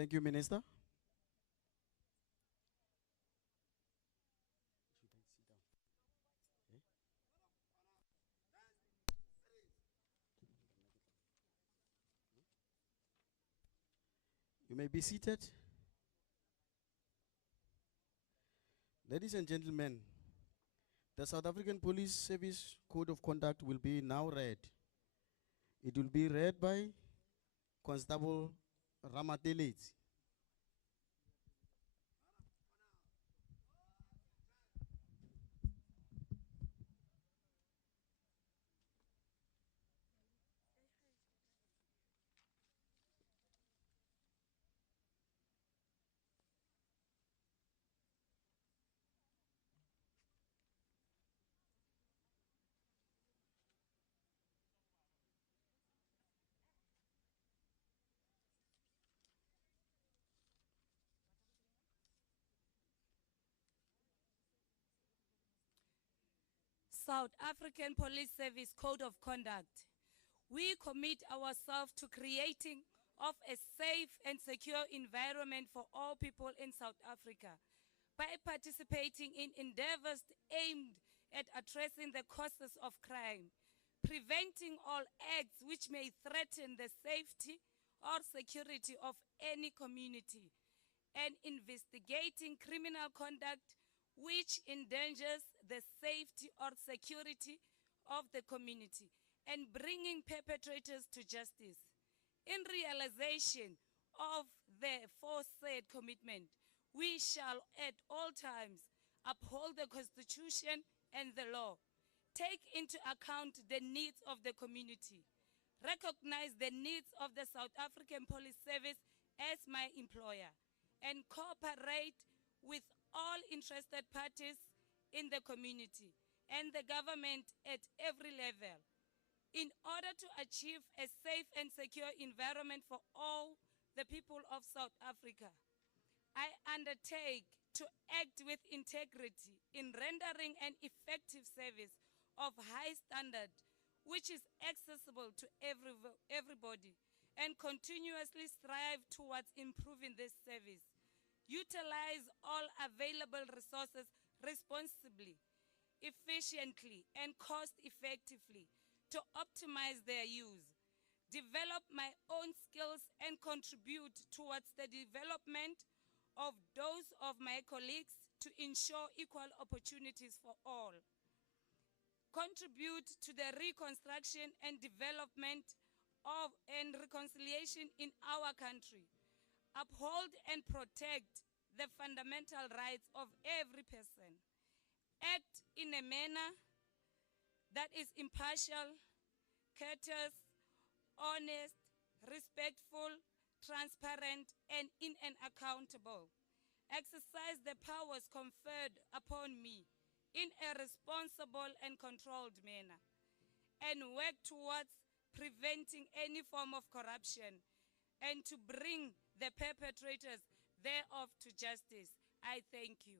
Thank you, Minister. You may be seated. Ladies and gentlemen, the South African Police Service Code of Conduct will be now read. It will be read by Constable Ramateletsi. South African Police Service Code of Conduct. We commit ourselves to creating of a safe and secure environment for all people in South Africa by participating in endeavors aimed at addressing the causes of crime, preventing all acts which may threaten the safety or security of any community, and investigating criminal conduct which endangers the safety or security of the community, and bringing perpetrators to justice. In realization of the aforesaid commitment, we shall at all times uphold the Constitution and the law, take into account the needs of the community, recognize the needs of the South African Police Service as my employer, and cooperate with all interested parties in the community and the government at every level in order to achieve a safe and secure environment for all the people of South Africa. I undertake to act with integrity in rendering an effective service of high standard which is accessible to everybody, and continuously strive towards improving this service. Utilize all available resources responsibly, efficiently, and cost-effectively to optimize their use. Develop my own skills and contribute towards the development of those of my colleagues to ensure equal opportunities for all. Contribute to the reconstruction and development of and reconciliation in our country. Uphold and protect the fundamental rights of every person. Act in a manner that is impartial, courteous, honest, respectful, transparent, and accountable. Exercise the powers conferred upon me in a responsible and controlled manner, and work towards preventing any form of corruption and to bring the perpetrators thereof to justice. I thank you.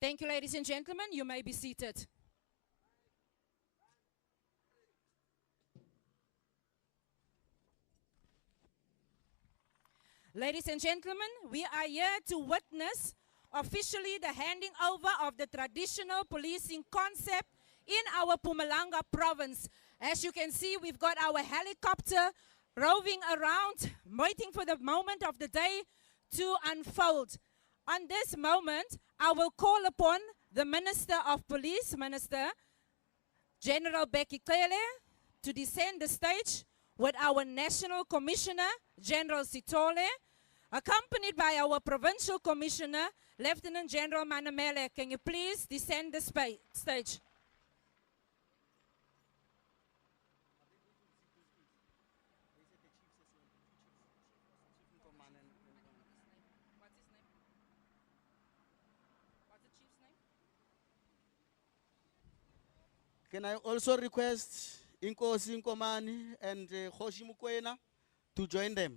Thank you, ladies and gentlemen. You may be seated. Ladies and gentlemen, we are here to witness officially the handing over of the traditional policing concept in our Mpumalanga province. As you can see, we've got our helicopter roving around, waiting for the moment of the day to unfold. On this moment, I will call upon the Minister of Police, Minister General Cele, to descend the stage with our National Commissioner, General Cele, accompanied by our Provincial Commissioner, Lieutenant General Manamele. Can you please descend the stage? Can I also request Inkosi Nkomani and Khoshi Mukwena to join them.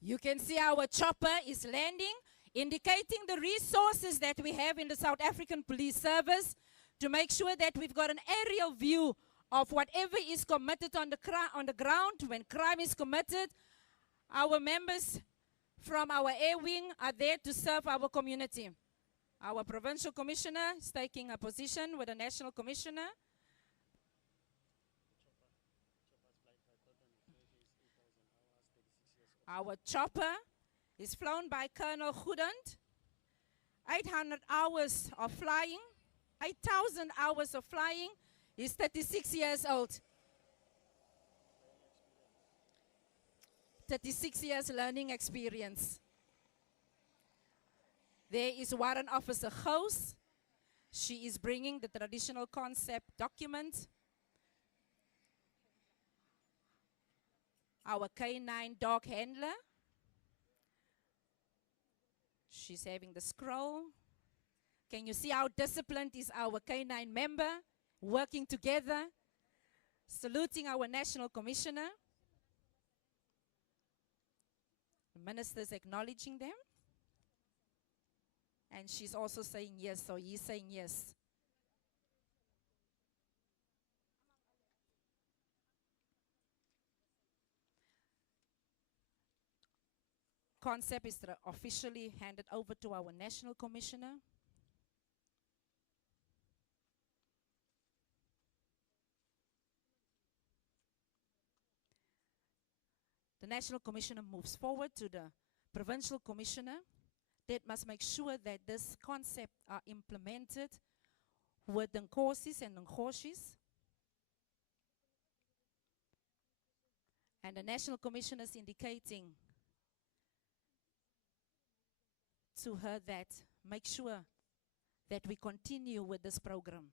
You can see our chopper is landing, indicating the resources that we have in the South African Police Service to make sure that we've got an aerial view of whatever is committed on the ground. When crime is committed, our members from our air wing are there to serve our community. Our provincial commissioner is taking a position with the national commissioner. Our chopper is flown by Colonel Goodant. 800 hours of flying, 8,000 hours of flying. He's 36 years old. 36 years learning experience. There is Warrant Officer Gous. She is bringing the traditional concept document. Our K9 dog handler. She's having the scroll. Can you see how disciplined is our K9 member? Working together. Saluting our National Commissioner. The minister's acknowledging them. And she's also saying yes, so he's saying yes. Concept is officially handed over to our National Commissioner. The National Commissioner moves forward to the Provincial Commissioner that must make sure that this concept are implemented with the Nkosis and Nkoshis. And the National Commissioner is indicating to her that make sure that we continue with this program.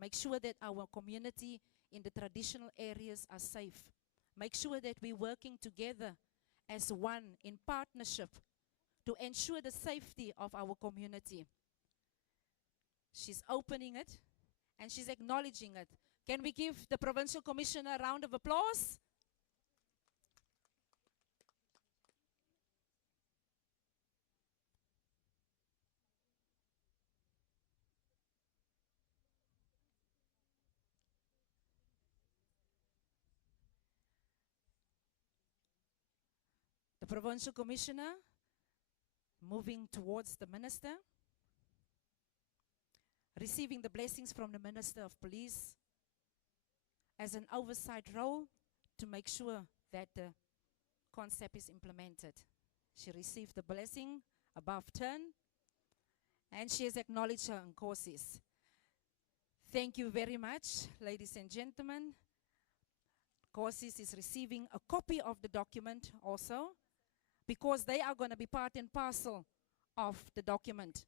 Make sure that our community in the traditional areas are safe. Make sure that we're working together as one in partnership to ensure the safety of our community. She's opening it and she's acknowledging it. Can we give the Provincial Commissioner a round of applause? The Provincial Commissioner moving towards the Minister, receiving the blessings from the Minister of Police as an oversight role to make sure that the concept is implemented. She received the blessing above turn and she has acknowledged her Nkosis. Thank you very much, ladies and gentlemen. Nkosis is receiving a copy of the document also, because they are going to be part and parcel of the document.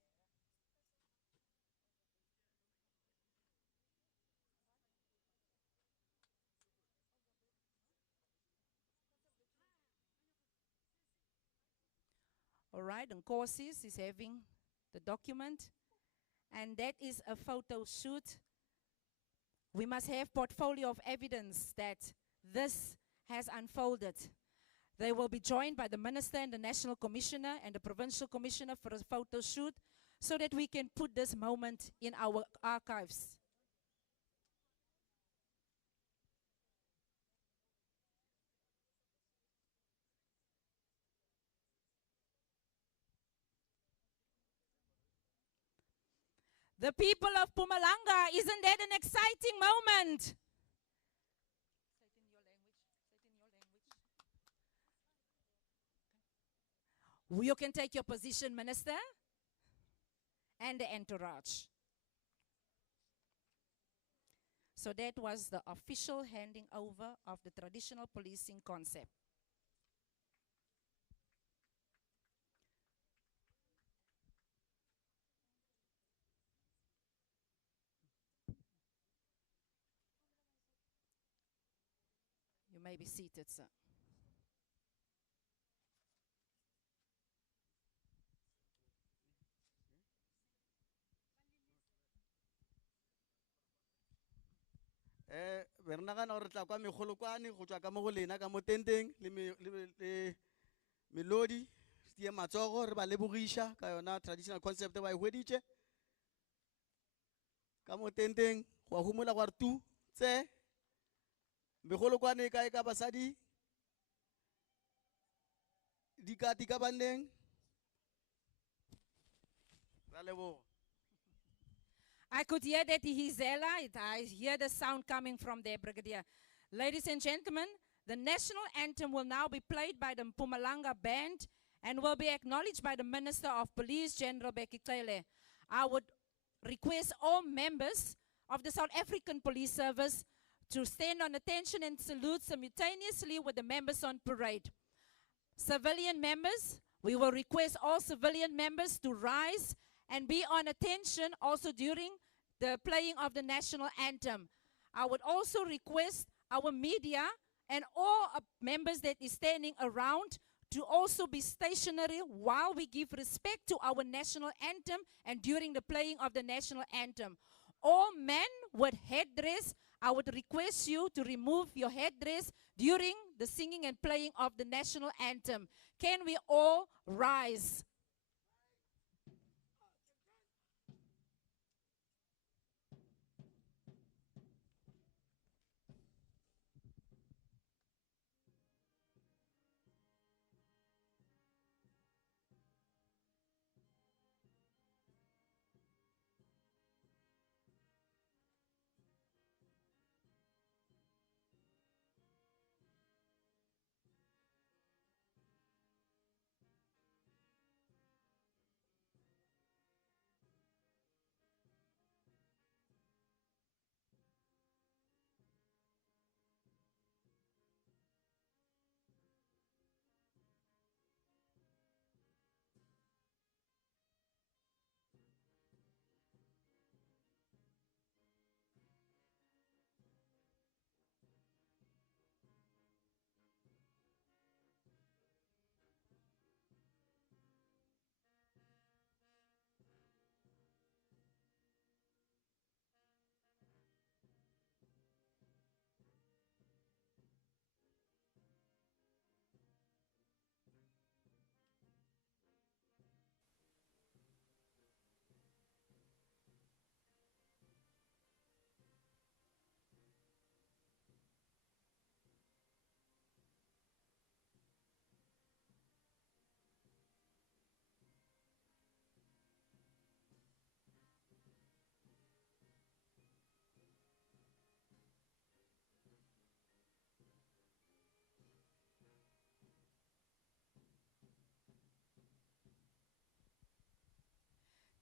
All right, and Nkosis is having the document, and that is a photo shoot. We must have portfolio of evidence that this has unfolded. They will be joined by the Minister and the National Commissioner and the Provincial Commissioner for a photo shoot so that we can put this moment in our archives. The people of Mpumalanga, isn't that an exciting moment? You can take your position, Minister, and the entourage. So that was the official handing over of the traditional policing concept. You may be seated, sir. be re nagana gore tla kwa megolokwane go tswa ka mo go lena ka mo tenteng le melodi re tie matsogo re ba lebogiša ka yona traditional concept ba e hweditše ka mo tenteng go a humola gwa re tu tse megolokwane kae ka basadi dikati ka banneng ra leboga. I could hear that Hizela. I hear the sound coming from there, Brigadier. Ladies and gentlemen, the national anthem will now be played by the Mpumalanga band and will be acknowledged by the Minister of Police, General Cele. I would request all members of the South African Police Service to stand on attention and salute simultaneously with the members on parade. Civilian members, we will request all civilian members to rise and be on attention also during the playing of the national anthem. I would also request our media and all members that is standing around to also be stationary while we give respect to our national anthem and during the playing of the national anthem. All men with headdress, I would request you to remove your headdress during the singing and playing of the national anthem. Can we all rise?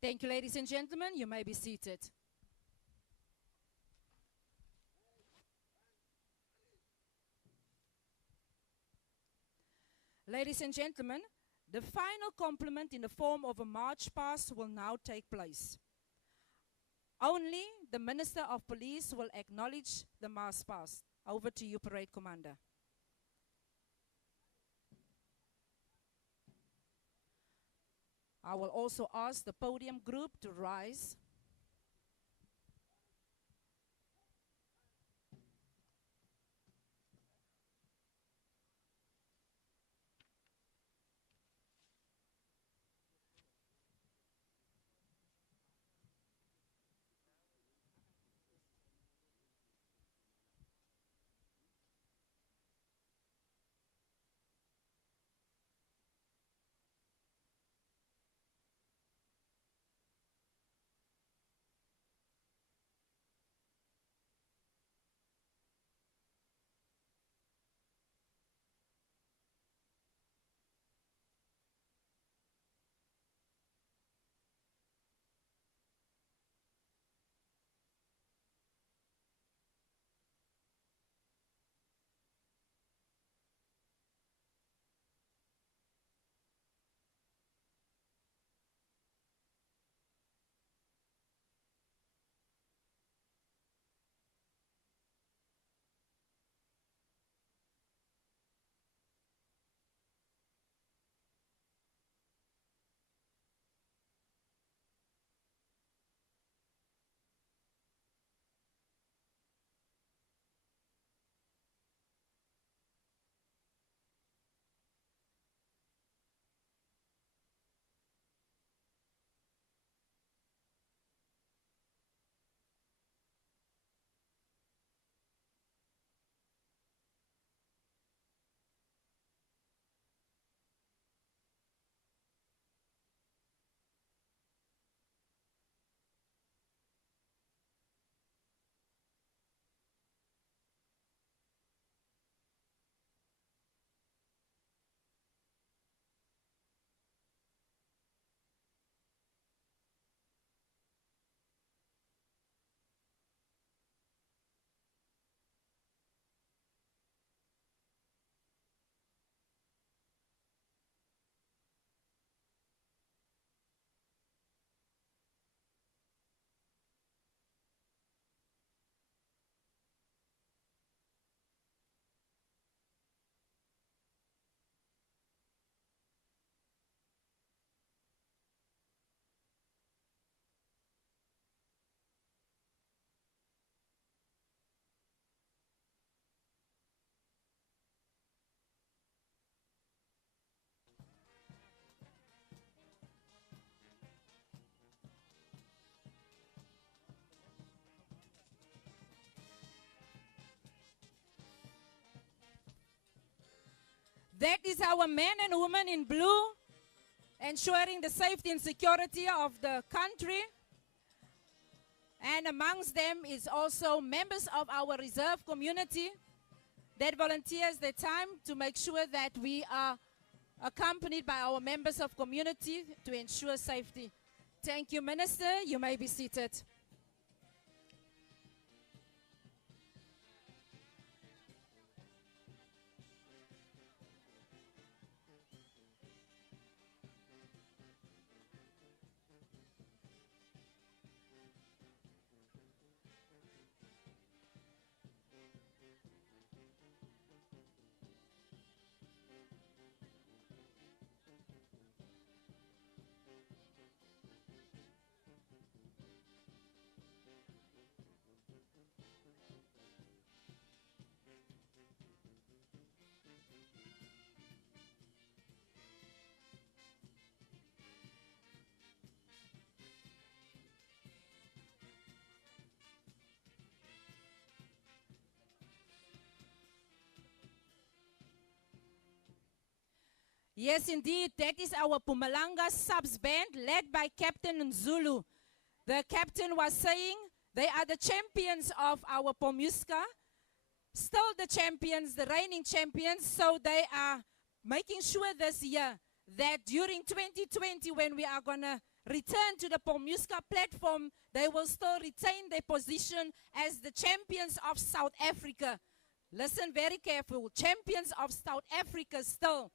Thank you, ladies and gentlemen. You may be seated. Ladies and gentlemen, the final compliment in the form of a march past will now take place. Only the Minister of Police will acknowledge the march past. Over to you, Parade Commander. I will also ask the podium group to rise. That is our men and women in blue, ensuring the safety and security of the country. And amongst them is also members of our reserve community that volunteers their time to make sure that we are accompanied by our members of community to ensure safety. Thank you, Minister. You may be seated. Yes, indeed, that is our Mpumalanga subs band led by Captain Nzulu. The captain was saying they are the champions of our Pomuska, still the champions, the reigning champions, so they are making sure this year that during 2020 when we are going to return to the Pomuska platform, they will still retain their position as the champions of South Africa. Listen very careful, champions of South Africa still.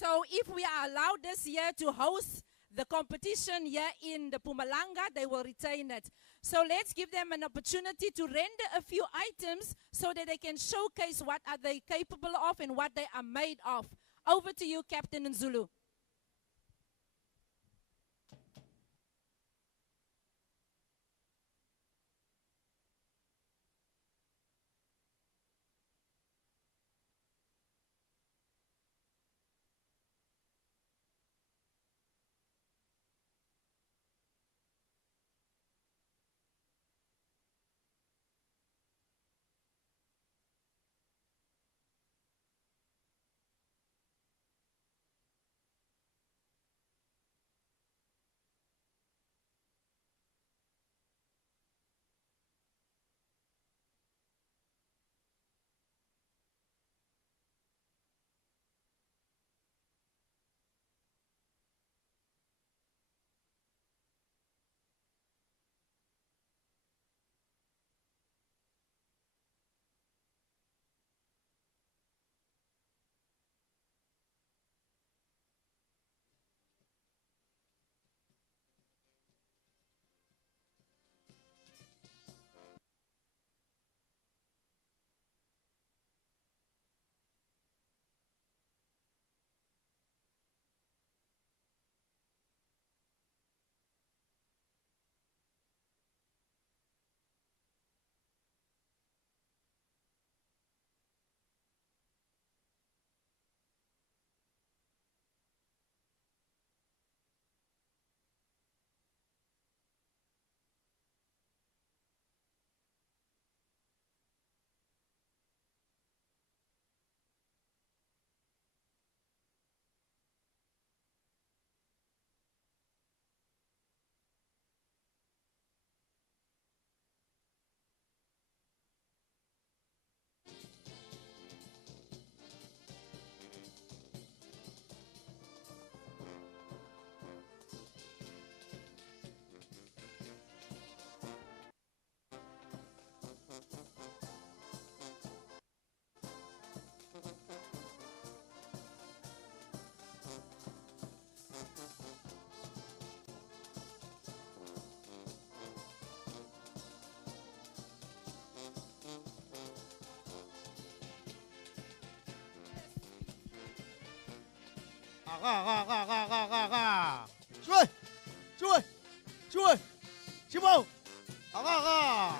So if we are allowed this year to host the competition here in the Mpumalanga, they will retain it. So let's give them an opportunity to render a few items so that they can showcase what are they capable of and what they are made of. Over to you, Captain Nzulu. Chui, chui, chui, chimo, aga.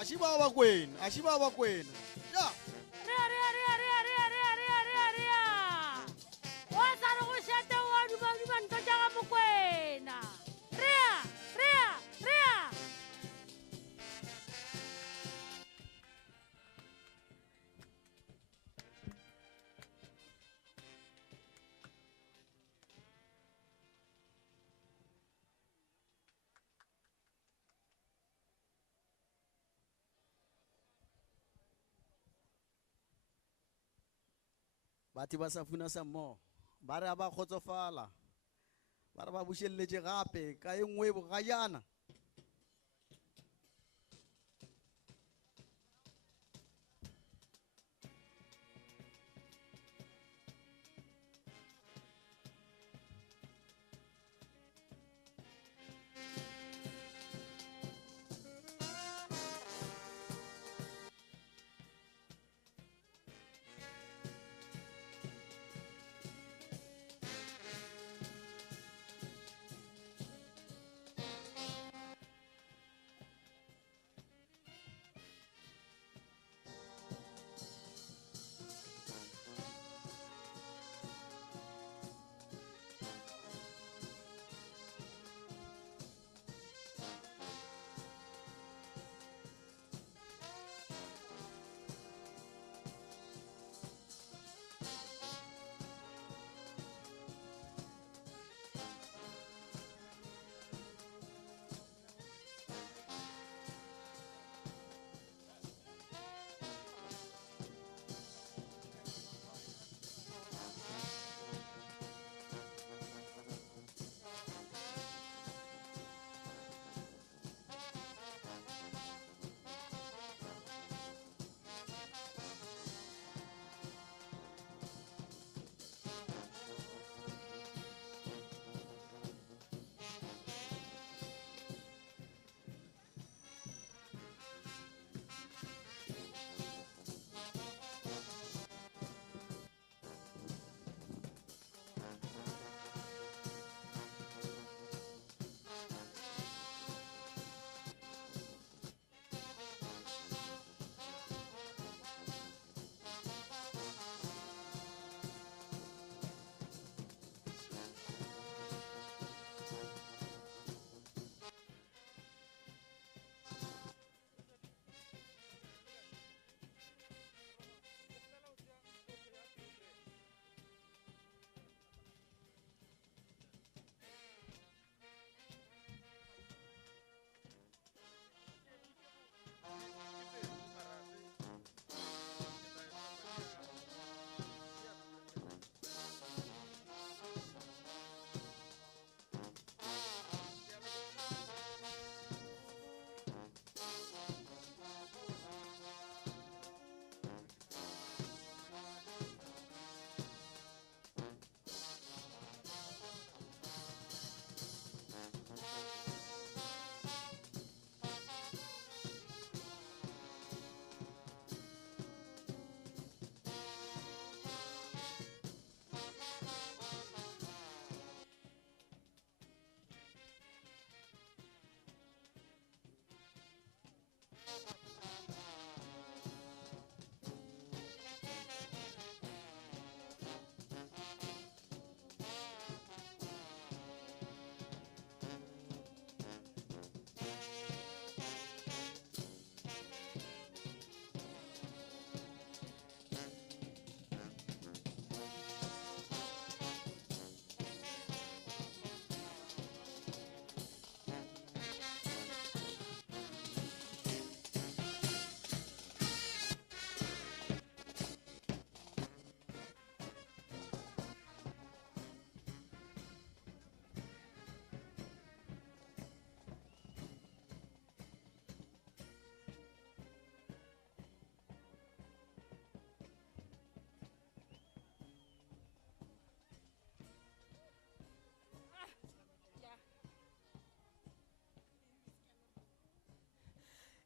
Ashibawa kwenu, ashibawa kwenu. Yeah. Bati ba sa funa sa mo ba re ba khotsofala ba re ba bushelletse gape ka engwe ga jana.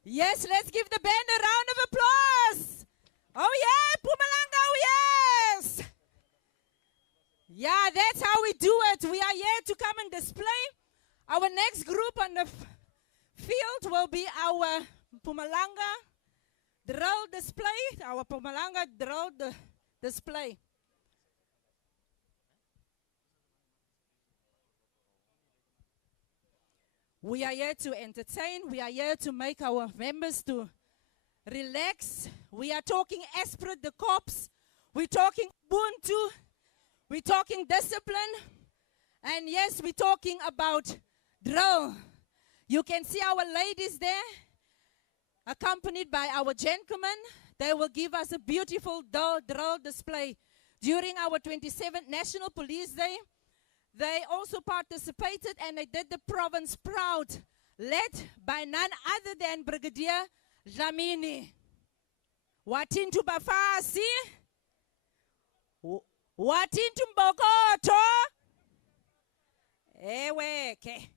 Yes, let's give the band a round of applause. Oh yeah, Mpumalanga, oh yes. Yeah, that's how we do it. We are here to come and display. Our next group on the field will be our Mpumalanga drill display, our Mpumalanga drill display. We are here to entertain. We are here to make our members to relax. We are talking esprit de corps. We're talking Ubuntu. We're talking discipline. And yes, we're talking about drill. You can see our ladies there, accompanied by our gentlemen. They will give us a beautiful drill display. During our 27th National Police Day, they also participated and they did the province proud, led by none other than Brigadier Dlamini. Watintu Bafasi, Watintu Mbokoto, Eweke.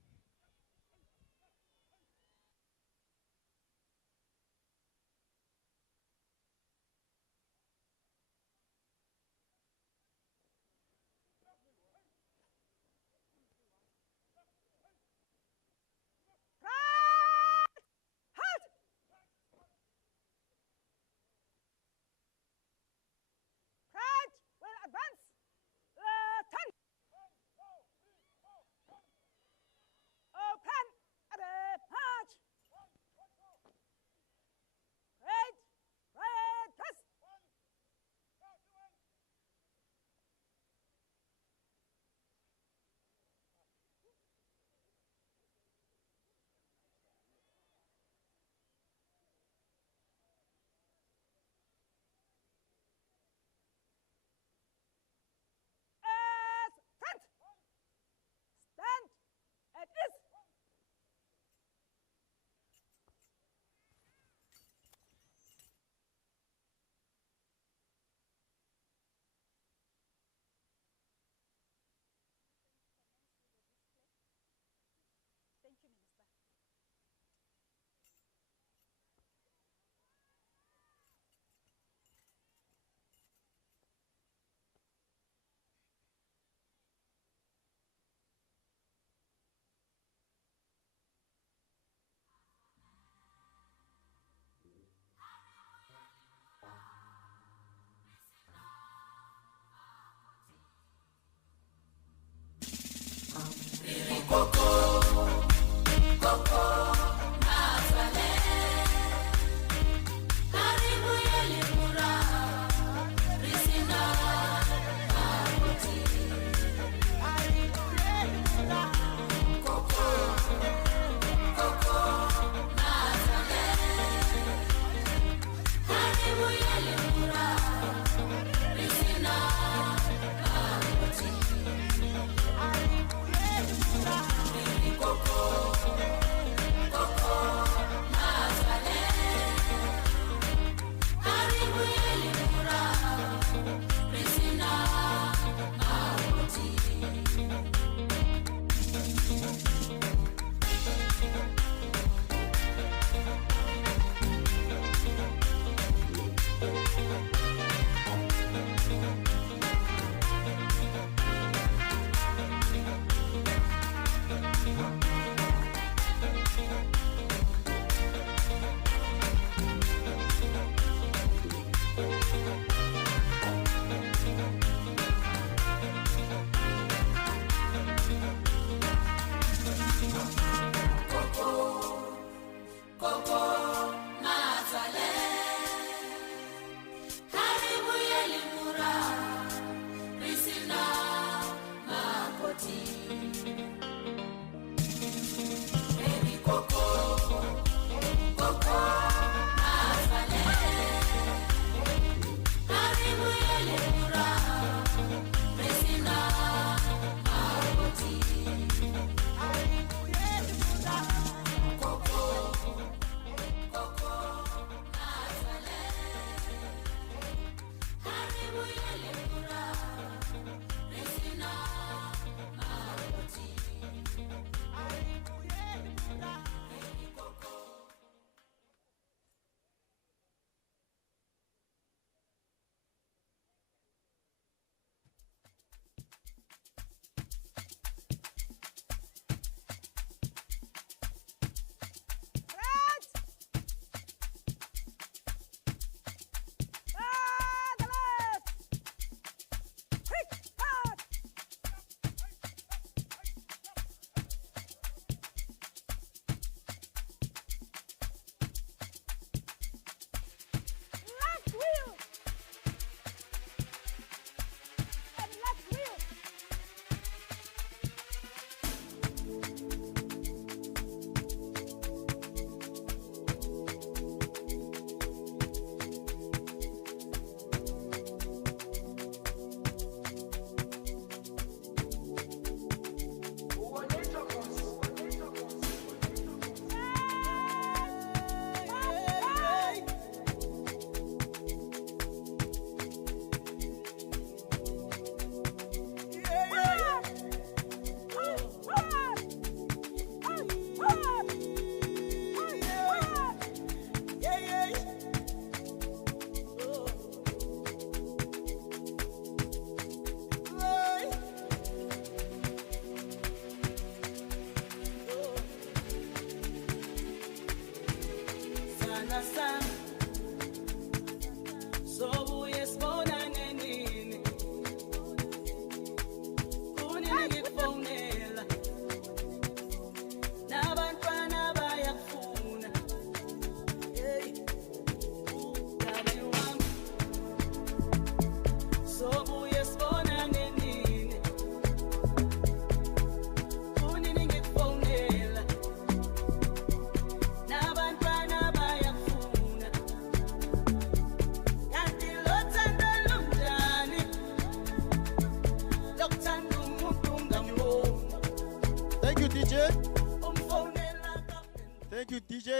you, DJ.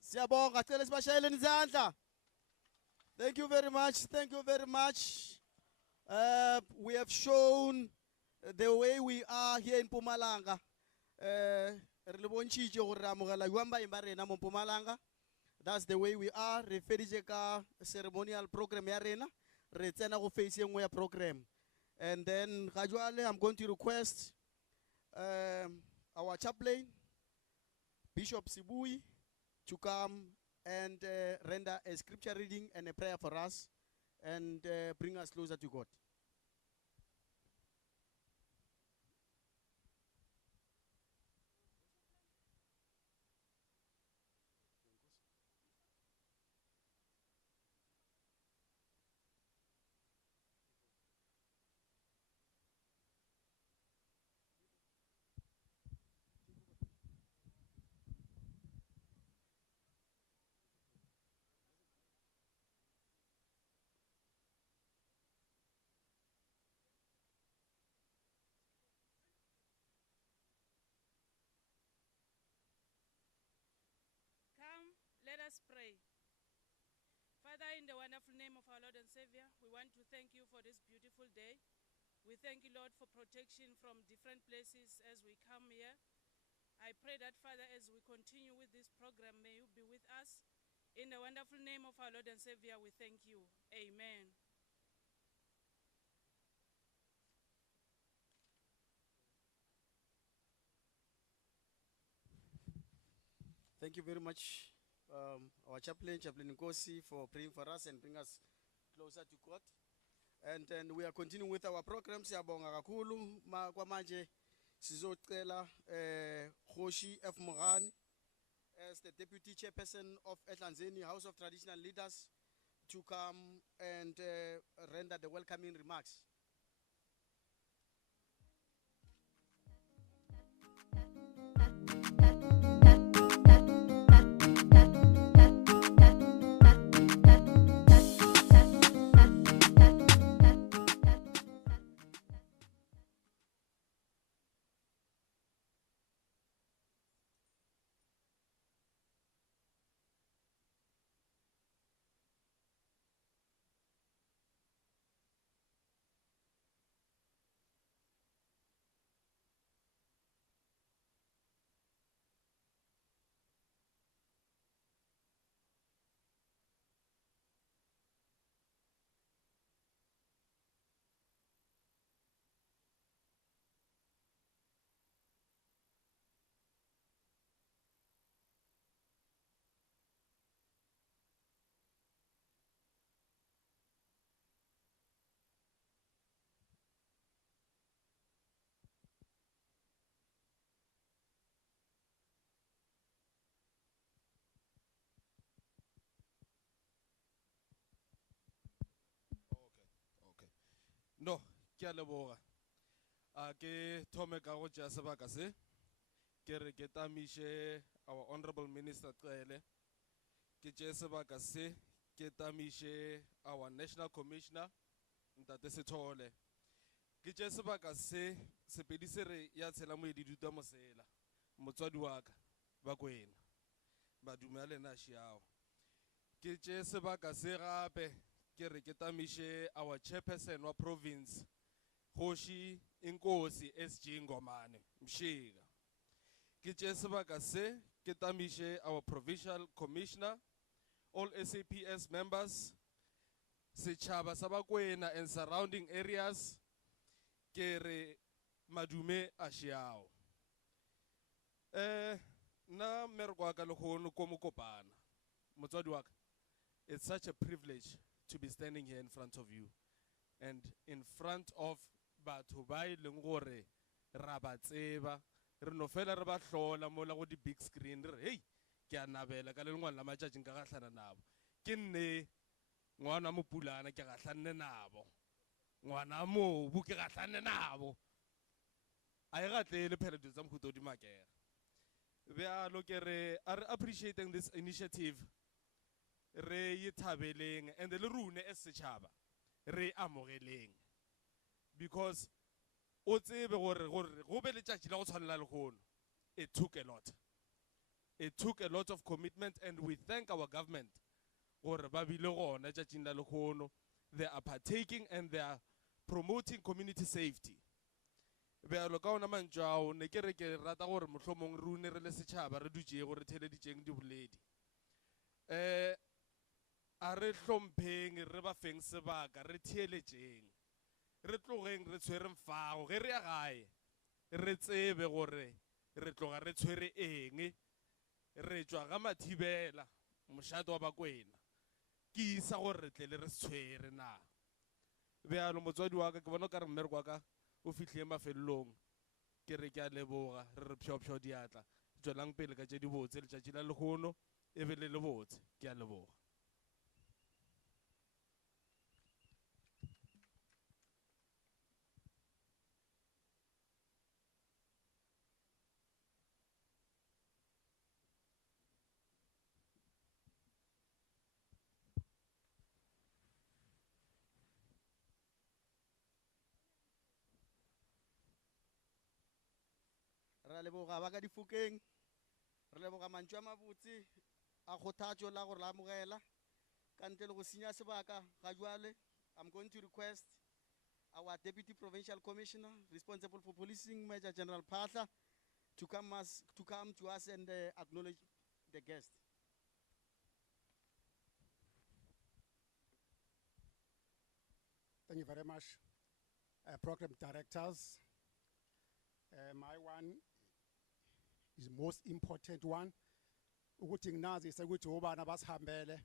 Siyabonga, cela sibashayeleni izandla. Thank you very much. Thank you very much. We have shown the way we are here in Mpumalanga. That's the way we are. Referijeka ceremonial program arena. Retena go face your program. And then gradually I'm going to request our chaplain, Bishop Sibui, to come and render a scripture reading and a prayer for us and bring us closer to God. Come, let us pray. Father, in the wonderful name of our Lord and Savior, we want to thank you for this beautiful day. We thank you, Lord, for protection from different places as we come here. I pray that, Father, as we continue with this program, may you be with us. In the wonderful name of our Lord and Savior, we thank you. Amen. Thank you very much, our chaplain, Chaplain Nkosi, for praying for us and bring us closer to God. And then we are continuing with our program. Siyabonga kakhulu kwa manje sizocela Khoshi F Mogani as the deputy chairperson of Ehlanzeni House of Traditional Leaders to come and render the welcoming remarks. No, ke a leboga. A ke thome ka go tšea sebaka se. Ke re ke tamiše our honorable minister Cele. Ke tšea sebaka se. Ke tamiše our national commissioner Ntate Cele. Ke tšea sebaka se sepedi se re ya tshela moedi duta mosela. Motswadi wa ka ba kwena. Madume a lena a šiao. Ke tšea sebaka se gape. Ke re ke tamiše our chairperson wa province Khoshi Inkosi SG Ngomane Mshiga. Ke tšea sebaka se ke tamiše our provincial commissioner, all SAPS members, setšhaba sa Bakwena and surrounding areas. Ke re madume a šiao. Na mmereko wa ka lekgono ko Mokopana. Motswadi wa ka, it's such a privilege to be standing here in front of you and in front of batho ba ileng gore ra ba tseba re no fela re ba hlola mola go di big screen re hey ke a nabela ka le ngwana la matšatši nka gahlana nabo ke nne ngwana Mpumalanga ke gahlane nabo ngwana mobu ke gahlane nabo a e gatlele pheletšo tsa mohuta o di makere bjalo ke re are appreciating this initiative re yithabeleng and le rune as setšhaba re amogeleng because o tsebe gore go be letšatši la go tshwanela lekgono it took a lot It took a lot of commitment, and we thank our government. They are partaking and they are promoting community safety. Bealo ka ona mantswao ne ke re ke rata gore mohlomong re une re le setšhaba re dutse gore theleditšeng di boledi. A re hlompheng re ba feng sebaka re theeletšeng. Re tlogeng re tshwereng fago ge re ya gae. Re tsebe gore re tloga re tshwere eng. Re tšwa ga Mathibela mošate wa Bakwena. Ke isa gore re tle le re tshwere na. Bealo motswadi wa ka ke bona ka re mmereko wa ka o fihlile mafelong. Ke re ke a leboga re pšhaopšhao diatla tšwelang pele ka tše di botse letšatši la lehono e be le le botse. Ke a leboga. Re leboga ba ka difokeng. Re leboga mantswe a mabotse a kgothatšo la gore la amogela ka ntle le go senya sebaka ga jwale. I'm going to request our Deputy Provincial Commissioner responsible for policing, Major General Phatla, to come to us and acknowledge the guest. Thank you very much, program directors. My one is most important one. Ukuthi nginazi sekuthi obana basihambele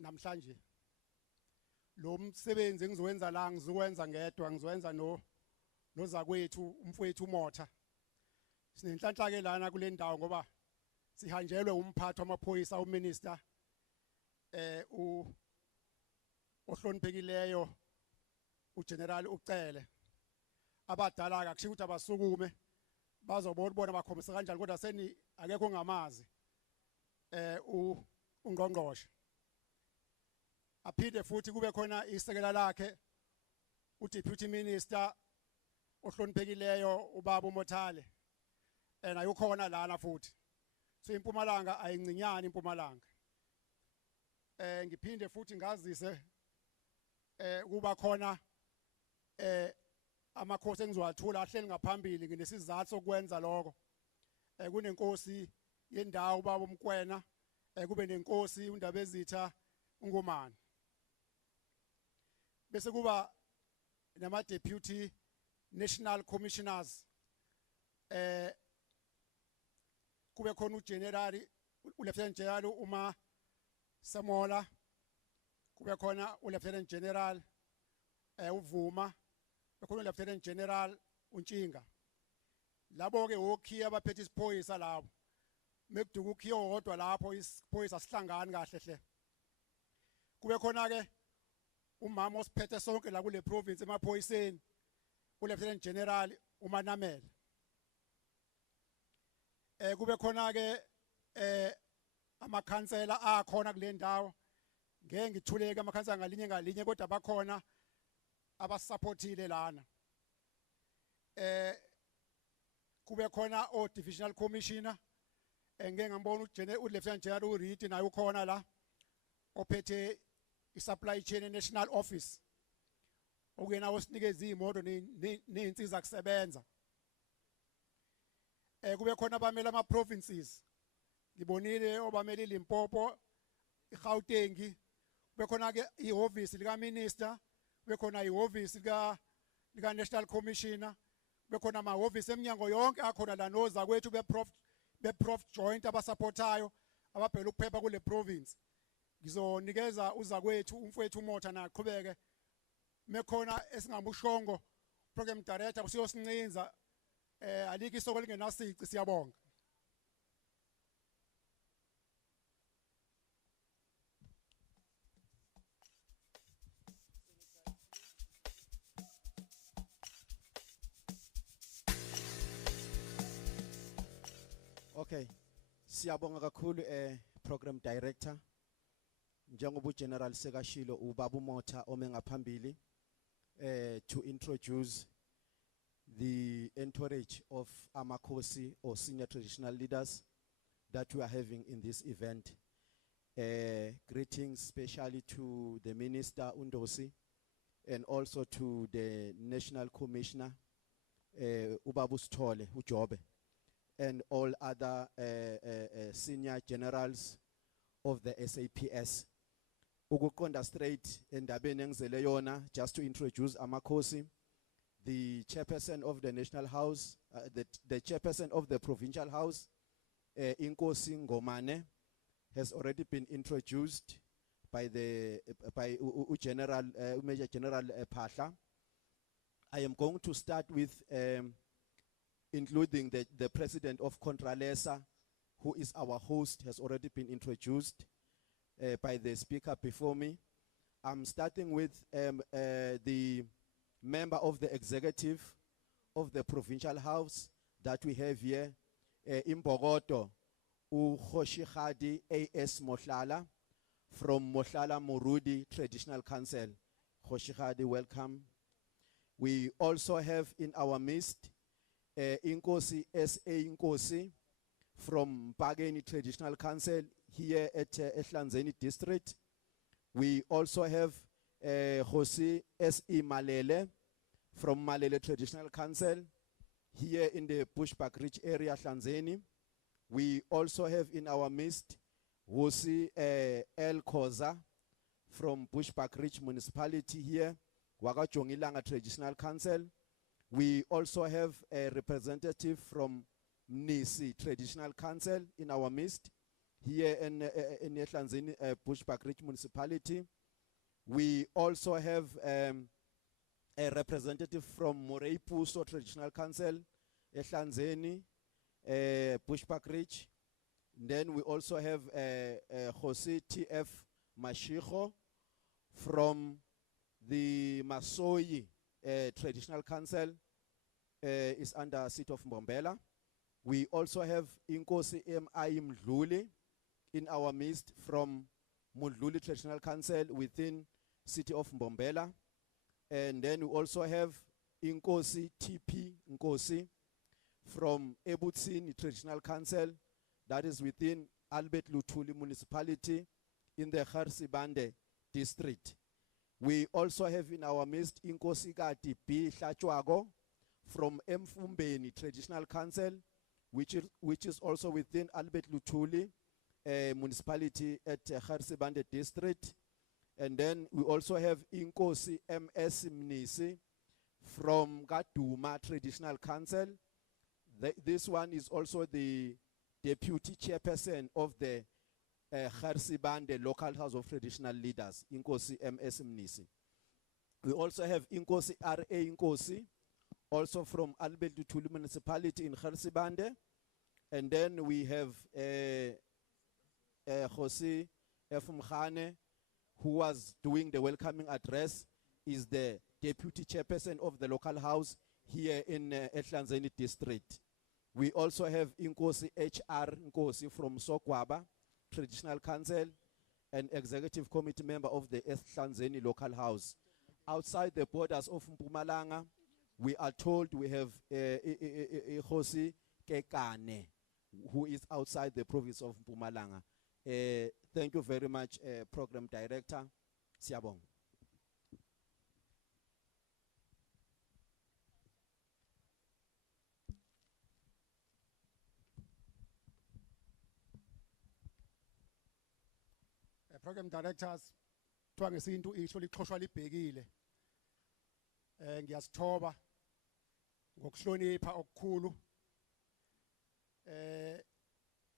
namhlanje. Lo msebenzi engizowenza la ngizowenza ngedwa ngizowenza nozakwethu umfowethu uMotha. Sinenhlanhla ke lana kule ndawo ngoba sihanjelwe umphathi wamaphoyisa uminister ohloniphekileyo uGeneral uCele. Abadala akusho ukuthi abasukume bazobona bakhombisa kanjani kodwa seni akekho ngamazi ungqongqoshe. Aphinde futhi kube khona isekela lakhe uDeputy Minister ohloniphekileyo ubaba uMothale ayukhona lana futhi. So iMpumalanga ayincinyane iMpumalanga. Ngiphinde futhi ngazise kuba khona amakhosi engizowathula ahleli ngaphambili nginesizathu sokwenza lokho. Kunenkosi yendawo ubaba uMkwena, kube nenkosi uNdabezitha uNgomane. Bese kuba nama deputy national commissioners kube khona uGeneral uLieutenant General uma Samola, kube khona uLieutenant General uVuma, bekhona uLieutenant General uNtshinga. Labo ke okhiya abaphethe isiphoyisa labo. Mekuduka ukhiya wodwa lapho isiphoyisa sihlangani kahle hle. Kube khona ke umama osiphethe sonke la kule province emaphoyiseni uLieutenant General uManamela. Kube khona ke amakhansela akhona kule ndawo. Ngeke ngithuleke amakhansela ngalinye kodwa bakhona abasupportile lana. Kube khona o divisional commissioner ngeke ngambona uLieutenant General uRiti naye ukhona la ophethe i-supply chain national office okuyena osinikeza imoto neinsiza kusebenza. Kube khona abamela ama provinces. Ngibonile obamela iLimpopo, iGauteng, kube khona ke ihhovisi lika minister, kube khona ihhovisi lika national commissioner, kube khona amahhovisi eminyango yonke akhona la noza kwethu beprof joint abasupportayo ababhela ukuphepha kule province. Ngizonikeza uzakwethu umfowethu uMotha na aqhubeke mekhona esingamushongo program director usiyosincinza alike isoko lingenasici siyabonga. Okay, siyabonga kakhulu program director. Njengoba General sekashilo ubaba uMotha ome ngaphambili to introduce the entourage of amakhosi or senior traditional leaders that we are having in this event. Greetings especially to the Minister Undosi and also to the National Commissioner Ubabu Stole Ujobe and all other senior generals of the SAPS. Ukukonda straight endabeni engizele yona, just to introduce Amakosi, the chairperson of the National House, the chairperson of the Provincial House, Inkosi Ngomane, has already been introduced by the General Major General Pasha. I am going to start with including the president of Contralesa, who is our host, has already been introduced by the speaker before me. I'm starting with the member of the executive of the Provincial House that we have here, in Bogoto, Ukhoshihadi A.S. Mohlala from Mohlala Murudi Traditional Council. Khoshihadi, welcome. We also have in our midst Inkosi S.A. Inkosi from Bageni Traditional Council here at Ehlanzeni District. We also have Hosi S.E. Malele from Malele Traditional Council here in the Bushbuck Ridge area, Hlanzeni. We also have in our midst Hosi El Koza from Bushbuck Ridge Municipality here, Wakajongilanga Traditional Council. We also have a representative from Nisi Traditional Council in our midst here in Hlanzeni Bushbuck Ridge Municipality. We also have a representative from Morei Puso Traditional Council, Hlanzeni, Bushbuck Ridge. Then we also have Jose T.F. Mashicho from the Masoyi Traditional Council, is under seat of Mbombela. We also have Inkosi M.I. Mdluli in our midst from Mudluli Traditional Council within city of Mbombela. And then we also have Inkosi T.P. Nkosi from Ebutsini Traditional Council, that is within Albert Lutuli Municipality in the Kharsibande District. We also have in our midst Inkosi Kati B. Hlachwago from Mfumbeni Traditional Council, which is also within Albert Lutuli Municipality at Kharsibande District. And then we also have Inkosi M.S. Mnisi from Gaduma Traditional Council. This one is also the deputy chairperson of the Kharsibande Local House of Traditional Leaders, Inkosi M.S. Mnisi. We also have Inkosi R.A. Inkosi, also from Albert Lutuli Municipality in Kharsibande. And then we have Jose F. Mkhane, who was doing the welcoming address, is the deputy chairperson of the local house here in Ehlanzeni District. We also have Inkosi H.R. Nkosi from Sokwaba Traditional Council, an executive committee member of the Ehlanzeni local house. Outside the borders of Mpumalanga, we are told we have Hosi Kekane, who is outside the province of Mpumalanga. Thank you very much, Program Director. Siabong. Program directors, twangesintu isho lixhoshwa libhekile. Ngiyasithoba ngokuhlonipha okukhulu.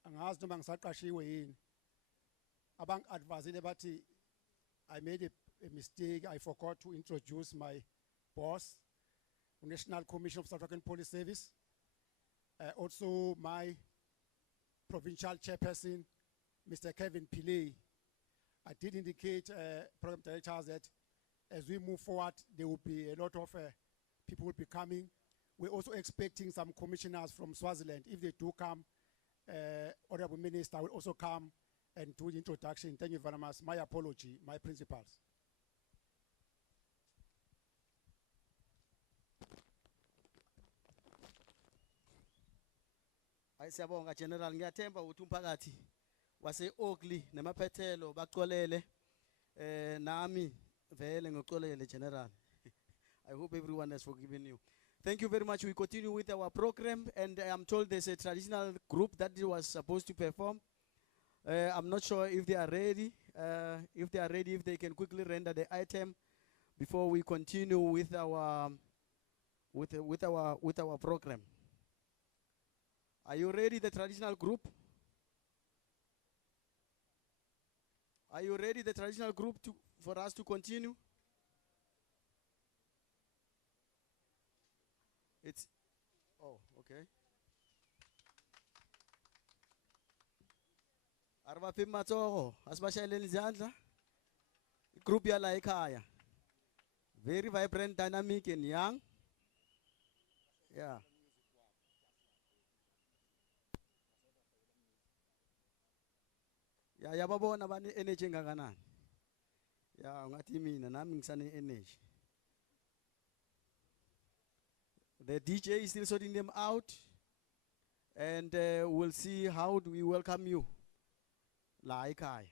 Angazi noma ngisaqashiwe yini. Advised bathi I made a mistake. I forgot to introduce my boss, National Commission of South African Police Service. Also my provincial chairperson, Mr. Kevin Pillay. I did indicate, program directors, that as we move forward, there will be a lot of people will be coming. We're also expecting some commissioners from Swaziland. If they do come, Honorable Minister will also come and do the introduction. Thank you very much. My apology, my principals. Siyabonga General, ngiyathemba ukuthi umphakathi wase Oakley nemaphethelo baxolele nami vele ngoxolele General. I hope everyone has forgiven you. Thank you very much. We continue with our program, and I'm told there's a traditional group that was supposed to perform. I'm not sure if they are ready. If they are ready, if they can quickly render the item before we continue with our program. Are you ready, the traditional group? Are you ready, the traditional group, for us to continue? It's, oh, okay. Arabaphi matsogo, asibashayeleni izandla. Group yala ekhaya. Very vibrant, dynamic and young. Yeah. Yeah, yababona bani energy ngakanani. Yeah, ngathi mina nami ngisane energy. The DJ is still sorting them out, and we'll see how do we welcome you. La ekhaya.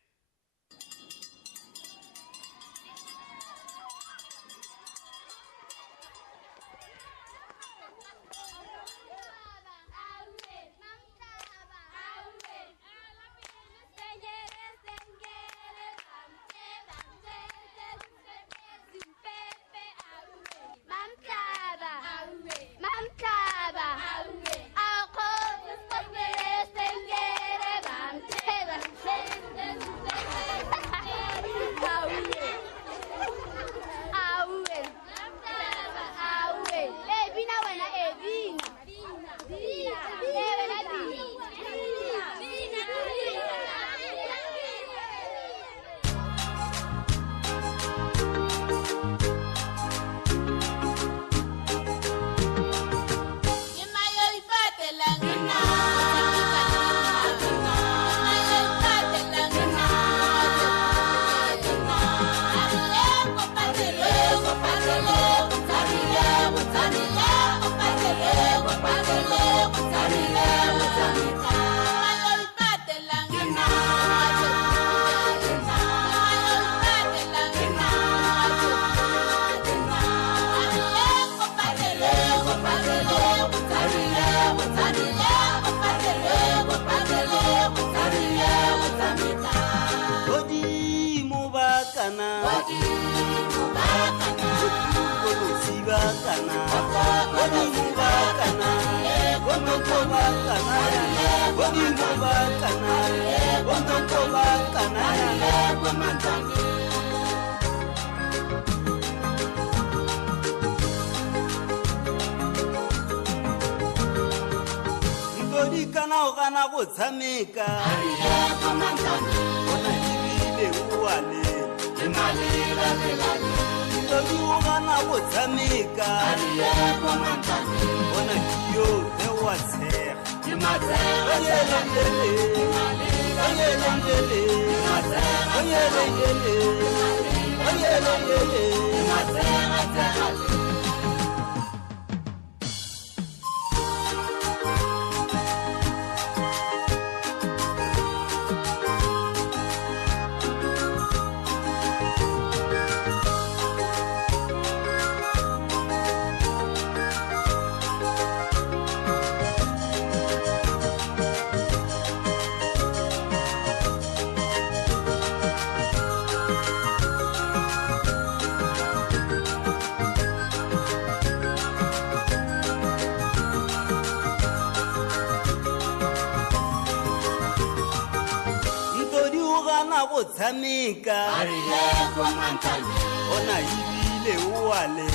Ona ibile uwale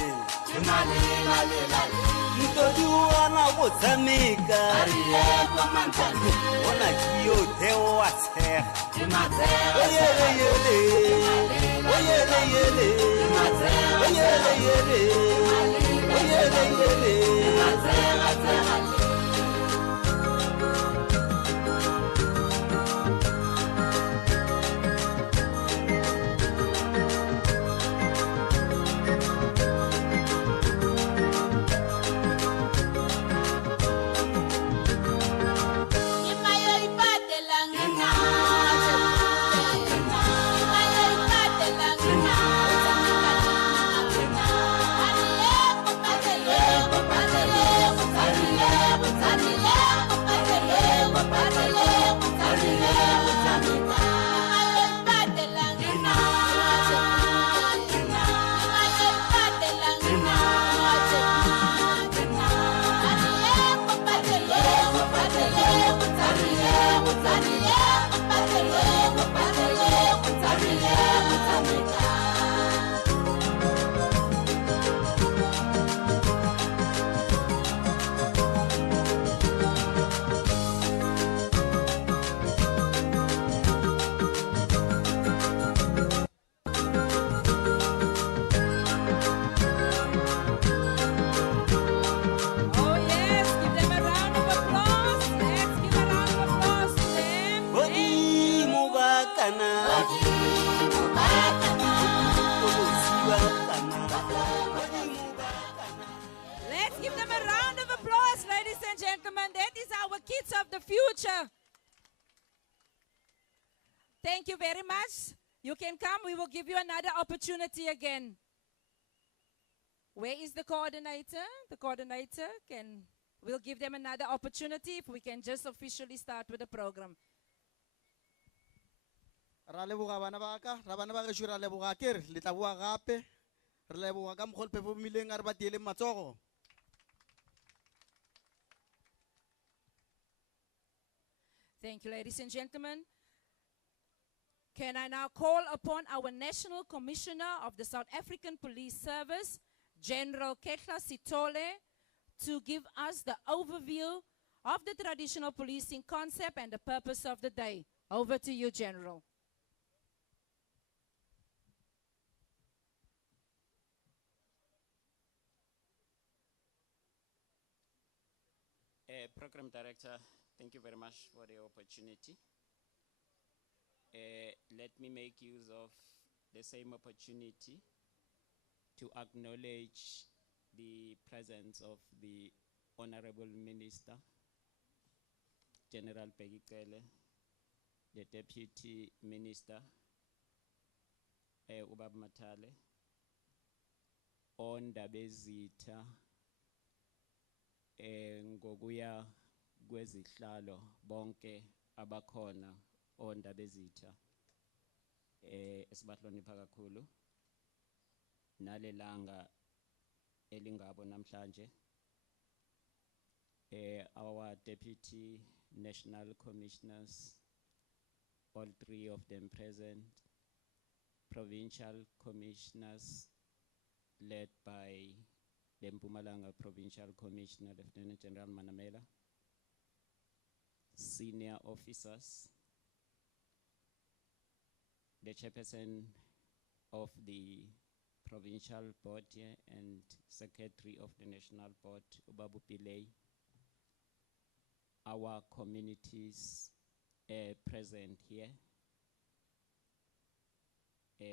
Ntodiwana botsamika Ona kiyote watsega Oyele yele Oyele yele Oyele yele Oyele yele Oh yes, give them a round of applause. Let's give a round of applause to them. Modimo ba kana Modimo ba kana Let's give them a round of applause, ladies and gentlemen. That is our kids of the future. Thank you very much. You can come. We will give you another opportunity again. Where is the coordinator? The coordinator we'll give them another opportunity if we can just officially start with the program. Ra leboga bana ba ka, ra bana ba gešo ra leboga ke re le tla boa gape. Re leboga ka mokgwa o le phefomileng a re ba tieleng matsogo. Thank you, ladies and gentlemen. Can I now call upon our National Commissioner of the South African Police Service, General Kehla Sitole, to give us the overview of the traditional policing concept and the purpose of the day. Over to you, General. Program Director, thank you very much for the opportunity. Let me make use of the same opportunity to acknowledge the presence of the Honorable Minister, General Cele, the Deputy Minister, Ubab Matale, ondaba ezitha ngokuya kwezihlalo bonke abakhona ondaba ezitha esibahlonipha kakhulu nalelanga elingabo namhlanje. Our Deputy National Commissioners, all three of them present, Provincial Commissioners led by the Mpumalanga Provincial Commissioner, Lieutenant General Manamela, senior officers, the chairperson of the provincial board here and secretary of the national board, Ubabu Pillay, our communities present here,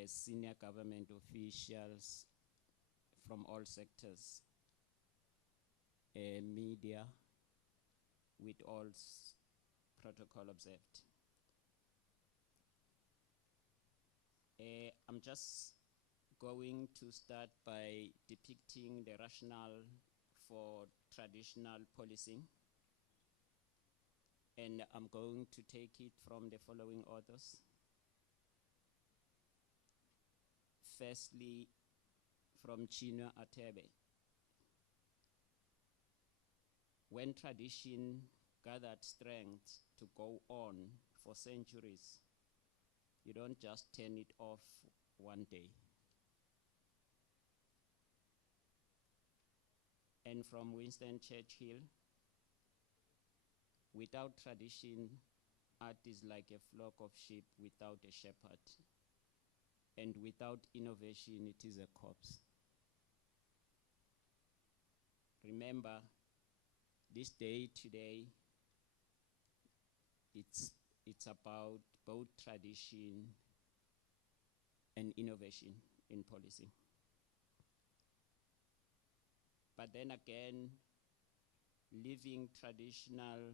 senior government officials from all sectors, media, with all protocol observed. I'm just going to start by depicting the rationale for traditional policing, and I'm going to take it from the following authors. Firstly, from Chinua Achebe. When tradition gathered strength to go on for centuries, you don't just turn it off one day. And from Winston Churchill, without tradition, art is like a flock of sheep without a shepherd. And without innovation, it is a corpse. Remember, this day today, it's about both tradition and innovation in policing. But then again, leaving traditional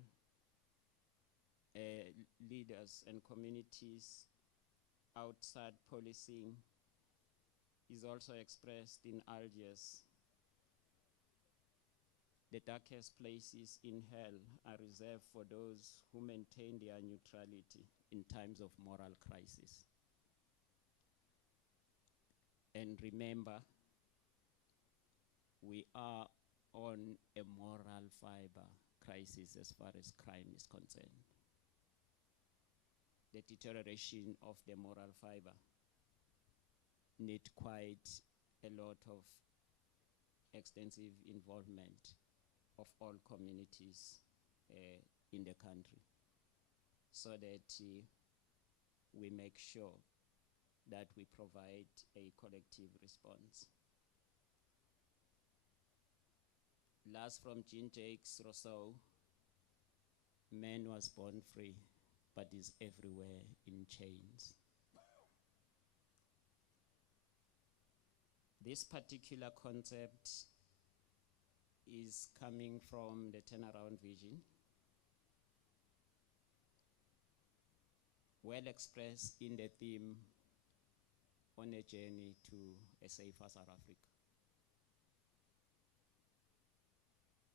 leaders and communities outside policing is also expressed in Algiers. The darkest places in hell are reserved for those who maintain their neutrality in times of moral crisis. And remember, we are on a moral fiber crisis as far as crime is concerned. the deterioration of the moral fiber need quite a lot of extensive involvement of all communities in the country, so that we make sure that we provide a collective response. Last from Jean-Jacques Rousseau, man was born free, but is everywhere in chains. This particular concept is coming from the turnaround vision, well expressed in the theme on a journey to a safer South Africa.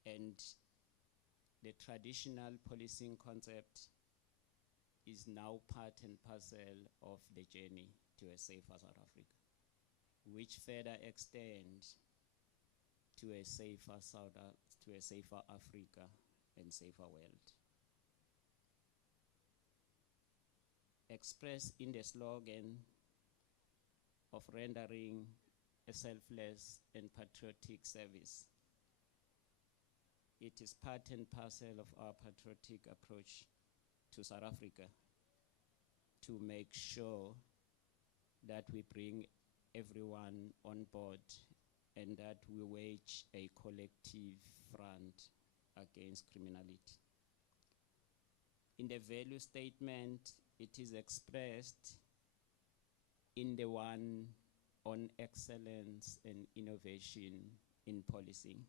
And the traditional policing concept is now part and parcel of the journey to a safer South Africa, which further extends to a safer Africa and safer world. Expressed in the slogan of rendering a selfless and patriotic service, it is part and parcel of our patriotic approach to South Africa to make sure that we bring everyone on board and that we wage a collective front against criminality. In the value statement, it is expressed in the one on excellence and innovation in policing.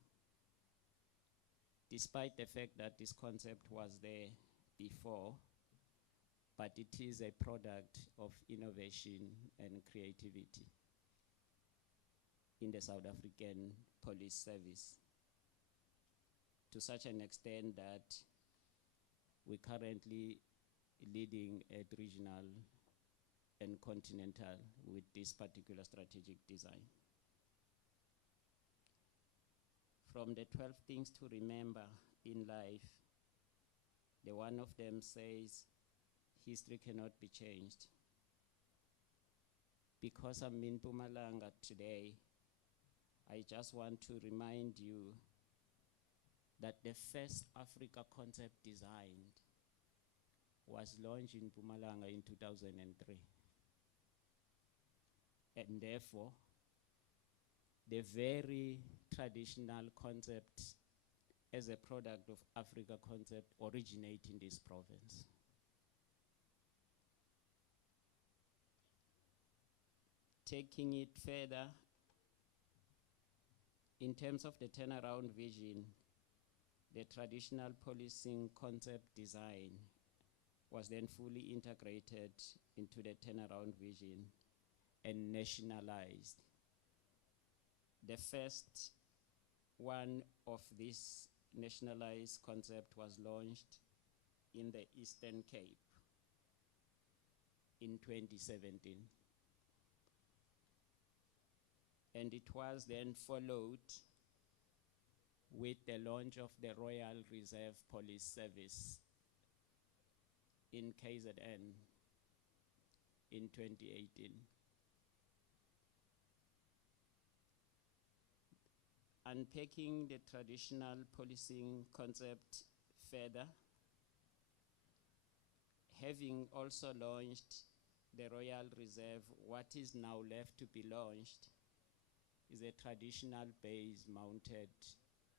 Despite the fact that this concept was there before, but it is a product of innovation and creativity in the South African police service, to such an extent that we're currently leading at regional and continental with this particular strategic design. From the 12 things to remember in life, the one of them says, history cannot be changed. Because I'm in Mpumalanga today, I just want to remind you that the first Africa concept designed was launched in Mpumalanga in 2003. And therefore, the very traditional concept as a product of Africa concept originate in this province. Taking it further, in terms of the turnaround vision, the traditional policing concept design was then fully integrated into the turnaround vision and nationalized. The first one of this nationalized concept was launched in the Eastern Cape in 2017. And it was then followed with the launch of the Royal Reserve Police Service in KZN in 2018. Unpacking the traditional policing concept further, having also launched the Royal Reserve, what is now left to be launched is a traditional base mounted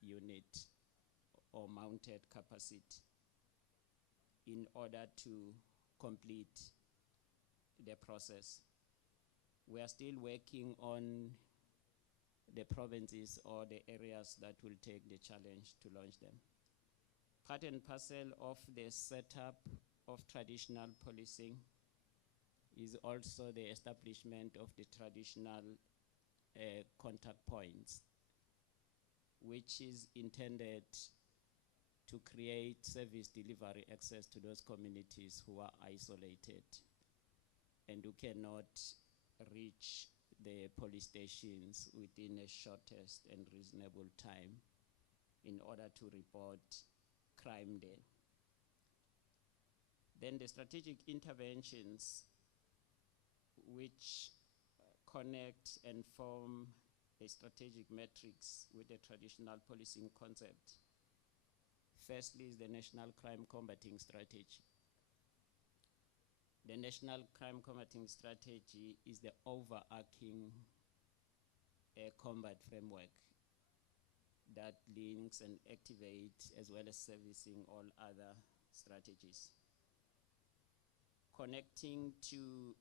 unit or mounted capacity in order to complete the process. We are still working on the provinces or the areas that will take the challenge to launch them. Part and parcel of the setup of traditional policing is also the establishment of the traditional contact points, which is intended to create service delivery access to those communities who are isolated and who cannot reach the police stations within a shortest and reasonable time in order to report crime there. Then the strategic interventions which connect and form a strategic matrix with the traditional policing concept. Firstly is the National Crime Combating Strategy. The National Crime Combating Strategy is the overarching combat framework that links and activates as well as servicing all other strategies. Connecting to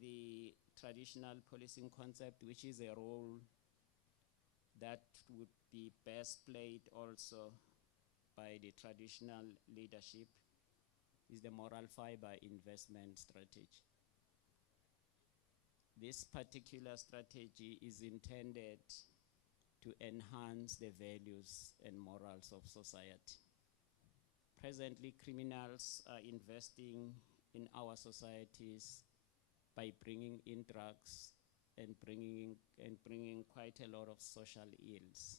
the traditional policing concept, which is a role that would be best played also by the traditional leadership, is the moral fiber investment strategy. This particular strategy is intended to enhance the values and morals of society. Presently, criminals are investing in our societies by bringing in drugs and bringing quite a lot of social ills.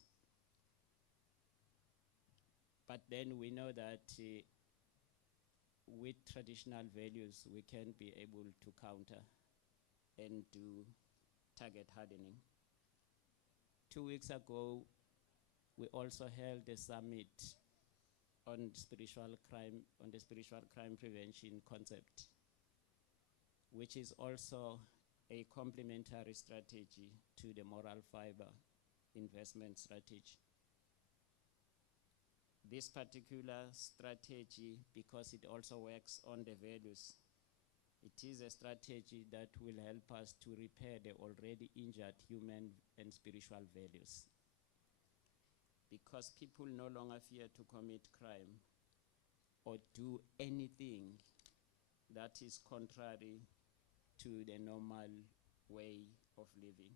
But then we know that with traditional values, we can be able to counter and do target hardening. 2 weeks ago, we also held a summit on spiritual crime, on the spiritual crime prevention concept, which is also a complementary strategy to the moral fiber investment strategy. This particular strategy, because it also works on the values, it is a strategy that will help us to repair the already injured human and spiritual values. Because people no longer fear to commit crime or do anything that is contrary to the normal way of living.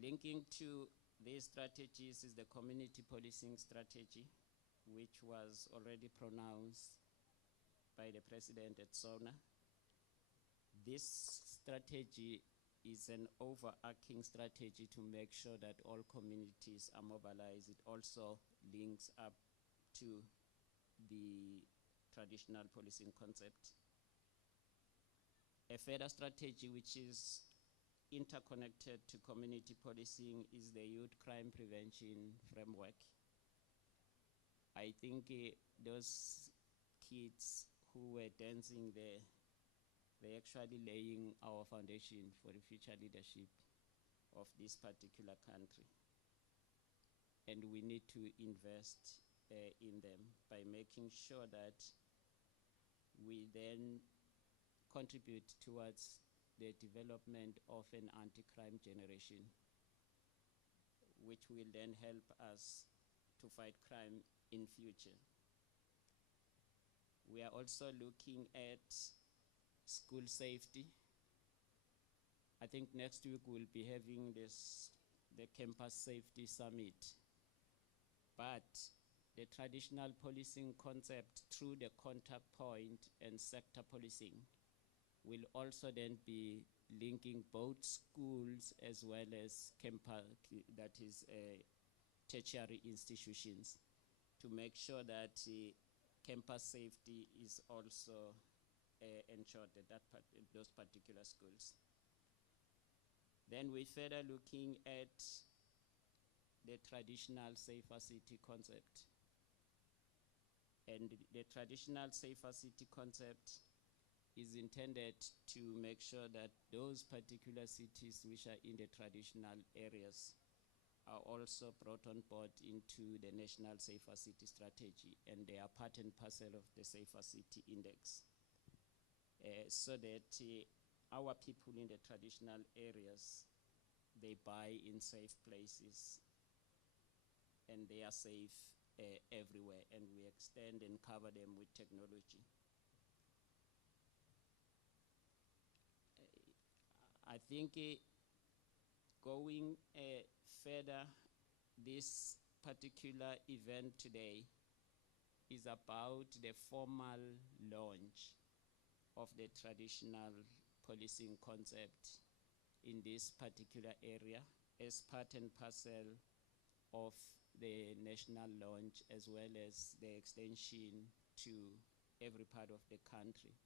Linking to these strategies is the community policing strategy, which was already pronounced by the president at SONA. This strategy is an overarching strategy to make sure that all communities are mobilized. It also links up to the traditional policing concept. A further strategy which is interconnected to community policing is the youth crime prevention framework. I think those kids who were dancing there, they're actually laying our foundation for the future leadership of this particular country. And we need to invest in them by making sure that we then contribute towards the development of an anti-crime generation, which will then help us to fight crime in future. We are also looking at school safety. I think next week we'll be having the campus safety summit. But the traditional policing concept through the contact point and sector policing will also then be linking both schools as well as campus, that is tertiary institutions, to make sure that campus safety is also ensured at those particular schools. Then we're further looking at the traditional safer city concept. And the traditional safer city concept is intended to make sure that those particular cities which are in the traditional areas are also brought on board into the National Safer City Strategy, and they are part and parcel of the Safer City Index. So that our people in the traditional areas, they buy in safe places and they are safe everywhere, and we extend and cover them with technology. I think going further, this particular event today is about the formal launch of the traditional policing concept in this particular area as part and parcel of the national launch, as well as the extension to every part of the country.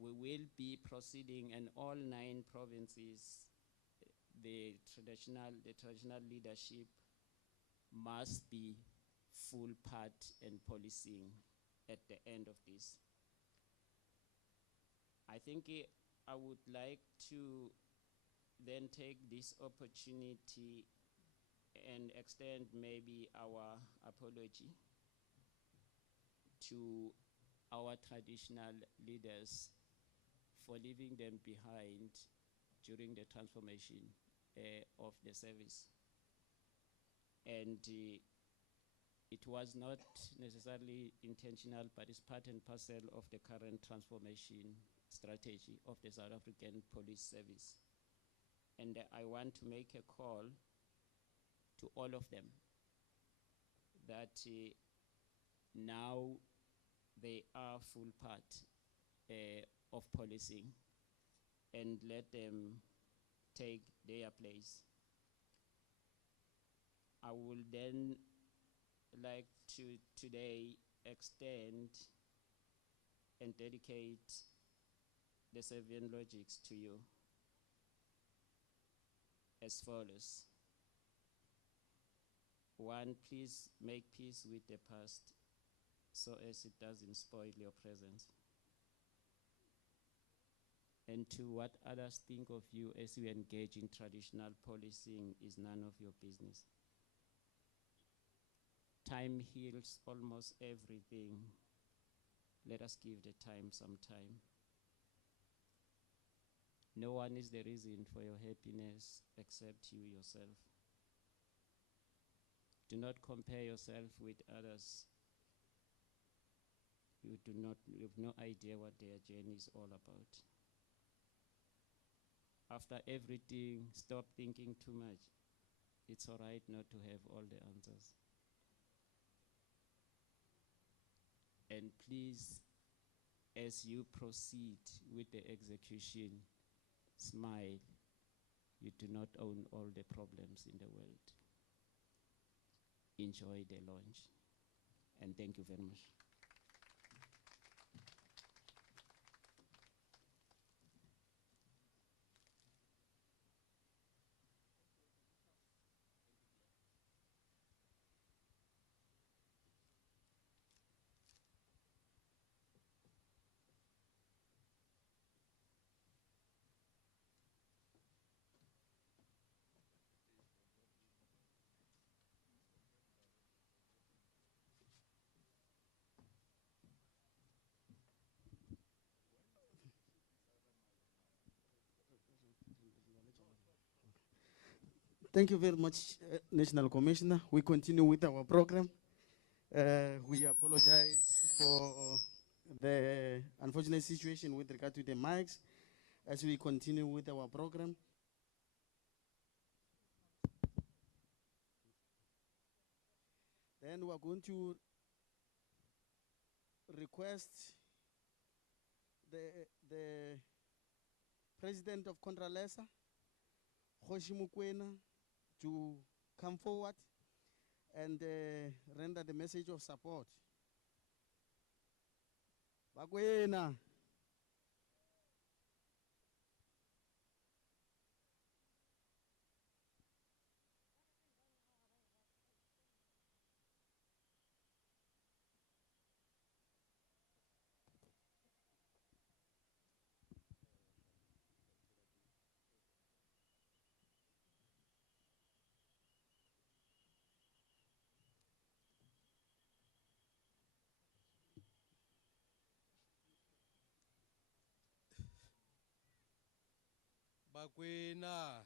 We will be proceeding in all 9 provinces. The traditional leadership must be full part in policing at the end of this. I think I would like to then take this opportunity and extend maybe our apology to our traditional leaders for leaving them behind during the transformation of the service. And it was not necessarily intentional, but it's part and parcel of the current transformation strategy of the South African Police Service. And I want to make a call to all of them that now they are full part of policing, and let them take their place. I will then like to today extend and dedicate the 7 logics to you as follows. 1, please make peace with the past so as it doesn't spoil your present. And 2, what others think of you as you engage in traditional policing is none of your business. Time heals almost everything. Let us give the time some time. No one is the reason for your happiness except you yourself. Do not compare yourself with others. You have no idea what their journey is all about. After everything, stop thinking too much. It's all right not to have all the answers. And please, as you proceed with the execution, smile. You do not own all the problems in the world. Enjoy the launch. And thank you very much. Thank you very much, National Commissioner. We continue with our program. We apologize for the unfortunate situation with regard to the mics as we continue with our program. Then we are going to request the President of Contralesa, Kgoshi Mokoena, to come forward and render the message of support. Bakwena. Bakwena.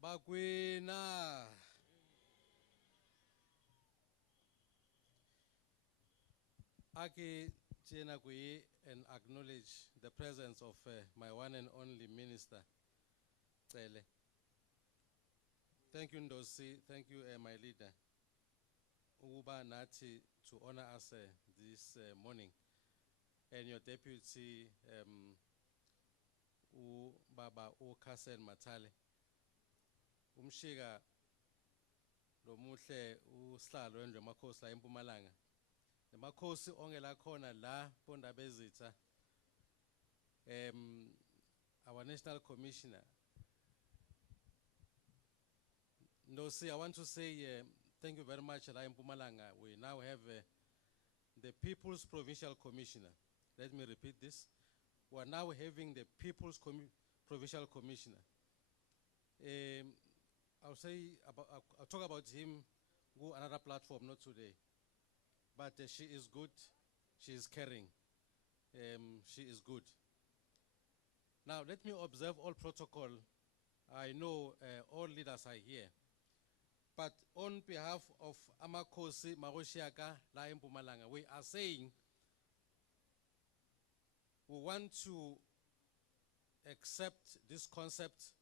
Bakwena. Ake Chena Kwe and acknowledge the presence of my one and only minister, Cele. Thank you, Ndosi. Thank you, my leader. Uba Nati to honor us this morning. And your deputy, Baba Cele Matale. Umshiga lo muhle usihlalo wendlu yamakhosi la eMpumalanga. Namakhosi onke la khona la Ponda Bezitha. Our National Commissioner. Ndosi, I want to say thank you very much la eMpumalanga. We now have the People's Provincial Commissioner. Let me repeat this. We are now having the People's Provincial Commissioner. I'll talk about him go another platform, not today. But she is good. She is caring. She is good. Now let me observe all protocol. I know all leaders are here. But on behalf of Amakosi Maroshiaka la eMpumalanga, we are saying we want to accept this concept.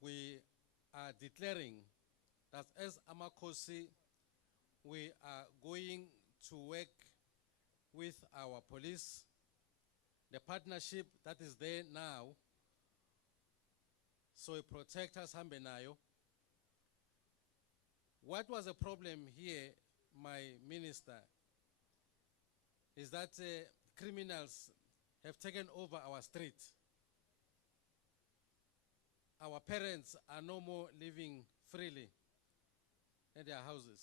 We are declaring that as Amakosi, we are going to work with our police, the partnership that is there now, so we protect us Hambenayo. What was the problem here, my minister, is that criminals have taken over our street. Our parents are no more living freely in their houses.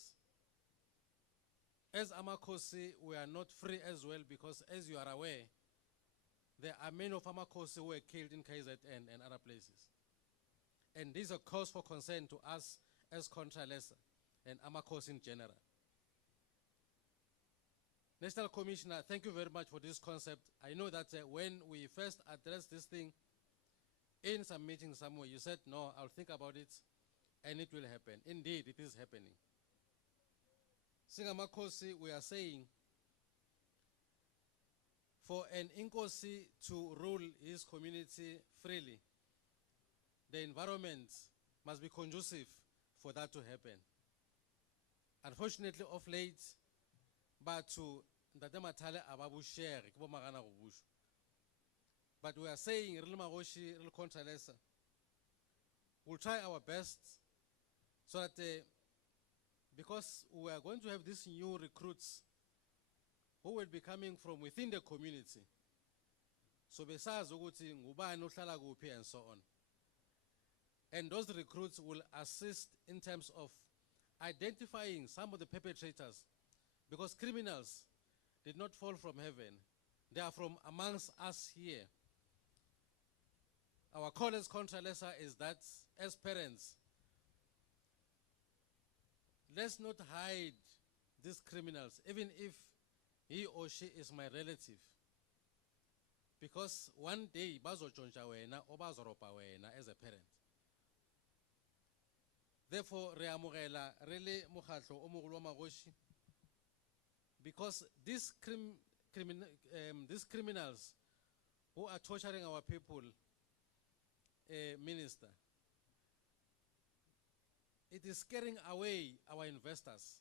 As Amakosi, we are not free as well because, as you are aware, there are many of Amakosi who were killed in KZN and other places. And this is a cause for concern to us as Contralesa and Amakosi in general. National Commissioner, thank you very much for this concept. I know that when we first addressed this thing in some meeting somewhere, you said, no, I'll think about it, and it will happen. Indeed, it is happening. Singamakosi, we are saying, for an Inkosi to rule his community freely, the environment must be conducive for that to happen. Unfortunately, of late, but to Ndate Matale ababu share, but we are saying, real Maroshi, real Contralesa, we'll try our best so that because we are going to have these new recruits who will be coming from within the community. So besides and so on. And those recruits will assist in terms of identifying some of the perpetrators, because criminals did not fall from heaven. They are from amongst us here. Our call as Contralesa is that as parents, let's not hide these criminals, even if he or she is my relative. Because one day, bazo choncha wena or bazo ropa wena as a parent. Therefore, reamogela really mukhatlo omogolo magoshi, because these criminals who are torturing our people, minister, it is scaring away our investors.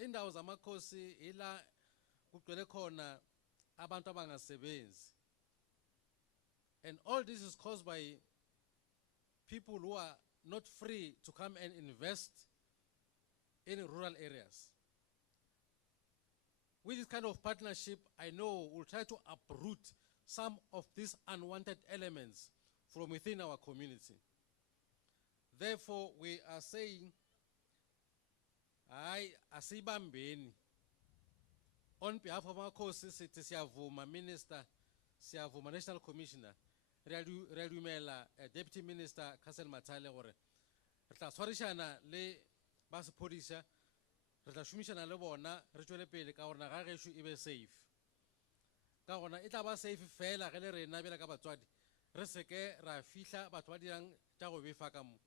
Indawo zamakhosi ila kugcwele khona abantu abangasebenzi. And all this is caused by people who are not free to come and invest in rural areas. With this kind of partnership, I know we'll try to uproot some of these unwanted elements from within our community. Therefore, we are saying, asibambeni. On behalf of our courses, siyavuma Minister, siyavuma National Commissioner, Redumela, Deputy Minister Cele Matale gore. Retla tshwarishana le ba sepodisa, retla shumishana le bona, re tswele pele ka gore naga gešo e be safe. Ka gona e tla ba safe fela ge le rena bela ka batswadi. Re seke ra fihla batho ba dirang tša go befa ka mo.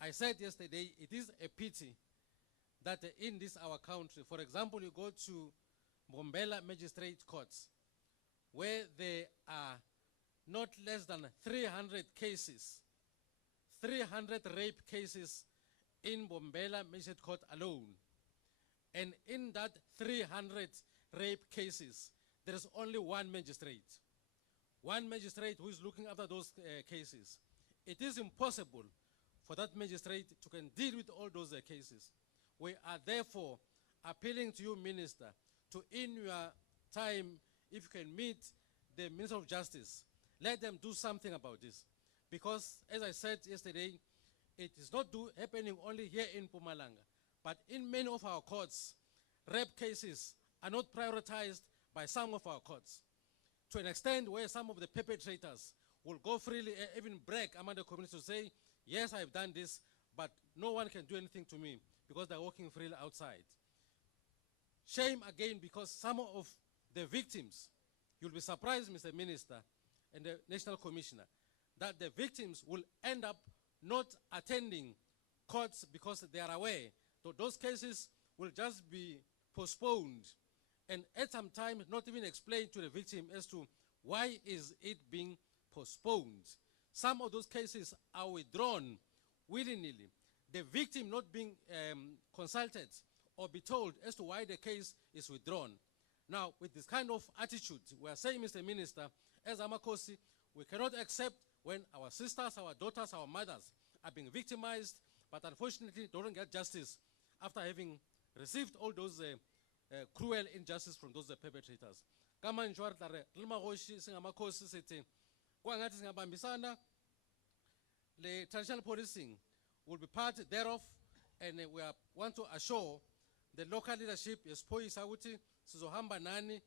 I said yesterday, it is a pity that in this our country, for example, you go to Mpumalanga Magistrate Courts, where there are not less than 300 cases, 300 rape cases in Mpumalanga Magistrate Court alone. And in that 300 rape cases, there is only one magistrate who is looking after those cases. It is impossible for that magistrate to can deal with all those cases. We are therefore appealing to you, Minister, to in your time, if you can meet the Minister of Justice, let them do something about this. Because as I said yesterday, it is not happening only here in Mpumalanga, but in many of our courts, rape cases are not prioritized by some of our courts, to an extent where some of the perpetrators will go freely, even brag among the community to say, yes, I've done this, but no one can do anything to me because they're walking freely outside. Shame again, because some of the victims, you'll be surprised, Mr. Minister and the National Commissioner, that the victims will end up not attending courts because they are aware that those cases will just be postponed, and at some time not even explained to the victim as to why is it being postponed. Some of those cases are withdrawn willy-nilly, the victim not being consulted or be told as to why the case is withdrawn. Now, with this kind of attitude, we are saying, Mr. Minister, as Amakosi, we cannot accept when our sisters, our daughters, our mothers are being victimized, but unfortunately don't get justice after having received all those cruel injustice from those perpetrators. Kama njwartare, lima goshi singamakosi sete, kwa ngati singabambisana, the traditional policing will be part thereof, and we want to assure the local leadership is poised ukuthi sizohamba nani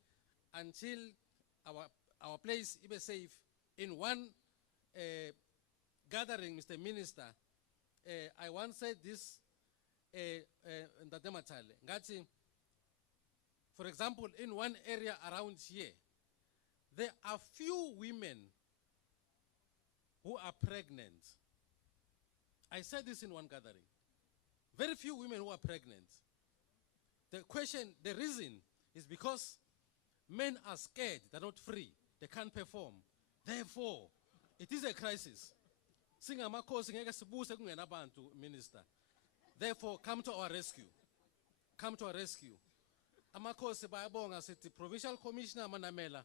until our place is safe. In one gathering, Mr. Minister, I once said this in the Dematale. Ngati, for example, in one area around here, there are few women who are pregnant. I said this in one gathering. Very few women who are pregnant. The question, the reason is because men are scared, they're not free, they can't perform. Therefore, it is a crisis. Singamakosi ngeke sibuse kungena abantu, Minister. Therefore, come to our rescue. Come to our rescue. Amakosi bayabonga sithi Provincial Commissioner Manamela,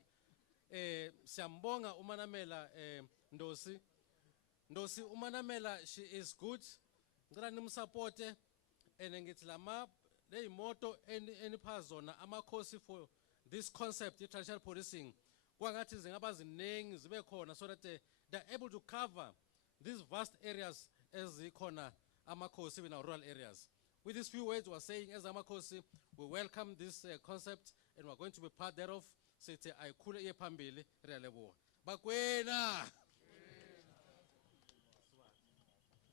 siyambonga uManamela Ndosi. Ndosi uManamela, she is good. Ngicela nimsupporte and ngithi lama le moto eniphazona amakosi for this concept of traditional policing. Kwangathi zingaba ziningi zibe khona so that they're able to cover these vast areas as ikhona amakosi in our rural areas. With these few words, we're saying as amakosi, we welcome this concept and we're going to be part thereof. Sithi ayikhule iye phambili realebo. Bakwena.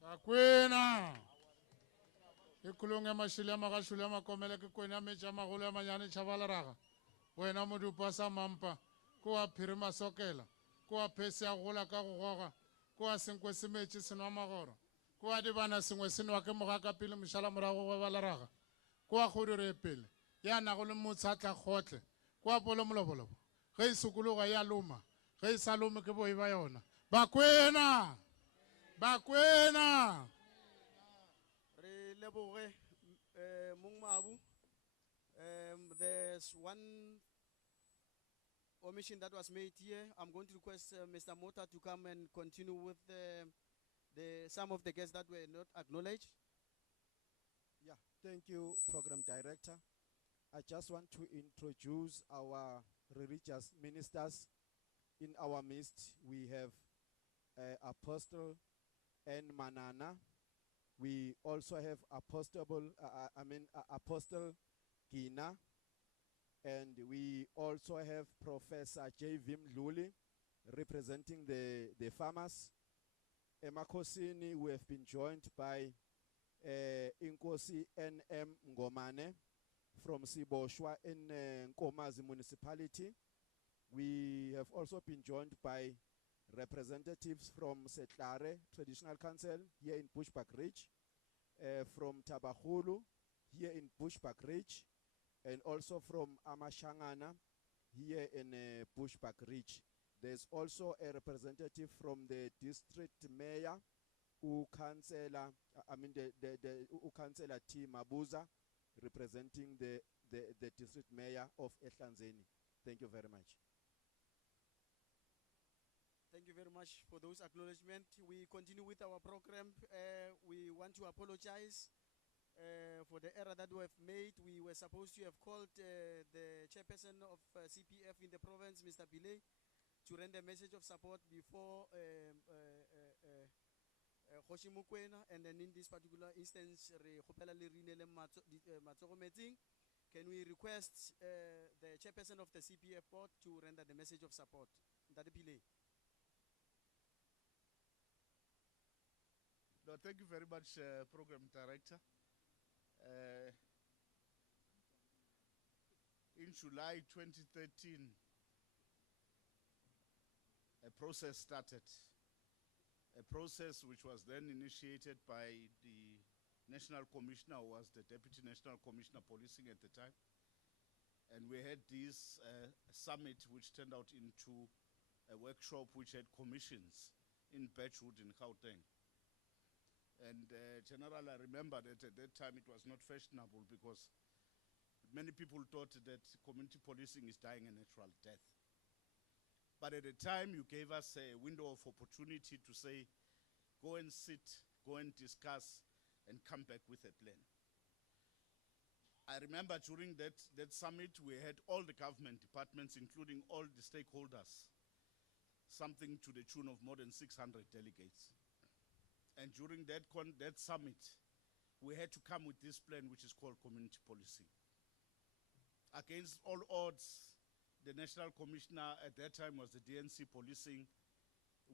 Bakwena. Ikulunga mashile makashule makomele kwena mecha magolo manyane chavala raga. Wena modupa sa mampa. Kwa pirima sokela. Kwa pesi agola ka goga. Kwa senkwe semechi senwa magoro. Kwa dibana sengwe senwa ke mogaka pele mshala morago go bala raga. Kwa khurire pele. Ya na go le motsatla khotle. Kwa polo molobolobo. Ge isukuluga ya luma. Ge isalume ke boiba yona. Bakwena. Bakwena. Re leboge Mungmabu. There's one omission that was made here. I'm going to request Mr. Mota to come and continue with some of the guests that were not acknowledged. Yeah, thank you, Program Director. I just want to introduce our religious ministers. In our midst, we have Apostle N. Manana. We also have Apostle Gina. And we also have Professor J. Vim Luli representing the farmers. Emakosini, we have been joined by Inkosi N.M. Ngomane from Siboshwa in Nkomazi municipality. We have also been joined by representatives from Setlare Traditional Council here in Bushbuck Ridge, from Tabahulu here in Bushbuck Ridge, and also from Amashangana here in Bushbuck Ridge. There's also a representative from the district mayor, Councillor T. Mabuza, representing the district mayor of Ehlanzeni. Thank you very much. Thank you very much for those acknowledgements. We continue with our program. We want to apologize for the error that we have made. We were supposed to have called the chairperson of CPF in the province, Mr. Pillay, to render a message of support before Kgoshi Mokoena, and then in this particular instance, re kgopela le rine le matsogo metsing. Can we request the chairperson of the CPF board to render the message of support? Ntate Pillay. No, thank you very much, Program Director. In July 2013, a process started. A process which was then initiated by the National Commissioner, who was the Deputy National Commissioner Policing at the time. And we had this summit which turned out into a workshop which had commissions in Birchwood in Gauteng. And General, I remember that at that time it was not fashionable because many people thought that community policing is dying a natural death. But at the time you gave us a window of opportunity to say, go and sit, go and discuss, and come back with a plan. I remember during that summit, we had all the government departments, including all the stakeholders, something to the tune of more than 600 delegates. And during that summit, we had to come with this plan, which is called community policing. Against all odds, the National Commissioner at that time was the DNC policing.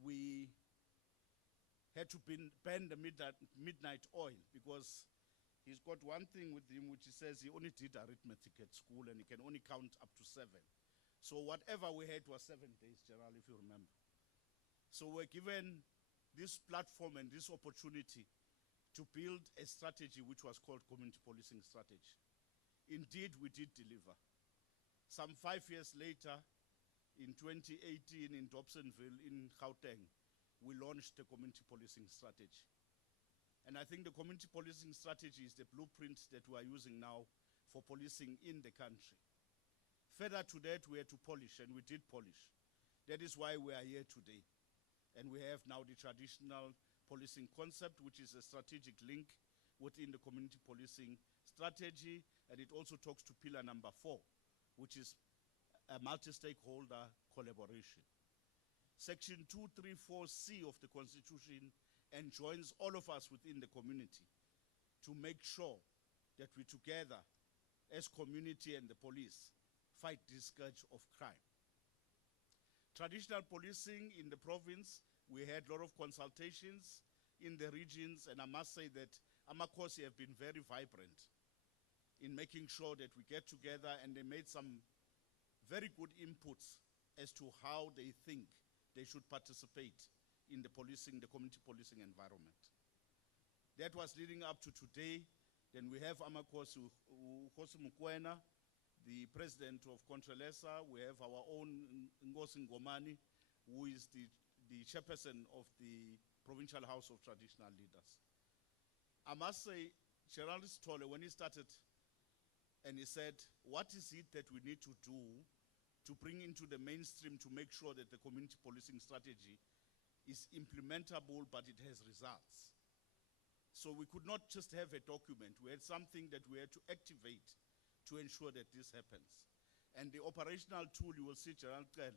We had to ban the midnight oil because he's got one thing with him which he says he only did arithmetic at school and he can only count up to 7. So whatever we had was 7 days, General, if you remember. So we're given this platform and this opportunity to build a strategy which was called community policing strategy. Indeed, we did deliver. Some 5 years later, in 2018 in Dobsonville in Gauteng, we launched the community policing strategy. And I think the community policing strategy is the blueprint that we are using now for policing in the country. Further to that, we had to polish, and we did polish. That is why we are here today. And we have now the traditional policing concept, which is a strategic link within the community policing strategy, and it also talks to pillar number 4, which is a multi-stakeholder collaboration. Section 234C of the Constitution enjoins all of us within the community to make sure that we together, as community and the police, fight this scourge of crime. Traditional policing in the province, we had a lot of consultations in the regions, and I must say that Amakosi have been very vibrant in making sure that we get together, and they made some very good inputs as to how they think they should participate in the policing, the community policing environment. That was leading up to today. Then we have Amakosi Mokoena, the president of Contralesa. We have our own Ngosi Ngomani, who is the chairperson of the Provincial House of Traditional Leaders. I must say, Gerald Cele, when he started, and he said, what is it that we need to do to bring into the mainstream to make sure that the community policing strategy is implementable, but it has results? So we could not just have a document. We had something that we had to activate to ensure that this happens. And the operational tool you will see, Gerald Cele,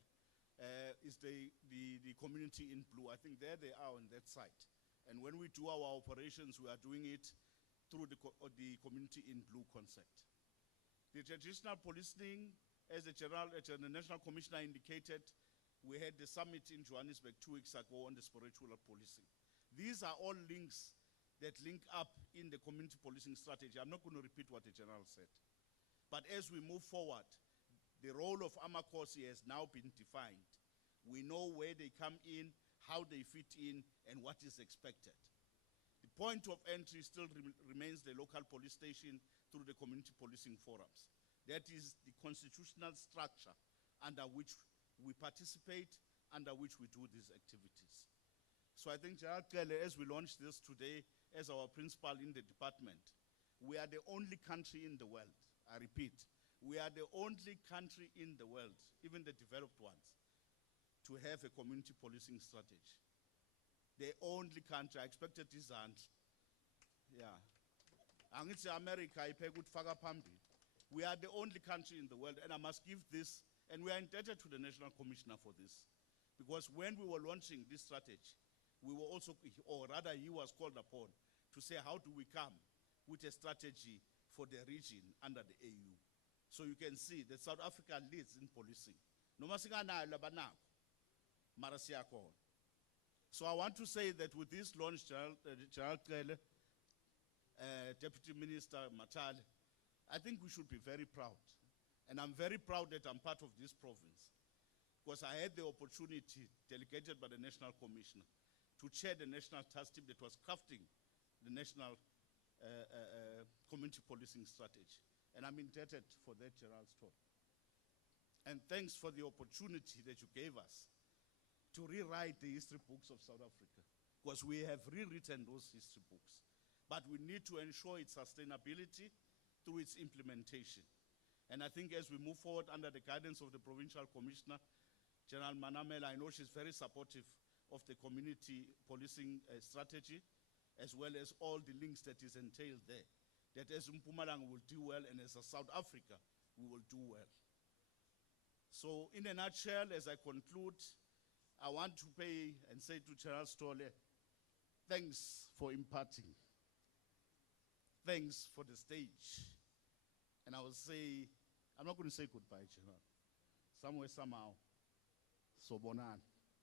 is the community in blue. I think there they are on that site. And when we do our operations, we are doing it through the community in blue concept. The traditional policing, as the National Commissioner indicated, we had the summit in Johannesburg 2 weeks ago on the spiritual policing. These are all links that link up in the community policing strategy. I'm not going to repeat what the General said. But as we move forward, the role of Amakosi has now been defined. We know where they come in, how they fit in, and what is expected. The point of entry still remains the local police station through the community policing forums. That is the constitutional structure under which we participate, under which we do these activities. So I think, Gerald Cele, as we launch this today, as our principal in the department, we are the only country in the world, I repeat, we are the only country in the world, even the developed ones, to have a community policing strategy. The only country, I expected this and yeah. Angithi America iphe ukufaka phambili. We are the only country in the world, and I must give this, and we are indebted to the National Commissioner for this. Because when we were launching this strategy, we were also, or rather he was called upon to say, how do we come with a strategy for the region under the AU? So you can see that South Africa leads in policing. Noma singanayo labanako, mara siyakhona. So I want to say that with this launch, General Cele, Deputy Minister Matale, I think we should be very proud. And I'm very proud that I'm part of this province, because I had the opportunity, delegated by the National Commissioner, to chair the national task team that was crafting the national community policing strategy. And I'm indebted for that, Gerald's talk. And thanks for the opportunity that you gave us to rewrite the history books of South Africa, because we have rewritten those history books. But we need to ensure its sustainability through its implementation. And I think as we move forward under the guidance of the Provincial Commissioner, General Manamela, I know she's very supportive of the community policing strategy, as well as all the links that is entailed there. That as Mpumalanga will do well, and as a South Africa, we will do well. So in a nutshell, as I conclude, I want to pay and say to Charles Cele, thanks for imparting. Thanks for the stage. And I will say, I'm not going to say goodbye, General. Somewhere, somehow, so bonan,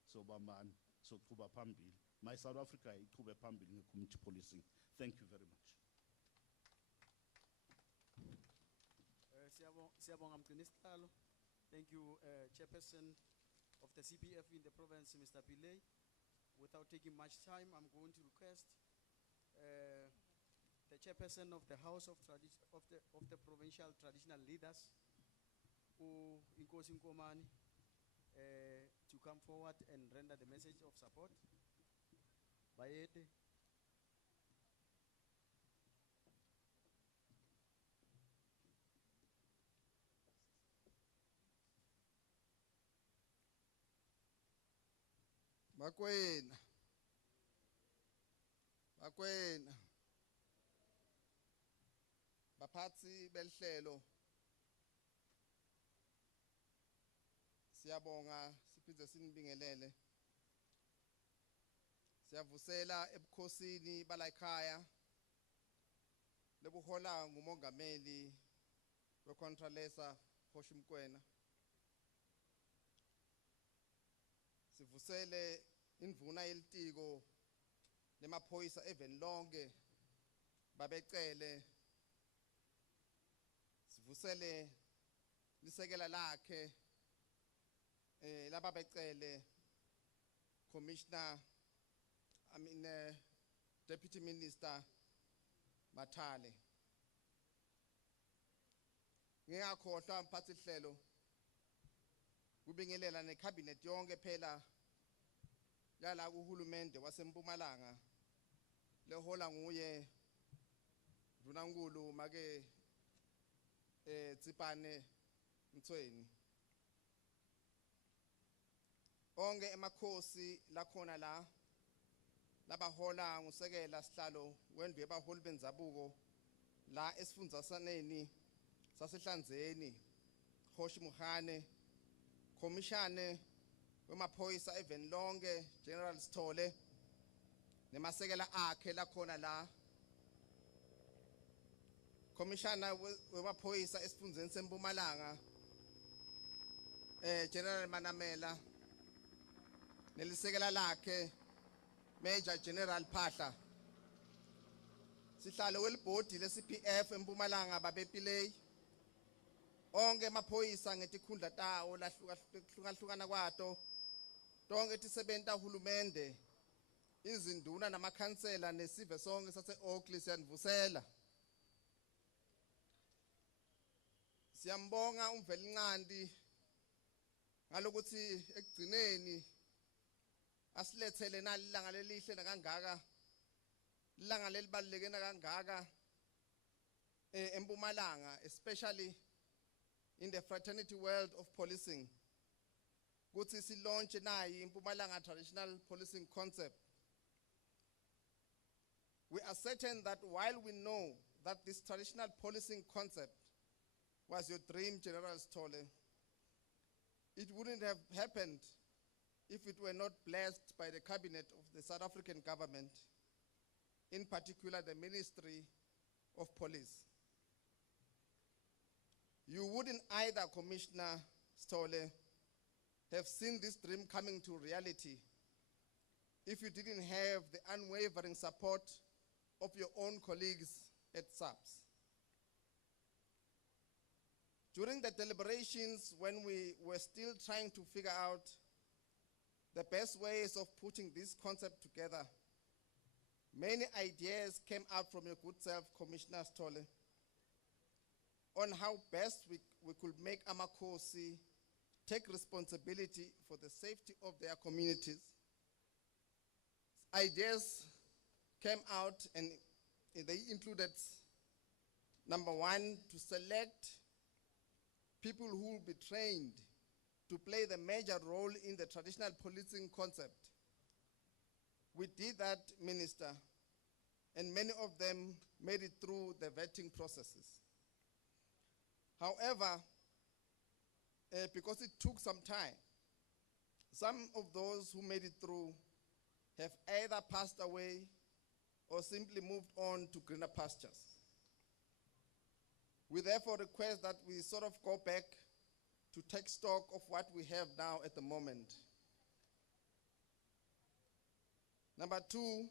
so bamban, so kuba pambil. My South Africa, kuba pambil in community policing. Thank you very much. Siyabonga Ministerial. Thank you, Chairperson of the CPF in the province, Mr. Pillay. Without taking much time, I'm going to request the Chairperson of the House of the Provincial Traditional Leaders, Inkosi Nkomani, to come forward and render the message of support. Bayete. Bakwena. Bakwena. Baphathi belhlelo. Siyabonga siphinde sinibingelele. Siyavusela ebukhosini bala ekhaya lebuhola ngumongameli weControlesa Hoshimkwena. Sivusele indvuna yelitiko lemaphoyisa even lonke babecele. Sivusele lisekela lakhe lababecele Commissioner, Deputy Minister Matale. Ngiyakhohlwa mphathi hlelo kubingelela necabinet yonke phela yala kuhulumende waseMpumalanga lehola nguye Dunankulu make Tsipane Mthweni. Onke emakhosi lakhona la labahola ngusekela sihlalo wendlu yabaholi benzabuko la esifundzasaneni saseHlanzeni Khoshi Muhane, Commissioner wemaphoyisa even lonke General Cele nemasekela akhe lakhona la, Commissioner wemaphoyisa esifundzeni seMpumalanga General Manamela nelisekela lakhe Major General Phahla, sihlalo welibhodi leCPF eMpumalanga babepiley, onke emaphoyisa ngetikhundla tawo lahlukahlukana kwato, tonke tisebenta hulumende, izinduna namakhansela nesive sonke sase Oakley siyanivusela. Siyambonga uMvelinqanti ngalokuthi ekugcineni asilethele nalilanga lelihle nakangaka, ilanga lelibaluleke nakangaka eMpumalanga, especially in the fraternity world of policing. ukuthi si launch nayi Mpumalanga traditional policing concept. We are certain that while we know that this traditional policing concept was your dream, General Cele, it wouldn't have happened if it were not blessed by the cabinet of the South African government, in particular the Ministry of Police. You wouldn't either, Commissioner Cele, have seen this dream coming to reality if you didn't have the unwavering support of your own colleagues at SAPS. During the deliberations, when we were still trying to figure out the best ways of putting this concept together, many ideas came out from your good self, Commissioner Cele, on how best we could make Amakosi take responsibility for the safety of their communities. Ideas came out and they included, number one, to select people who will be trained to play the major role in the traditional policing concept. We did that, Minister, and many of them made it through the vetting processes. However, because it took some time, some of those who made it through have either passed away or simply moved on to greener pastures. We therefore request that we sort of go back to take stock of what we have now at the moment. Number two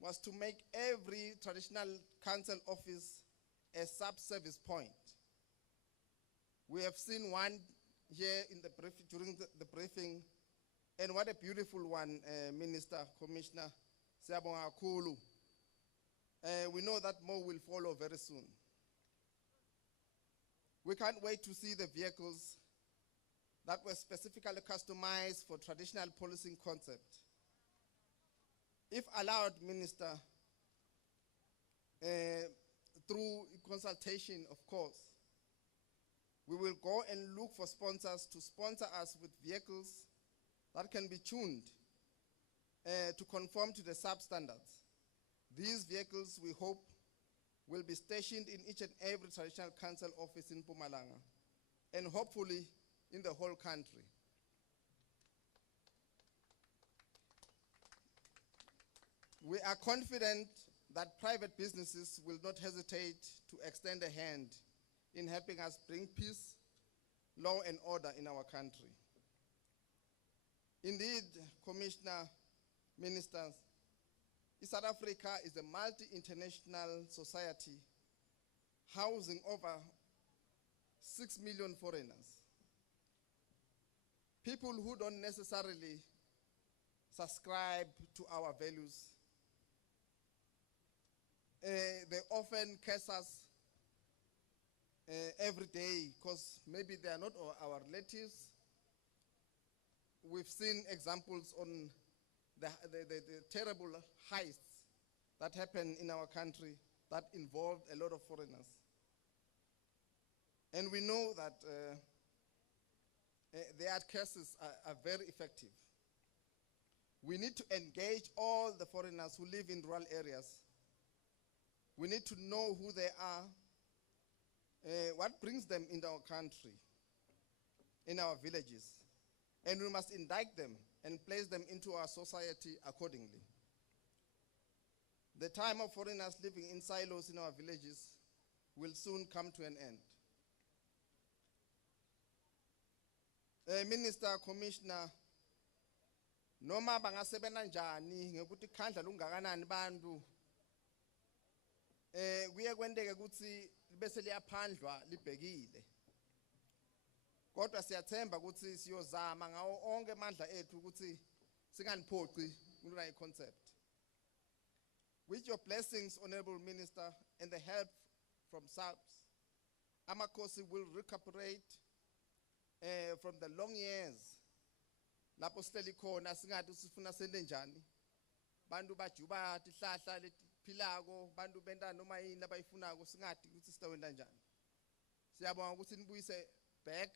was to make every traditional council office a sub-service point. We have seen one here in the during the briefing, and what a beautiful one, Minister, Commissioner, Siyabonga kakhulu. We know that more will follow very soon. We can't wait to see the vehicles that were specifically customized for traditional policing concept. If allowed, Minister, through consultation, of course, we will go and look for sponsors to sponsor us with vehicles that can be tuned to conform to the sub-standards. These vehicles, we hope, will be stationed in each and every traditional council office in Mpumalanga, and hopefully in the whole country. We are confident that private businesses will not hesitate to extend a hand in helping us bring peace, law, and order in our country. Indeed, Commissioner, Ministers, South Africa is a multi-international society housing over 6 million foreigners. People who don't necessarily subscribe to our values. They often curse us every day because maybe they are not our relatives. We've seen examples on the terrible heists that happen in our country that involved a lot of foreigners. And we know that their curses are very effective. We need to engage all the foreigners who live in rural areas. We need to know who they are, what brings them into our country, in our villages. And we must indict them and place them into our society accordingly. The time of foreigners living in silos in our villages will soon come to an end. Minister, Commissioner, noma bangasebenza njani ngekuthi khandla lungakanani bantu kuye kwendeke ukuthi bese liyaphandlwa libhekile. Kodwa siyathemba ukuthi siyozama ngawo onke amandla ethu ukuthi singaniphoqi kulona concept. With your blessings, Honorable Minister, and the help from SAPS, Amakosi will recuperate from the long years lapho sihleli khona singathi sifuna sende njani. Bantu bajuba tihlahla letiphilako, bantu benta noma yini abayifunako singathi ukuthi sitawenda njani. Siyabonga ukuthi nibuyise back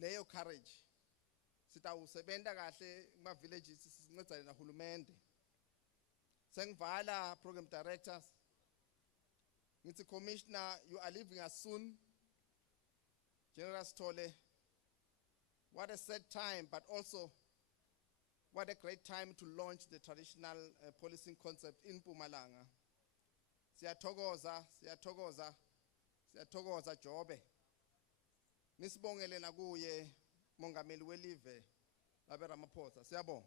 leyo courage sitawusebenta kahle kuma villages sincedane nahulumende. Sengivala program directors. Ngithi commissioner, you are leaving us soon. General Cele, what a sad time, but also what a great time to launch the traditional policing concept in Mpumalanga. Siyathokoza, siyathokoza, siyathokoza Jobe. Nisibongele nakuye mongameli welive labe Ramaphosa. Siyabonga.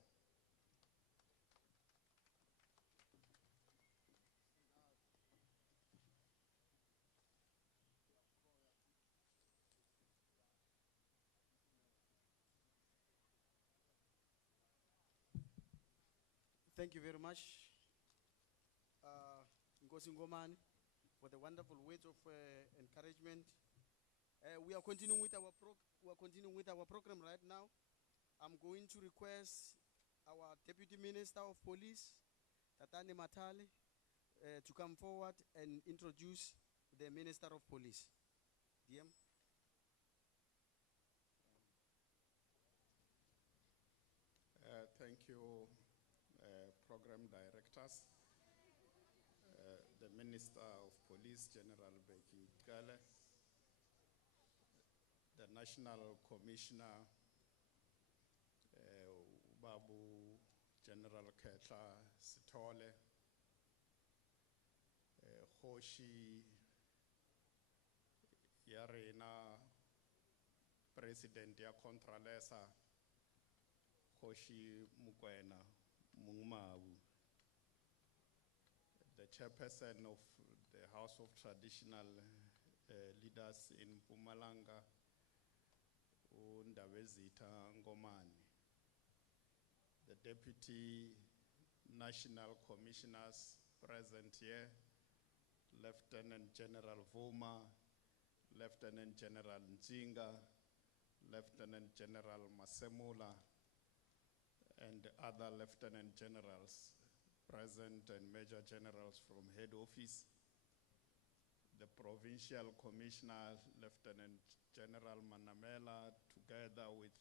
Thank you very much, Nkosi Ngomane, for the wonderful words of encouragement. We are continuing with our program right now. I'm going to request our Deputy Minister of Police, Tatane Matale, to come forward and introduce the Minister of Police. DM. Thank you, program directors, the Minister of Police, General Cele, the National Commissioner, Babu General Ketla Sitole, Hoshi Yarena, President ya Contralesa, Hoshi Mukwena Mungmawu, the chairperson of the House of Traditional Leaders in Mpumalanga, Ndabezitha Ngomane, the Deputy National Commissioners present here, Lieutenant General Vuma, Lieutenant General Nzinga, Lieutenant General Masemula, and other lieutenant generals present and major generals from head office, the provincial commissioner, Lieutenant General Manamela, together with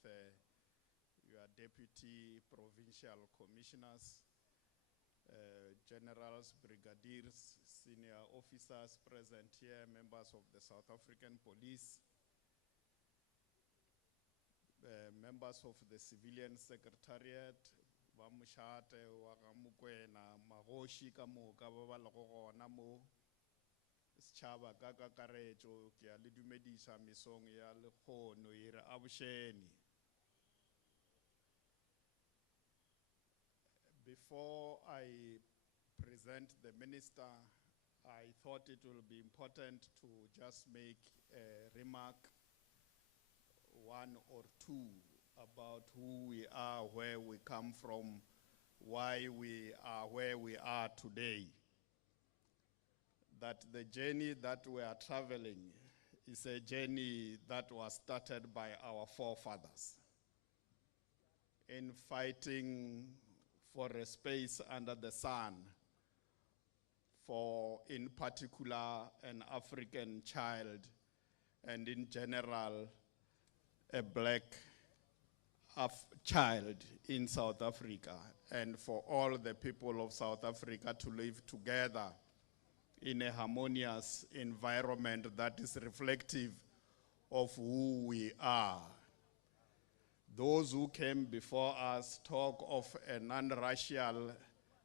your deputy provincial commissioners, generals, brigadiers, senior officers present here, members of the South African Police, members of the Civilian Secretariat, Vamushate, Wakamukwena, Magoshi Kamuka, Babalogona Mo, Chaba Gaga Karejo, Kia Lidumedisa Misong Yal Ho Noira Abusheni. Before I present the minister, I thought it will be important to just make a remark, one or two, about who we are, where we come from, why we are where we are today. That the journey that we are traveling is a journey that was started by our forefathers in fighting for a space under the sun for, in particular, an African child, and in general, a black child in South Africa, and for all the people of South Africa to live together in a harmonious environment that is reflective of who we are. Those who came before us talk of a non-racial,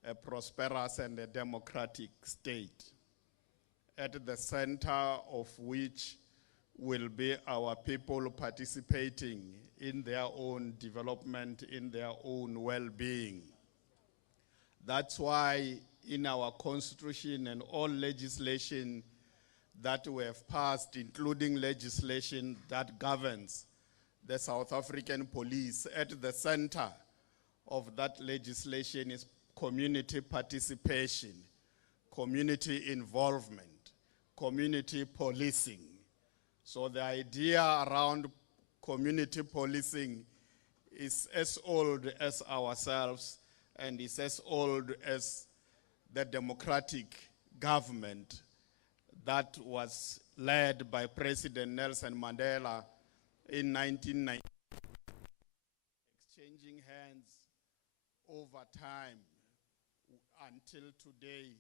a prosperous and a democratic state, at the center of which will be our people participating in their own development, in their own well-being. That's why in our constitution and all legislation that we have passed, including legislation that governs the South African police, at the center of that legislation is community participation, community involvement, community policing. So the idea around community policing is as old as ourselves and is as old as the democratic government that was led by President Nelson Mandela in 1990, exchanging hands over time until today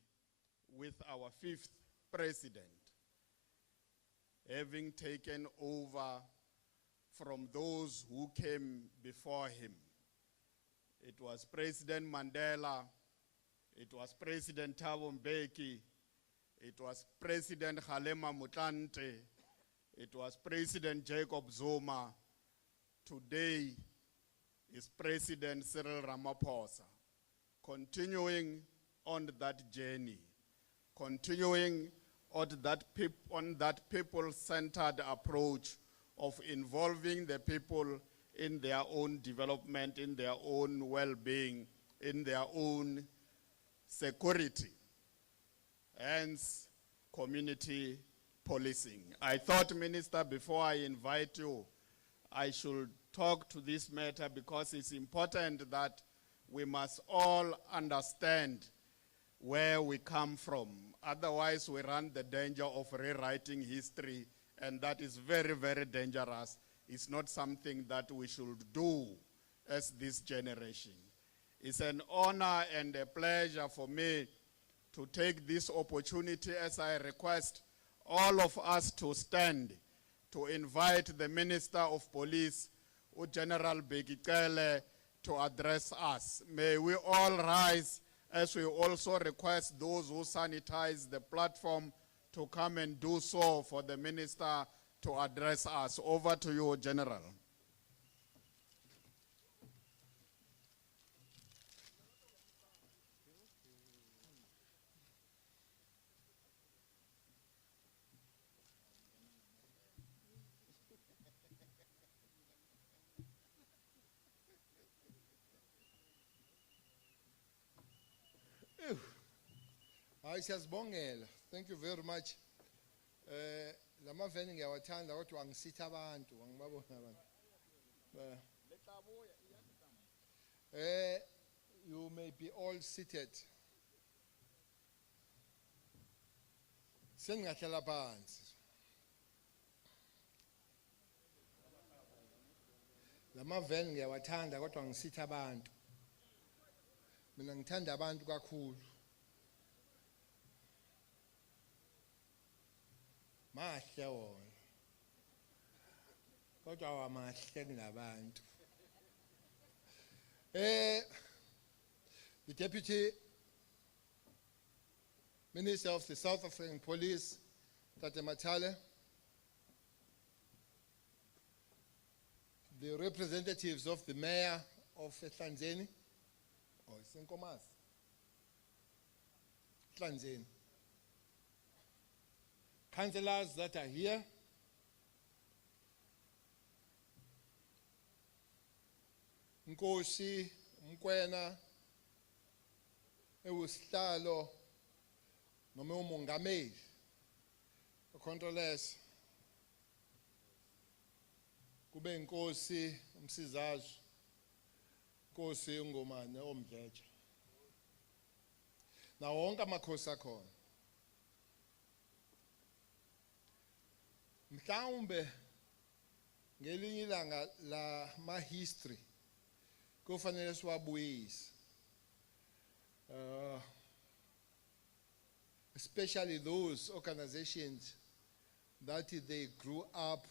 with our 5th president, having taken over from those who came before him. It was President Mandela, it was President Thabo Mbeki, it was President Kgalema Motlanthe, it was President Jacob Zuma. Today is President Cyril Ramaphosa, continuing on that journey, continuing on that people-centered approach of involving the people in their own development, in their own well-being, in their own security, hence community policing. I thought, Minister, before I invite you, I should talk to this matter because it's important that we must all understand where we come from. Otherwise, we run the danger of rewriting history, and that is very, very dangerous. It's not something that we should do as this generation. It's an honor and a pleasure for me to take this opportunity as I request all of us to stand to invite the Minister of Police, General Cele, to address us. May we all rise as we also request those who sanitize the platform to come and do so for the Minister to address us. Over to you, General. Hayi siyazibongela. Thank you very much. Lama veni ngiyawathanda kodwa angisithi abantu, angibabona abantu. You may be all seated. Sengingahlela phansi. Lama veni ngiyawathanda kodwa angisithi abantu. Mina ngithanda abantu kakhulu. Mahle wona. Kodwa awamahle kunabantu. The Deputy Minister of the South African Police, Tate Cele, the representatives of the Mayor of Tlanzeni, or Senkomas, Tlanzeni, councillors that are here, Nkosi, Mkwena, Ewusihlalo, noma umongameli, ucontrollers, kube inkosi umsizazi, inkosi ungomane omdleja. Na wonke amakhosi akhona. Mhlawumbe ngelinye ilanga la ma history kufanele siwabuyise. Especially those organizations that they grew up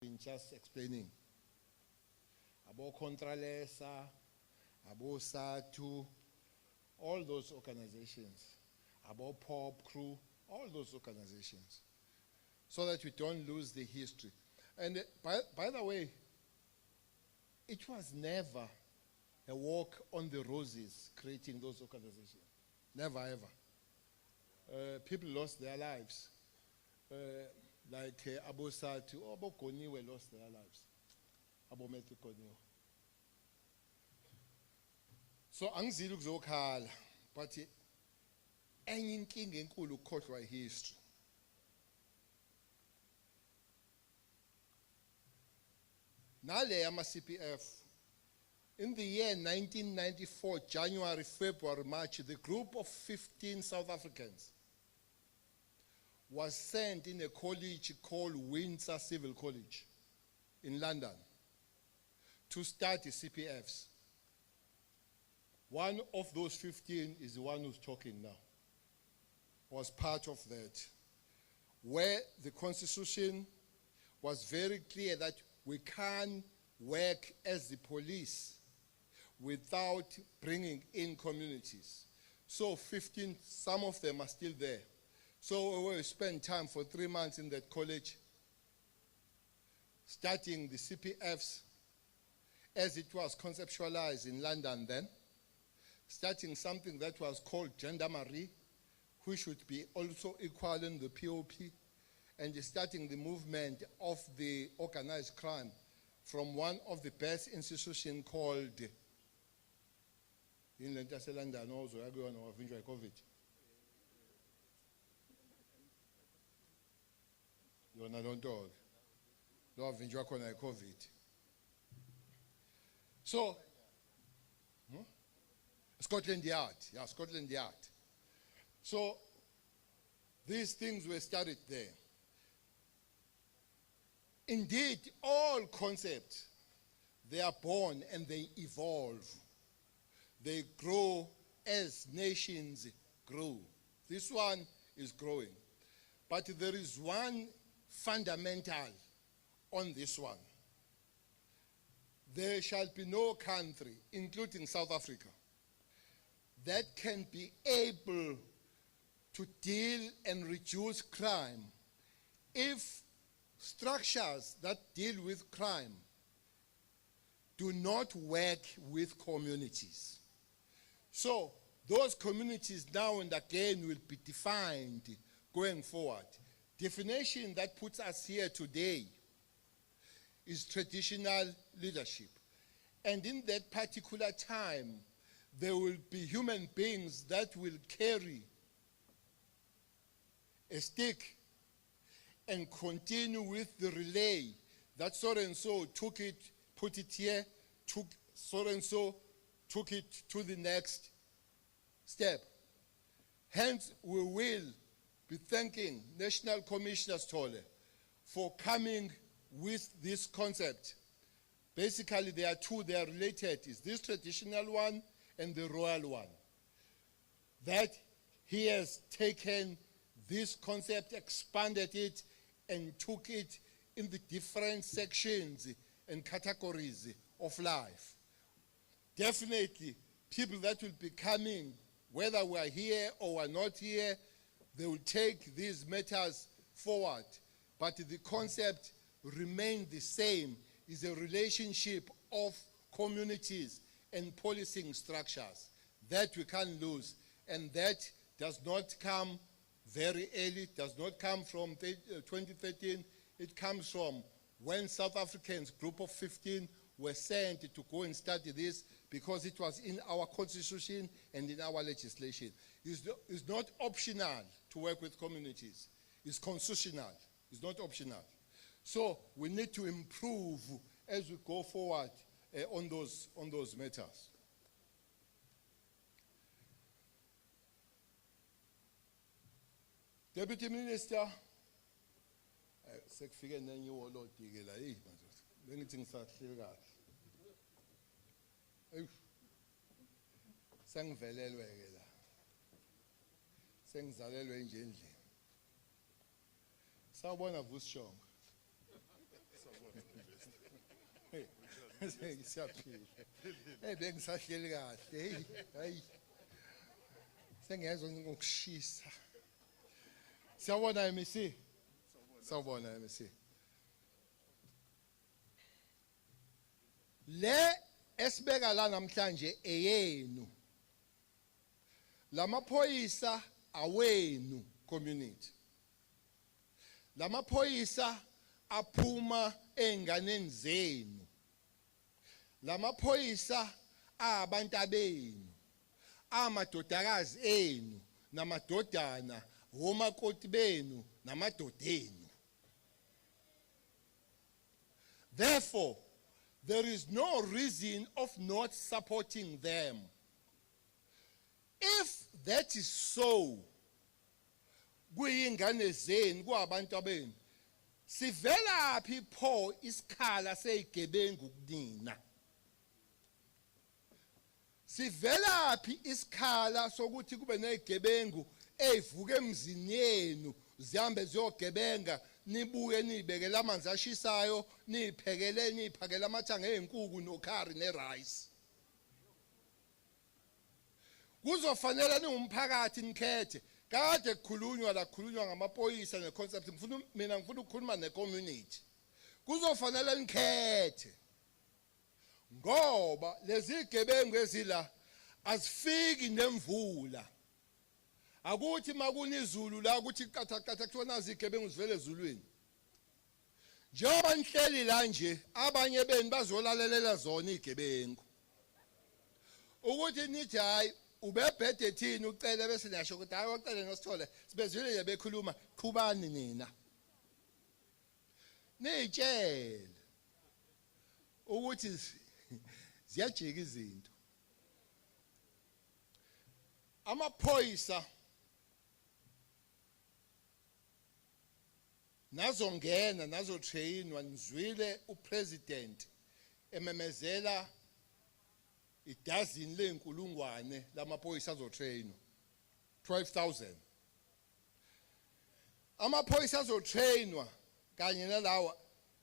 in just explaining. Abo Contralesa, Abo Satu, all those organizations, Abo Pop Crew, all those organizations, so that we don't lose the history. And by the way, it was never a walk on the roses creating those organizations. Never ever. People lost their lives. Like Abo Satu, Abo Koniwe lost their lives. Abo Meti Koniwe. So angizili ukuzokhala, but enye inkinga enkulu ukukhohlwa history. Nale ama CPF, in the year 1994, January, February, March, the group of 15 South Africans was sent in a college called Windsor Civil College in London to study CPFs. One of those 15 is the one who's talking now, was part of that, where the Constitution was very clear that we can't work as the police without bringing in communities. So 15, some of them are still there. So we spent time for 3 months in that college studying the CPFs as it was conceptualized in London then, starting something that was called gendarmerie, which should be also equal in the POP, and starting the movement of the organized crime from one of the best institutions called in London also, COVID. Yona don't talk. Lo avinjwa khona COVID. So, Scotland Yard, yeah, Scotland Yard. So, these things were studied there. Indeed, all concepts, they are born and they evolve. They grow as nations grow. This one is growing. But there is one fundamental on this one. There shall be no country, including South Africa, that can be able to deal and reduce crime if structures that deal with crime do not work with communities. So those communities now and again will be defined going forward. Definition that puts us here today is traditional leadership. And in that particular time, there will be human beings that will carry a stick and continue with the relay that so-and-so took it, put it here, took so-and-so, took it to the next step. Hence, we will be thanking National Commissioner Cele for coming with this concept. Basically, there are two, they are related. Is this traditional one and the royal one. That he has taken this concept, expanded it, and took it in the different sections and categories of life. Definitely, people that will be coming, whether we are here or we are not here, they will take these matters forward. But the concept remains the same, is a relationship of communities and policing structures that we can't lose. And that does not come very early, does not come from 2013. It comes from when South Africans, group of 15, were sent to go and study this because it was in our constitution and in our legislation. It's not optional to work with communities. It's constitutional. It's not optional. So we need to improve as we go forward on those matters. Deputy Minister, sekufike nenye wolodike la hey madoda bengithi ngisahleli kahle. Sengivelelwe ke la. Sengizalelwe nje endlini. Sawubona Vusishonga. Siyaphila. Hey bengisahleli kahle. Hey hayi. Sengiyezwa ngokushisa. Sawubona MEC. Sawubona MEC. Le esibeka la namhlanje eyenu. Lamaphoyisa awenu community. Lamaphoyisa aphuma enganeni zenu. Lamaphoyisa abantu abenu. Amadodakazi enu namadodana omakoti benu namadodeni. Therefore, there is no reason of not supporting them. If that is so, kuyingane zenu kwabantu abenu sivela phi pho isikhala seyigebengu kunina sivela phi isikhala sokuthi kube nezigebengu ezivuke emzini yenu zihambe ziyogebenga nibuye nibekele amanzi ashisayo niphakele amathanga ezinkukhu nokhari nerice kuzofanele ningumphakathi nikhethe kade kukhulunywa ngamapolisa neconcept mina ngifuna ukukhuluma necommunity kuzofanele nikhethe ngoba lezi zigebengu ezila azifiki nemvula akuthi makuna izulu la ukuthi qatha kuthiwa nazi izigebengu zivele ezulwini njengoba nihleli la nje abanye benu bazolalela zona izigebengu ukuthi nithi hayi ubebhede thini ucele bese niyasho ukuthi hayi wacele nosithole sibezwile nje bekhuluma qhubani nina nitshele ukuthi ziyajika izinto amaphoyisa nazongena nazotrainwa nizwile upresident ememezela idazini lenkulungwane lamaphoyisa azotrainwa 12,000 amaphoyisa azotrainwa kanye nalawa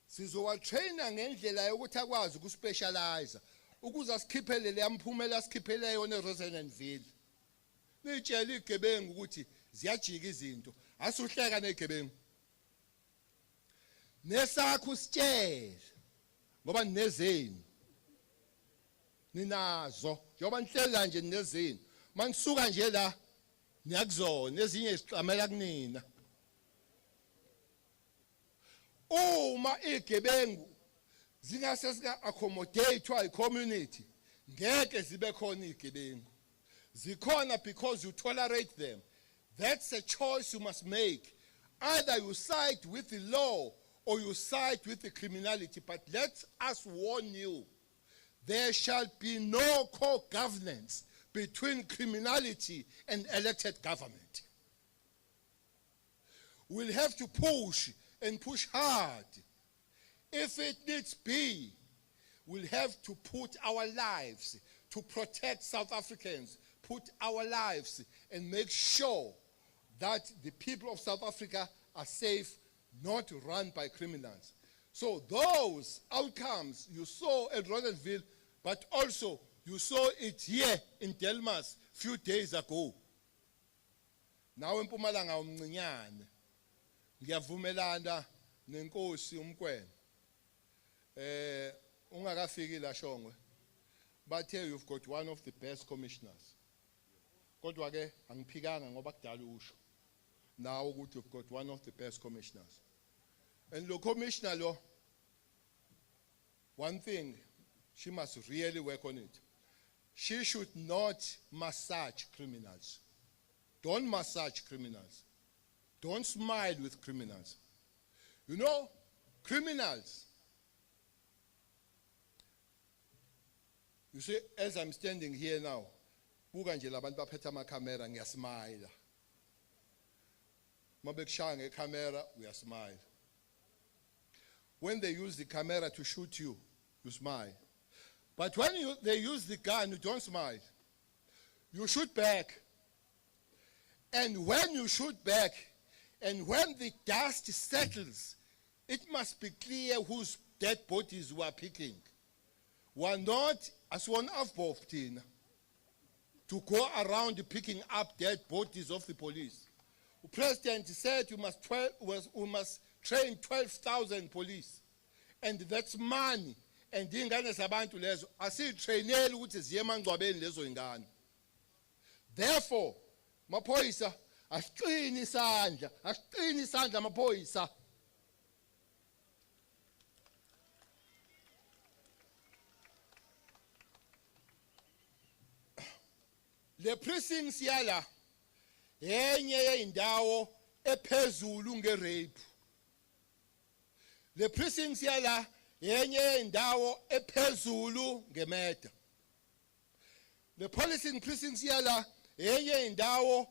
sizowatraina ngendlela yokuthi akwazi ukuspecialize ukuze asikhiphele le amphumela asikhiphele yona eRosenville nitshela igebengu ukuthi ziyajika izinto asuhleka negebengu nesakho sitshele ngoba ninezenu ninazo njengoba nihlela nje ninezenu manisuka nje la niyakuzona ezinye iziqhamela kunina uma igebengu zingase sika accommodate i community ngeke zibe khona igebengu zikhona because you tolerate them that's a choice you must make either you side with the law or you side with the criminality but let us warn you there shall be no co-governance between criminality and elected government we'll have to push and push hard. If it needs be, we'll have to put our lives to protect South Africans, put our lives and make sure that the people of South Africa are safe, not run by criminals. So those outcomes you saw at Rosenville, but also you saw it here in Delmas few days ago. Now in Mpumalanga umncinyane. Ngiyavumelana nenkosi umkwena ungakafiki la Shongwe but here you've got one of the best commissioners kodwa ke angiphikanga ngoba kudala usho now ukuthi you've got one of the best commissioners and lo commissioner lo one thing she must really work on it she should not massage criminals don't massage criminals. Don't smile with criminals. You know, criminals. You see, as I'm standing here now, buka nje labantu baphethe ama-camera ngiyasmile. Mabekushaya nge-camera uyasmile. When they use the camera to shoot you, you smile. But when they use the gun, you don't smile. You shoot back. And when you shoot back, and when the dust settles, it must be clear whose dead bodies we are picking. We are not, as one of both, to go around picking up dead bodies of the police. The president said we must train 12,000 police. And that's money. And ingane zabantu lezo asitrainele ukuthi ziye emangcwabeni lezo ingane. Therefore, maphoyisa asiqini isandla maphoyisa. Le precincts yala yenye yeindawo ephezulu ngerape. Le precincts yala yenye yeindawo ephezulu ngemeda. Le policing precincts yala yenye indawo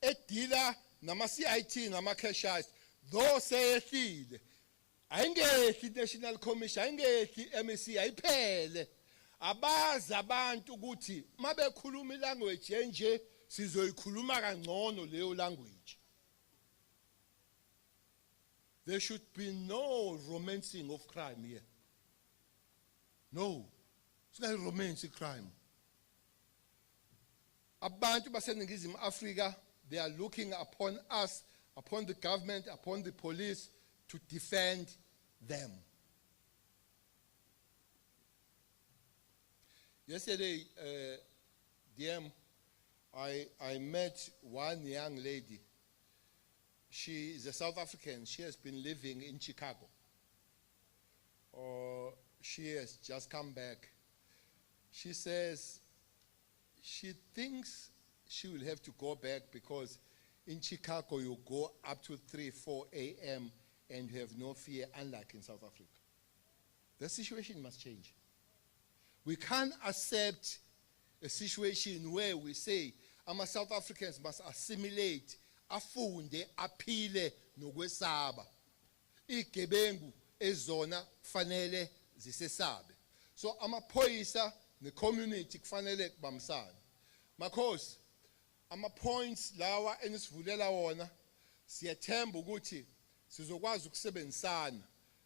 edila nama-CIT nama-cashiers though seyehlile ayingehli i-National Commission ayingehli i-MEC ayiphele abazi abantu ukuthi mabekhuluma ilanguage enje sizoyikhuluma kangcono leyo language. There should be no romancing of crime here. No, it's not romancing crime. Abantu baseNingizimu Afrika, they are looking upon us, upon the government, upon the police to defend them. Yesterday, DM, I met one young lady. She is a South African. She has been living in Chicago. She has just come back. She says she thinks she will have to go back because in Chicago you go up to 3, 4 a.m. and you have no fear, unlike in South Africa. The situation must change. We can't accept a situation where we say South Africans must assimilate, afunde, aphile nokwesaba. Igebengu ezona kufanele zisesabe. So amaphoyisa ne-community kufanele kubambisane. Makhosi, ama-points lawa enisivulela wona siyathemba ukuthi sizokwazi ukusebenzisana.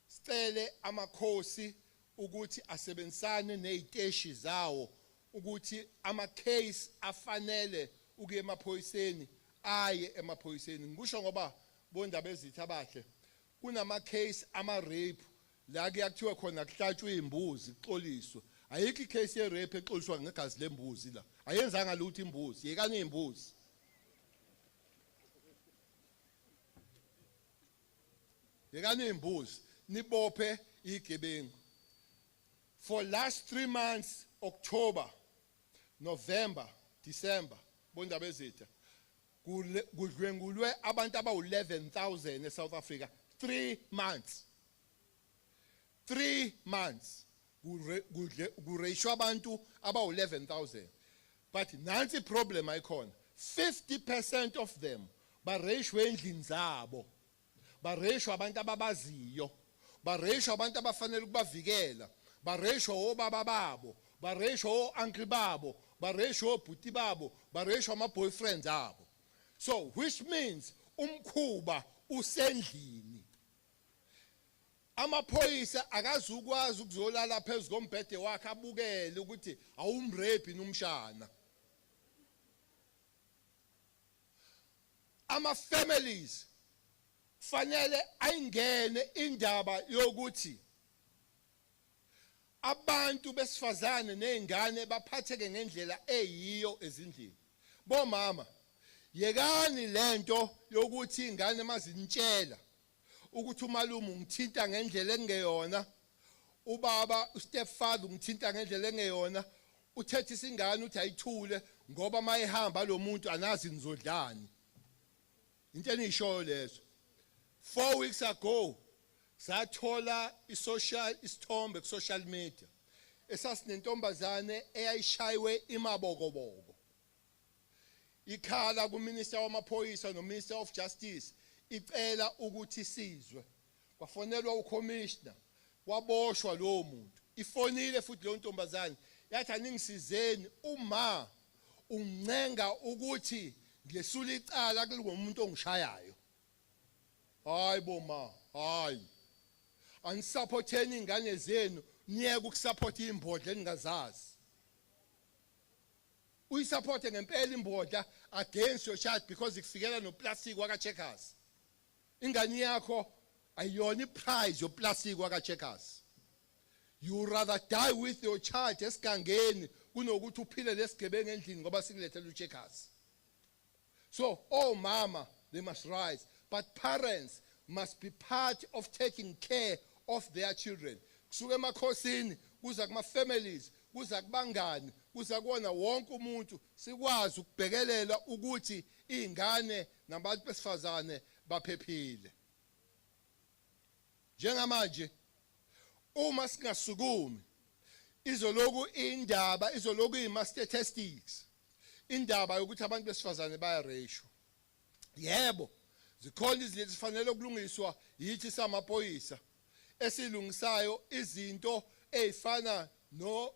Sicele amakhosi ukuthi asebenzisane neziteshi zawo ukuthi ama-case afanele ukuya emaphoyiseni aye emaphoyiseni. Ngisho ngoba bondaba ezitha abahle kunama-case ama-rape la kuyakuthiwa khona kuhlatshwe imbuzi kuxoliswe. Ayikho i-case ye-rape exoliswa ngegazi lembuzi la. Ayenzanga lutho imbuzi, yekani imbuzi. Yekani imbuzi, nibophe igebengu. For last 3 months, October, November, December, bondaba ezitha kudlwengulwe abantu abawu-11,000 eSouth Africa. 3 months. 3 months. Kureyishwa abantu abawu-11,000. But nansi problem icon. 50% of them bareyishwe endlini zabo. Bareyishwa abantu ababaziyo. Bareyishwa abantu abafanele ukubavikela. Bareyishwa obaba babo. Bareyishwa o-uncle babo. Bareyishwa obhuti babo. Bareyishwa ama-boyfriends abo. So, which means umkhuba usendlini. Amaphoyisa akazukwazi ukuzolala phezu kombhede wakhe abukele ukuthi awumrape nomshana. Ama-families fanele ayingene indaba yokuthi abantu besifazane nezingane baphatheke ngendlela eyiyo ezindlini. Bomama, yekani lento yokuthi ingane mazintshela ukuthi umalume ungithinta ngendlela engeyona, ubaba stepfather ungithinta ngendlela engeyona, uthethe isingane uthi ayithule ngoba mayihamba lo muntu anazi nizodlani. Into enishoyo lezo. 4 weeks ago sathola isithombe ku social media esasinentombazane eyayishaywe imabokoboko. Ikhala kuminister wamaphoyisa nominister of justice icela ukuthi sizwe. Kwafonelwa ucommissioner, waboshwa lo muntu. Ifonile futhi lo ntombazane yathi aningisizeni uma uncenga ukuthi ngesula icala kulomuntu ongishayayo. Hayi boma, hayi. Anisupporteni ingane zenu, niyeke ukusupporta imbodla eningazazi. Uyisupporte ngempela imbodla against your child because ikufikela noplastic waka-checkers. Ingane yakho ayiyona iprize yoplastic waka-checkers. You rather die with your child esigangeni kunokuthi uphile lesigebengu endlini ngoba sikulethela u-checkers. So, oh mama, they must rise. But parents must be part of taking care of their children. Kusuke emakhosini, kuza kuma-families, kuza kubangani, kuza kuwona wonke umuntu sikwazi ukubhekelela ukuthi izingane nabantu besifazane baphephile. Njengamanje uma singasukumi izoloku indaba izoloku ima-statistics indaba yokuthi abantu besifazane bayareyishwa. Yebo, zikhona izinto ezifanele ukulungiswa yithi samaphoyisa esilungisayo izinto ezifana no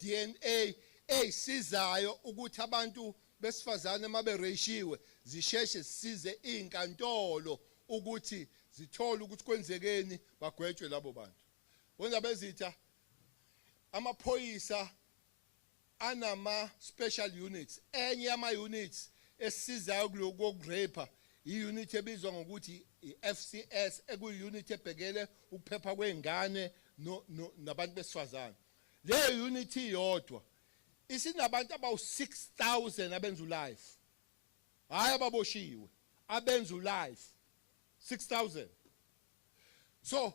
DNA ezisizayo ukuthi abantu besifazane mabereshiwe zisheshe size inkantolo ukuthi zithole ukuthi kwenzekeni bagwetshwe labo bantu. Wena bezitha amaphoyisa anama special units, enye yama units esizayo kulokurepa i-unit ebizwa ngokuthi i-FCS ekuyi-unit ebhekele ukuphepha kwengane nabantu besifazane. Le unit iyodwa isinabantu abawu-6,000 abenza ulife, hayi ababoshiwe, abenza ulife 6,000. So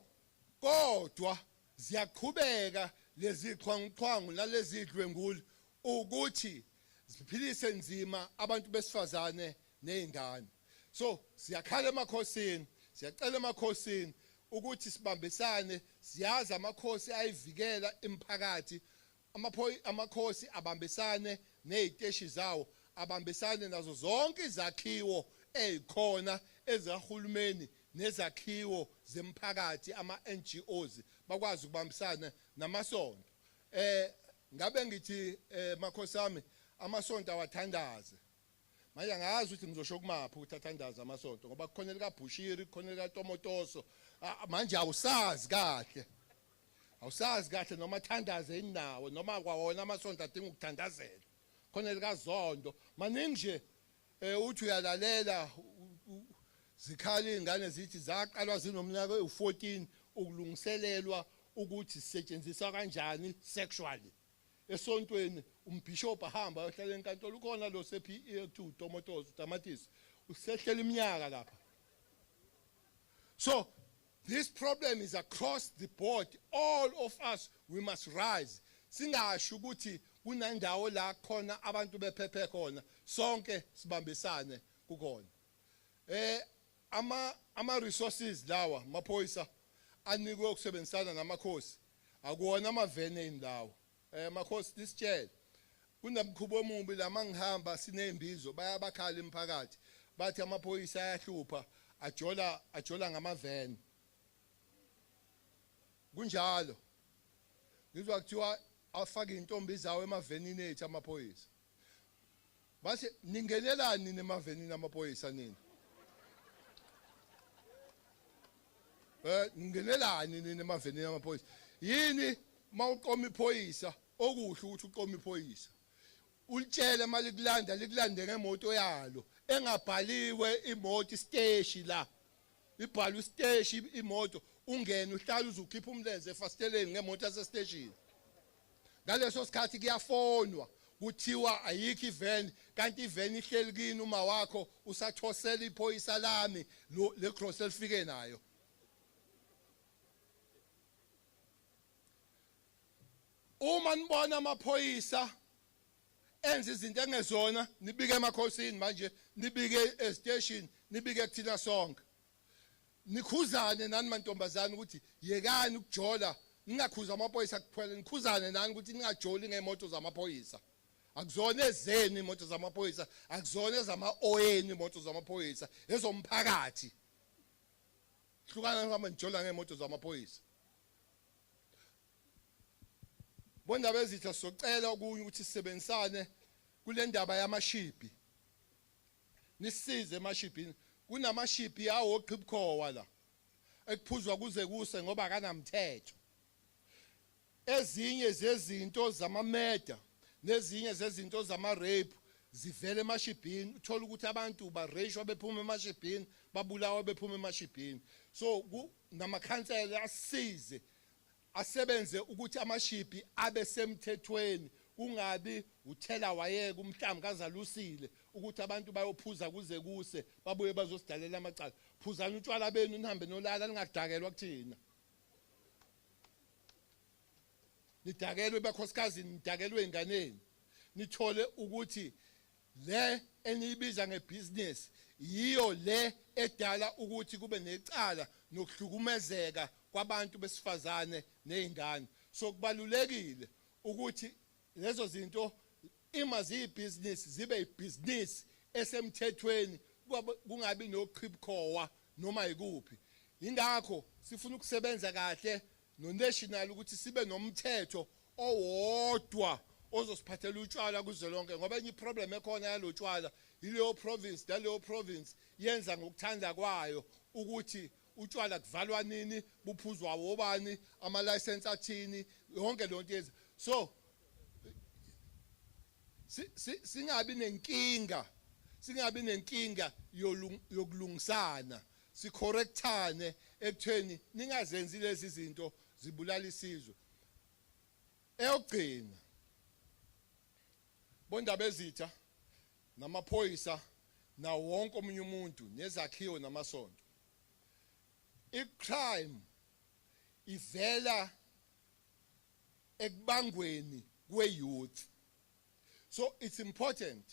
kodwa ziyaqhubeka lezi xhwanguxhwangu nalezi dlwenguli ukuthi ziphilise nzima abantu besifazane nezingane. So siyakhala emakhosini, siyacela emakhosini ukuthi sibambisane, siyazi amakhosi ayivikela imphakathi, amakhosi abambisane neziteshi zawo, abambisane nazo zonke izakhiwo ezikhona ezahulumeni nezakhiwo zemphakathi ama-NGOs bakwazi ukubambisana namasonto. Ngabe ngithi makhosi ami amasonto awathandaze. Manje angazi ukuthi ngizosho kumaphi ukuthi athandaze amasonto ngoba kukhona likaBushiri, kukhona likaTomotoso, manje awusazi kahle. Awusazi kahle noma athandaze inawo noma kwawona amasonto adinga ukuthandazela. Khona likaZondo, maningi nje uthi uyalalela zikhala izingane zithi zaqalwa zinomnyaka u14 ukulungiselelwa ukuthi sisetshenziswa kanjani sexually. Esontweni umbishop ahamba ayohlala enkantolo ukhona lo seP2 Tomotoso Tamatisi usehlela iminyaka lapha. So this problem is across the board. All of us we must rise. Singasho ukuthi kunandawo la khona abantu bephephe khona, sonke sibambisane kukona. Ama resources lawa maphoyisa anikwe ukusebenzisana namakhosi akuwona amavene endawo. Makhosi disitshela kunemkhubo omumbi lama ngihamba sinembizo bayabakhala imphakathi bathi amaphoyisa ayahlupha ajola ngamavene. Kunjalo ngizwa kuthiwa afake intombi zawo emavenini ethu amaphoyisa. Base ningenelani nemavenini amaphoyisa nini? Ningenelani nini emavenini amaphoyisa? Yini mawuqoma iphoyisa okuhle ukuthi uqoma iphoyisa. Ulitshele mali kulanda likulande ngemoto yalo engabhaliwe imoto isteshi la. Ibhalwe isteshi imoto ungene uhlala uzukhipha umlenze efasteleni ngemoto yasesteshini. Ngaleso sikhathi kuyafonwa kuthiwa ayikho iveni kanti iveni ihleli kini uma wakho usathosela iphoyisa lami le cross elifike nayo. Uma nibona amaphoyisa enza izinto engezona nibike emakhosini manje nibike estation nibike kuthina sonke. Nikhuzane nani mantombazana ukuthi yekani ukujola ningakhuza amaphoyisa kuphela nikhuzane nani ukuthi ningajoli ngemoto zamaphoyisa. Akuzona ezeni imoto zamaphoyisa, akuzona ezama-oyeni imoto zamaphoyisa, ezomphakathi. Hlukana ngihamba nijola ngemoto zamaphoyisa. Bona bezitha socela okunye ukuthi sisebenzisane kule ndaba yamashipi. Nisize emashipini. Kunamashipi awoqhibukhowa la. Ekuphuzwa kuze kuse ngoba akanamthetho. Ezinye zezinto zamameda nezinye zezinto zama-rape zivele emashipini. Uthola ukuthi abantu bareshwa bephuma emashipini, babulawa bephuma emashipini. So namakhansela asize asebenze ukuthi amashipi abe semthethweni kungabi uthela wayeka umhlambi kazalusile ukuthi abantu bayophuza kuze kuse babuye bazosidalela amacala. Phuzana utshwala benu nihambe nolala ningadakelwa kuthina. Nidakelwe bakhosikazi, nidakelwe inganeni. Nithole ukuthi le eniyibiza ngebusiness yiyo le edala ukuthi kube necala nokuhlukumezeka kwabantu besifazane nezingane. So kubalulekile ukuthi lezo zinto ima ziyibusiness zibe ibusiness esemthethweni kungabi no khipkhowa noma ikuphi. Ingakho sifuna ukusebenza kahle no national ukuthi sibe nomthetho owodwa ozosiphathela utshwala kuzolonke ngoba enye problem ekhona yalotshwala ileyo province yenza ngokuthanda kwayo ukuthi utshwala kuvalwa nini buphuzwa wobani ama license athini yonke lonto yenza so singabi nenkinga yokulungisana sicorrectane ekutheni ningazenzi lezi zinto zibulala isizwe eyogcina bondaba ezitha namaphoyisa na wonke omunye umuntu nezakhiwo namasonto icrime ivela ekubangweni kwe-youth so it's important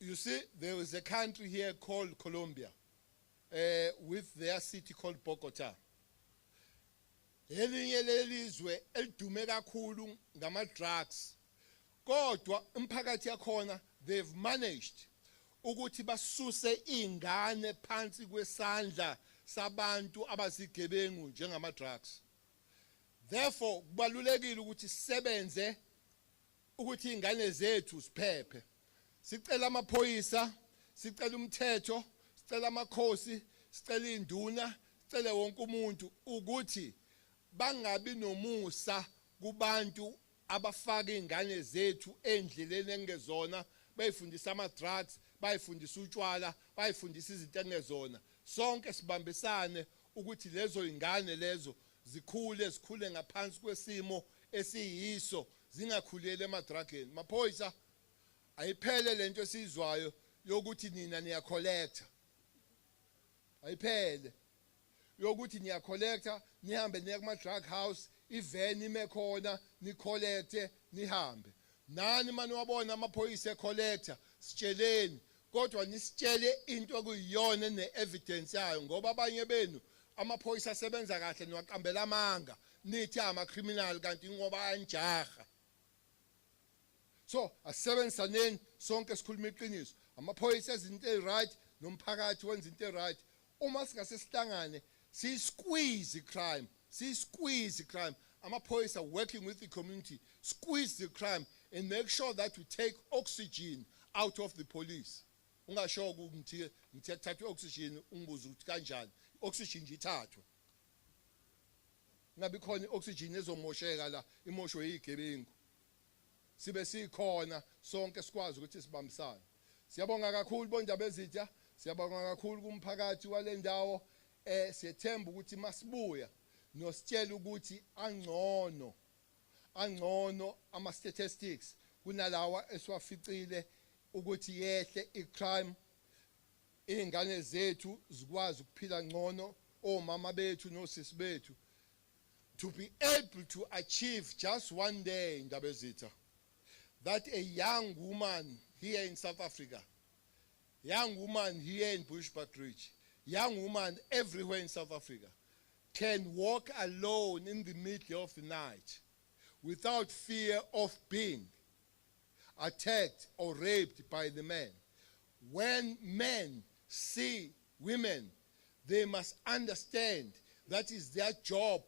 you see there is a country here called Colombia with their city called Bogota elinye lelizwe elidume kakhulu ngama drugs kodwa umphakathi yakhona they've managed ukuthi basuse ingane phansi kwesandla sabantu abazigebengu njengama drugs therefore kubalulekile ukuthi sisebenze ukuthi ingane zethu siphephe sicela amaphoyisa sicela umthetho sicela amakhosi sicela induna sicela wonke umuntu ukuthi bangabi nomusa kubantu abafaka ingane zethu endleleni engezona bayifundisa ama drugs bayifundisa utshwala bayifundisa izinto engezona sonke sibambisane ukuthi lezo ingane lezo zikhule ngaphansi kwesimo esiyiso zingakhuleli emadrageni maphoyisa ayiphele lento esizwayo yokuthi nina niya collector ayiphele yokuthi niya collector nihambe niya kuma drug house iveni imekhona ni collecte nihambe nani manje wabona amaphoyisa ecollector sitsheleni kodwa nisitshele into okuyiyona neevidence yayo ngoba abanye benu amaphoyisa asebenza kahle niwaqambela amanga nithi ama criminal kanti ngoba anjaha so asebenzisaneni sonke sikhuluma iqiniso amaphoyisa ezinto eziright nomphakathi wenza into eziright uma singase sihlangane squeeze crime amaphoyisa working with the community squeeze the crime and make sure that we take oxygen out of the police ungasho ukuthi ngithatha oxygen ungibuza ukuthi kanjani oxygen nje ithathwe ngabe khona oxygen ezomosheka la imosho yigebengu sibe sikhona sonke sikwazi ukuthi sibambisane siyabonga kakhulu bondaba ezitha siyabonga kakhulu kumphakathi wale ndawo siyethemba ukuthi masibuya nositshela ukuthi angcono ama statistics kunalawa esiwaficile ukuthi yehle icrime ingane zethu zikwazi ukuphila ngcono omama bethu nosisi bethu to be able to achieve just one day indaba ezitha that a young woman here in South Africa young woman here in Bushbuckridge young woman everywhere in South Africa can walk alone in the middle of the night without fear of being attacked or raped by the men. When men see women, they must understand that is their job,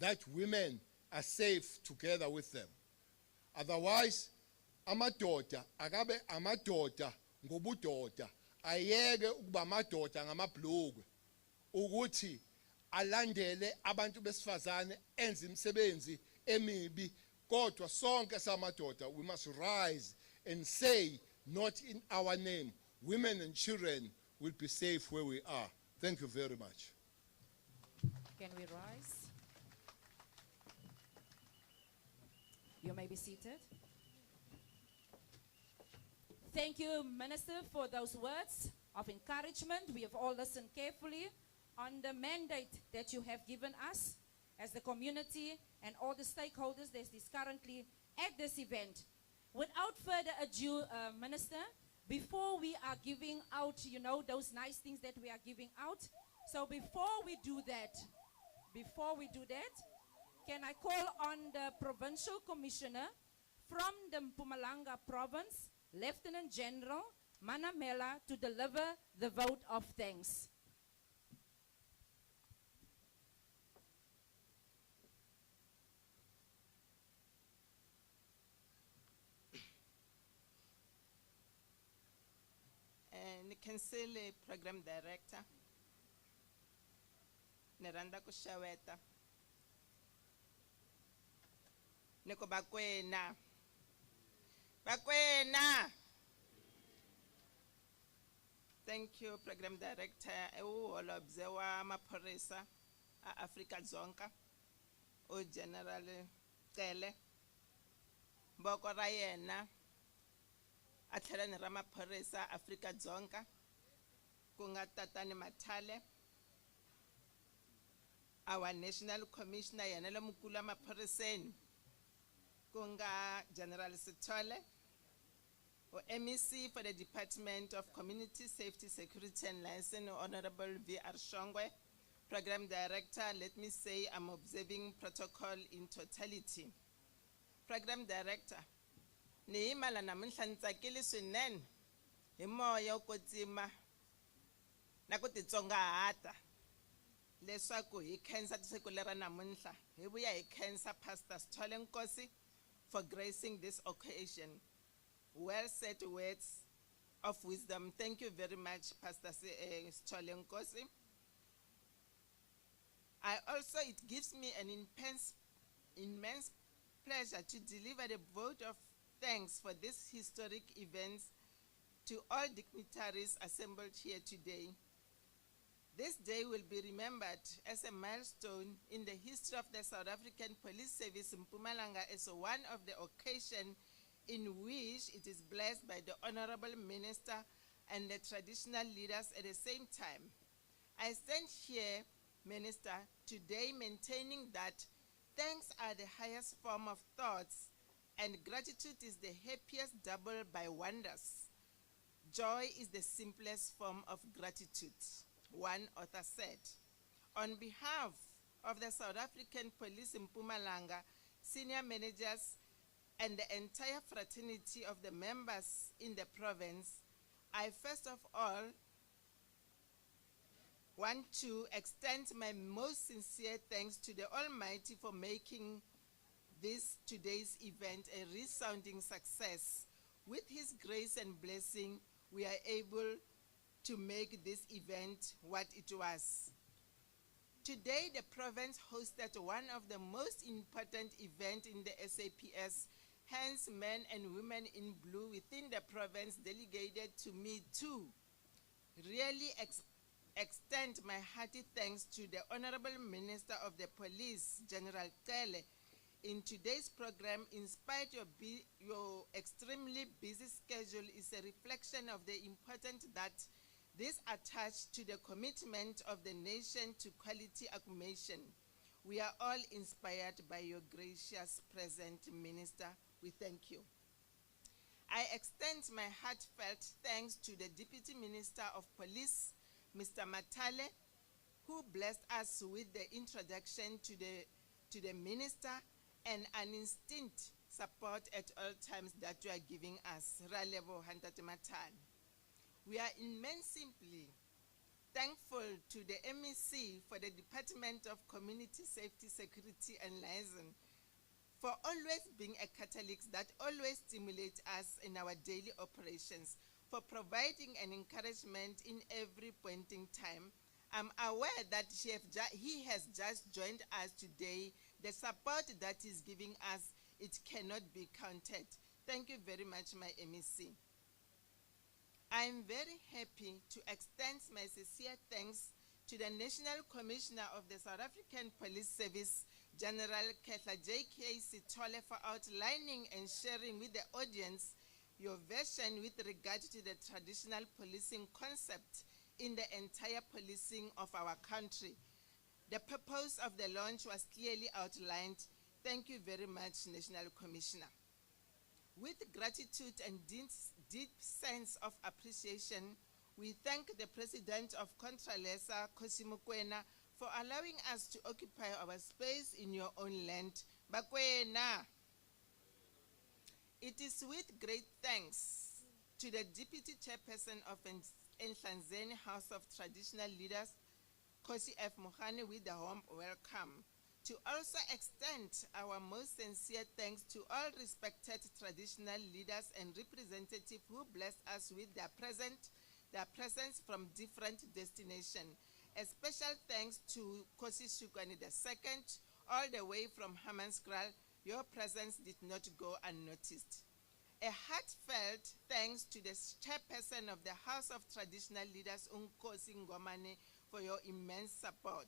that women are safe together with them. Otherwise, amadoda akabe amadoda ngobudoda ayeke ukuba amadoda ngamabhlukwe ukuthi alandele abantu besifazane enza imisebenzi emibi kodwa sonke samadoda we must rise and say not in our name women and children will be safe where we are. Thank you very much. Can we rise? You may be seated. Thank you, Minister, for those words of encouragement. We have all listened carefully on the mandate that you have given us as the community and all the stakeholders that is currently at this event. Without further ado, Minister, before we are giving out, those nice things that we are giving out, so before we do that, can I call on the Provincial Commissioner from the Mpumalanga Province, Lieutenant General Manamela to deliver the vote of thanks. Cele program director. Neranda kushaweta. Neko bakwena. Bakwena. Thank you, program director. All observer maporisa Africa Zonka. O General Cele. Boko Rayena. Atlhelani Ramaphosa Africa Zonka. Kunga Tatani Matale. Our National Commissioner Yanela Mukula Maporeseni. Kunga General Cele. Or MEC for the Department of Community Safety, Security and Licensing, Honorable V.R. Shongwe. Program Director, let me say I'm observing protocol in totality. Program Director, ni imala na mhlantsakile swinene hi moya wo kwetsima na ku titsonga hata leswaku hi khensa siku lera namuntlha hi vuya hi khensa Pastor Cele Nkosi for gracing this occasion. Well said words of wisdom. Thank you very much, Pastor Cele Nkosi. It gives me an immense pleasure to deliver the vote of thanks for this historic event to all dignitaries assembled here today. This day will be remembered as a milestone in the history of the South African Police Service in Mpumalanga as one of the occasions in which it is blessed by the Honorable Minister and the traditional leaders at the same time. I stand here, Minister, today maintaining that thanks are the highest form of thoughts and gratitude is the happiest double by wonders. Joy is the simplest form of gratitude, one author said. On behalf of the South African Police in Mpumalanga, senior managers, and the entire fraternity of the members in the province, I first of all want to extend my most sincere thanks to the Almighty for making today's event a resounding success. With His grace and blessing, we are able to make this event what it was. Today, the province hosted one of the most important events in the SAPS, hence men and women in blue within the province delegated to me too. Really extend my hearty thanks to the Honorable Minister of the Police, General Cele. In today's program, in spite of your extremely busy schedule, is a reflection of the importance that this attached to the commitment of the nation to quality accumulation. We are all inspired by your gracious presence, Minister. We thank you. I extend my heartfelt thanks to the Deputy Minister of Police, Mr. Matale, who blessed us with the introduction to the Minister and an instinct support at all times that you are giving us. We are immensely thankful to the MEC for the Department of Community Safety, Security and Licensing for always being a catalyst that always stimulates us in our daily operations, for providing an encouragement in every point in time. I'm aware that he has just joined us today. The support that he's giving us, it cannot be counted. Thank you very much, my MEC. I'm very happy to extend my sincere thanks to the National Commissioner of the South African Police Service, General Kehla J.K. Cele, for outlining and sharing with the audience your vision with regard to the traditional policing concept in the entire policing of our country. The purpose of the launch was clearly outlined. Thank you very much, National Commissioner. With gratitude and deep sense of appreciation, we thank the President of Contralesa, Kosimukwena, for allowing us to occupy our space in your own land. Bakwena. It is with great thanks To the Deputy Chairperson of Nhlanzeni House of Traditional Leaders, Kosi F. Mohane, with a warm welcome. To also extend our most sincere thanks to all respected traditional leaders and representatives who blessed us with their presence from different destinations. A special thanks to Kosi Shukwani II, all the way from Hammanskraal. Your presence did not go unnoticed. A heartfelt thanks to the chairperson of the House of Traditional Leaders, Unkosi Ngomane, for your immense support.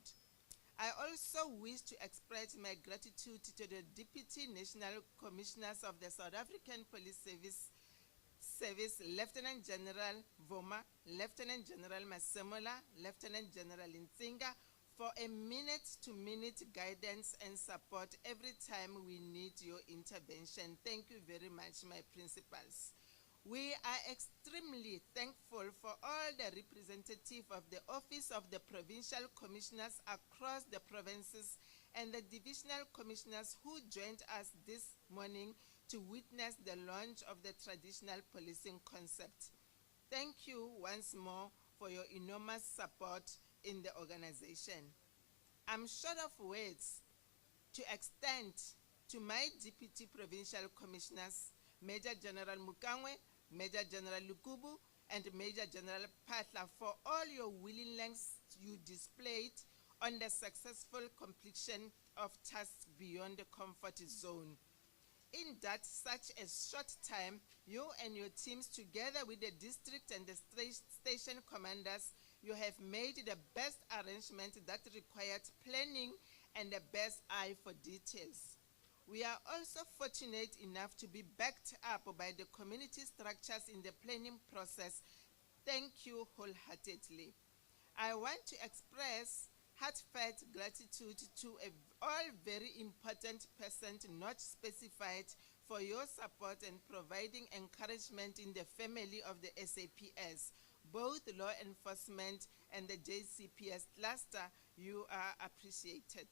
I also wish to express my gratitude to the Deputy National Commissioners of the South African Police Service, Lieutenant General Voma, Lieutenant General Masemola, Lieutenant General Nzinga, for a minute-to-minute guidance and support every time we need your intervention. Thank you very much, my principals. We are extremely thankful for all the representatives of the Office of the Provincial Commissioners across the provinces and the Divisional Commissioners who joined us this morning to witness the launch of the traditional policing concept. Thank you once more for your enormous support in the organization. I'm short of words to extend to my Deputy Provincial Commissioners, Major General Mukangwe, Major General Lukubu, and Major General Patla, for all your willingness you displayed on the successful completion of tasks beyond the comfort zone. In that such a short time, you and your teams, together with the district and the station commanders, you have made the best arrangement that required planning and the best eye for details. We are also fortunate enough to be backed up by the community structures in the planning process. Thank you wholeheartedly. I want to express heartfelt gratitude to all very important persons not specified for your support and providing encouragement in the family of the SAPS, both law enforcement and the JCPS cluster. You are appreciated.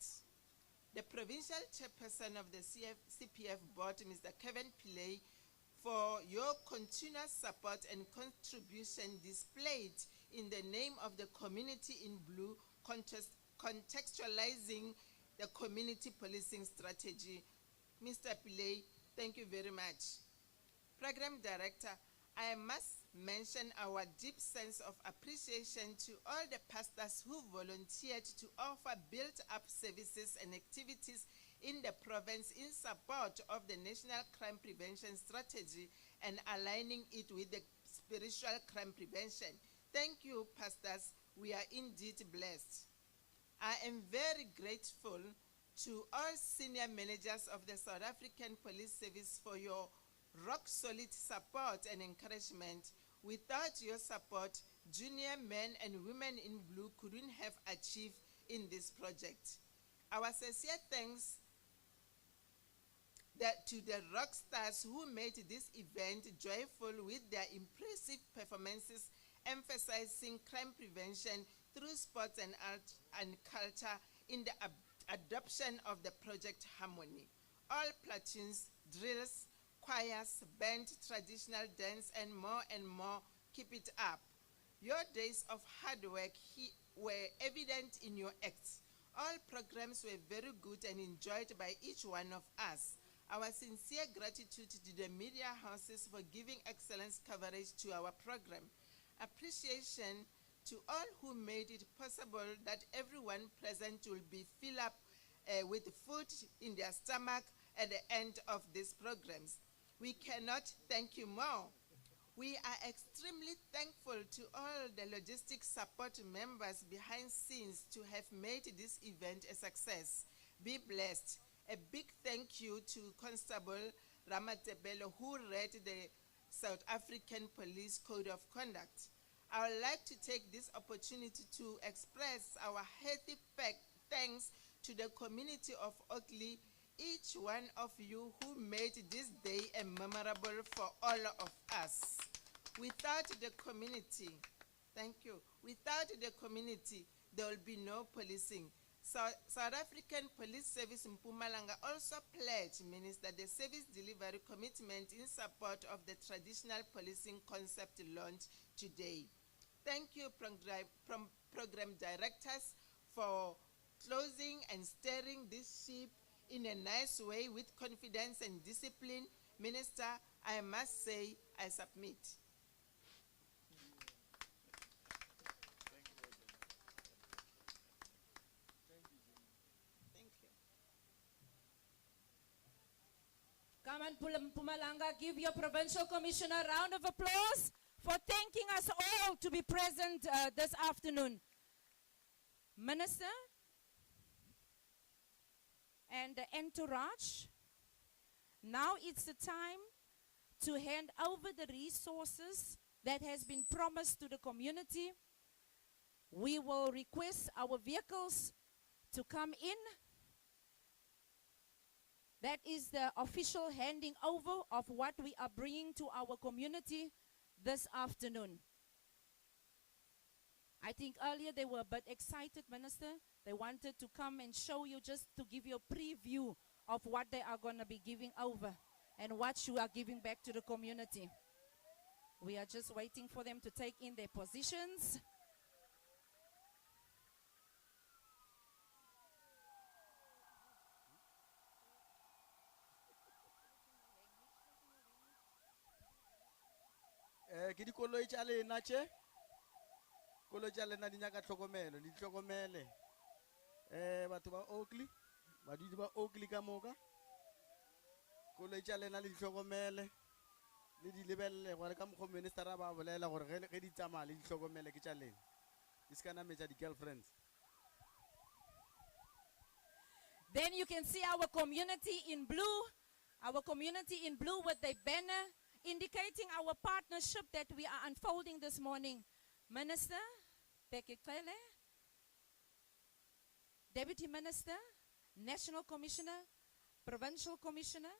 The Provincial Chairperson of the CPF Board, Mr. Kevin Pillay, for your continuous support and contribution displayed in the name of the community in blue, contextualizing the community policing strategy. Mr. Pillay, thank you very much. Program Director, I must mention our deep sense of appreciation to all the pastors who volunteered to offer built-up services and activities in the province in support of the National Crime Prevention Strategy and aligning it with the spiritual crime prevention. Thank you, pastors. We are indeed blessed. I am very grateful to all senior managers of the South African Police Service for your rock-solid support and encouragement. Without your support, junior men and women in blue couldn't have achieved in this project. Our sincere thanks to the rock stars who made this event joyful with their impressive performances, emphasizing crime prevention through sports and art and culture in the adoption of the Project Harmony. All platoons, drills, choirs, band, traditional dance, and more, keep it up. Your days of hard work were evident in your acts. All programs were very good and enjoyed by each one of us. Our sincere gratitude to the media houses for giving excellent coverage to our program. Appreciation to all who made it possible that everyone present will be filled up with food in their stomach at the end of these programs. We cannot thank you more. We are extremely thankful to all the logistic support members behind scenes to have made this event a success. Be blessed. A big thank you to Constable Ramatebelo, who read the South African Police Code of Conduct. I would like to take this opportunity to express our hearty thanks to the community of Oakley, each one of you who made this day a memorable for all of us. Without the community, thank you. Without the community, there will be no policing. South African Police Service in Mpumalanga also pledged, Minister, the service delivery commitment in support of the traditional policing concept launched today. Thank you, program directors, for closing and steering this ship in a nice way with confidence and discipline. Minister, I must say, I submit. Come on, Mpumalanga, give your provincial commissioner a round of applause for thanking us all to be present this afternoon. Minister and the entourage, now it's the time to hand over the resources that has been promised to the community. We will request our vehicles to come in. That is the official handing over of what we are bringing to our community this afternoon. I think earlier they were a bit excited, Minister. They wanted to come and show you, just to give you a preview of what they are going to be giving over and what you are giving back to the community. We are just waiting for them to take in their positions. Ke dikoloi tša lena tše koloi tša lena di nyaka tlhokomelo di tlhokomele batho ba Oakley badudi ba Oakley ka moka koloi tša lena le di tlhokomele le di lebelele gore ka mokgwa ministera ba bolela gore ge di tsamaya le di tlhokomele ke tša lena di se ka nametša di-girlfriends. Then you can see our community in blue with the banner indicating our partnership that we are unfolding this morning. Minister, Cele, Deputy Minister, National Commissioner, Provincial Commissioner.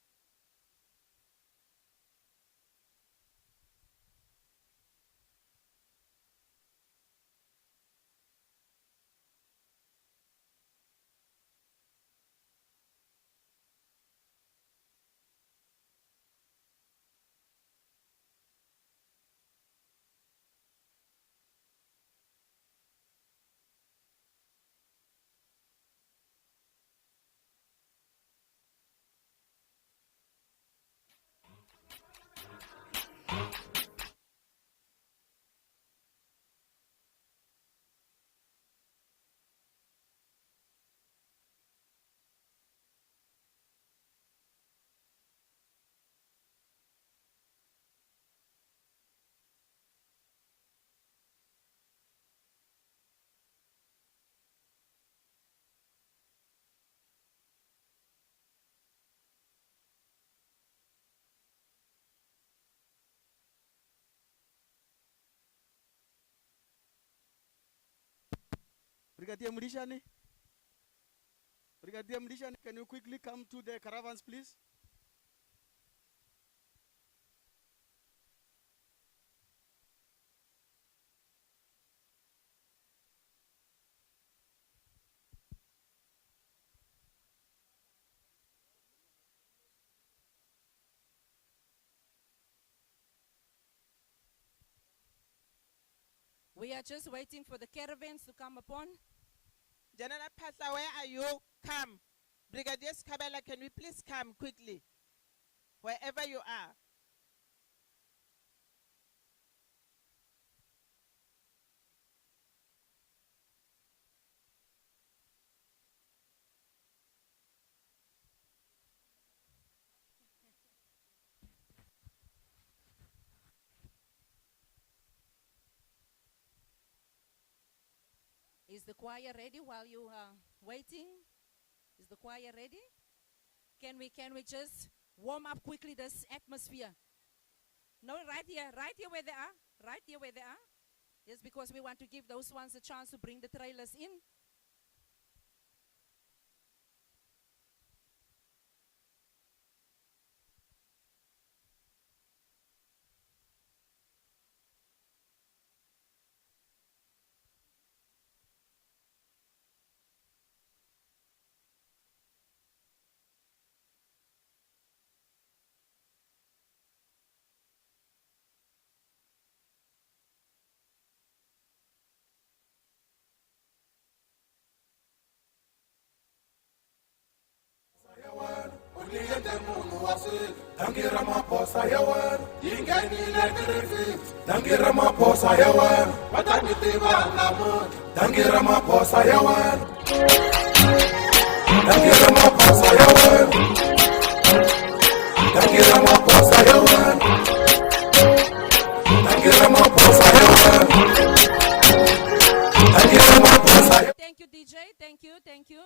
Brigadier Mudishani, can you quickly come to the caravans, please? We are just waiting for the caravans to come upon. General Patla, where are you? Come. Brigadier Skabela, can we please come quickly? Wherever you are. Is the choir ready while you are waiting? Is the choir ready? Can we just warm up quickly this atmosphere? No, right here where they are. Right here where they are. Yes, because we want to give those ones a chance to bring the trailers in. Dankie Ramaphosa ya wena yingenile tirifiti Dankie Ramaphosa ya wena vatani tiva namuntlha Dankie Ramaphosa ya wena Dankie Ramaphosa ya wena Dankie Ramaphosa ya wena Dankie Ramaphosa ya wena Dankie Ramaphosa ya Thank you, DJ. Thank you. Thank you.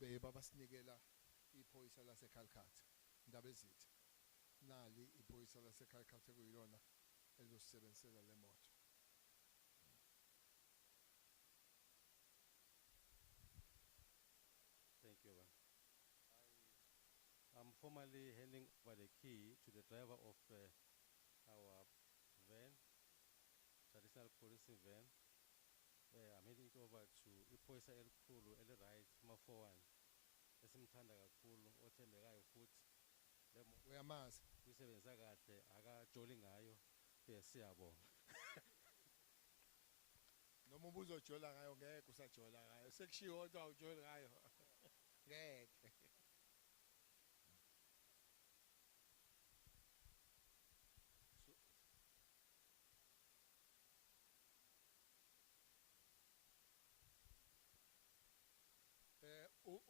kube babasinikela iphoyisa laseCalcutta indaba ezithi nali iphoyisa laseCalcutta kuyilona elizosebenzisela le moto. Thank you, Baba. I'm formally handing over the key to the driver of our van, traditional policing van. I'm handing it over to iphoyisa elikhulu eli-right ma-41 esimthanda kakhulu othembekayo futhi uyamazi uyisebenzisa kahle akajoli ngayo siyabonga. noma ubuzojola ngayo ngeke usajola ngayo sekushiwo kodwa awujoli ngayo ngeke.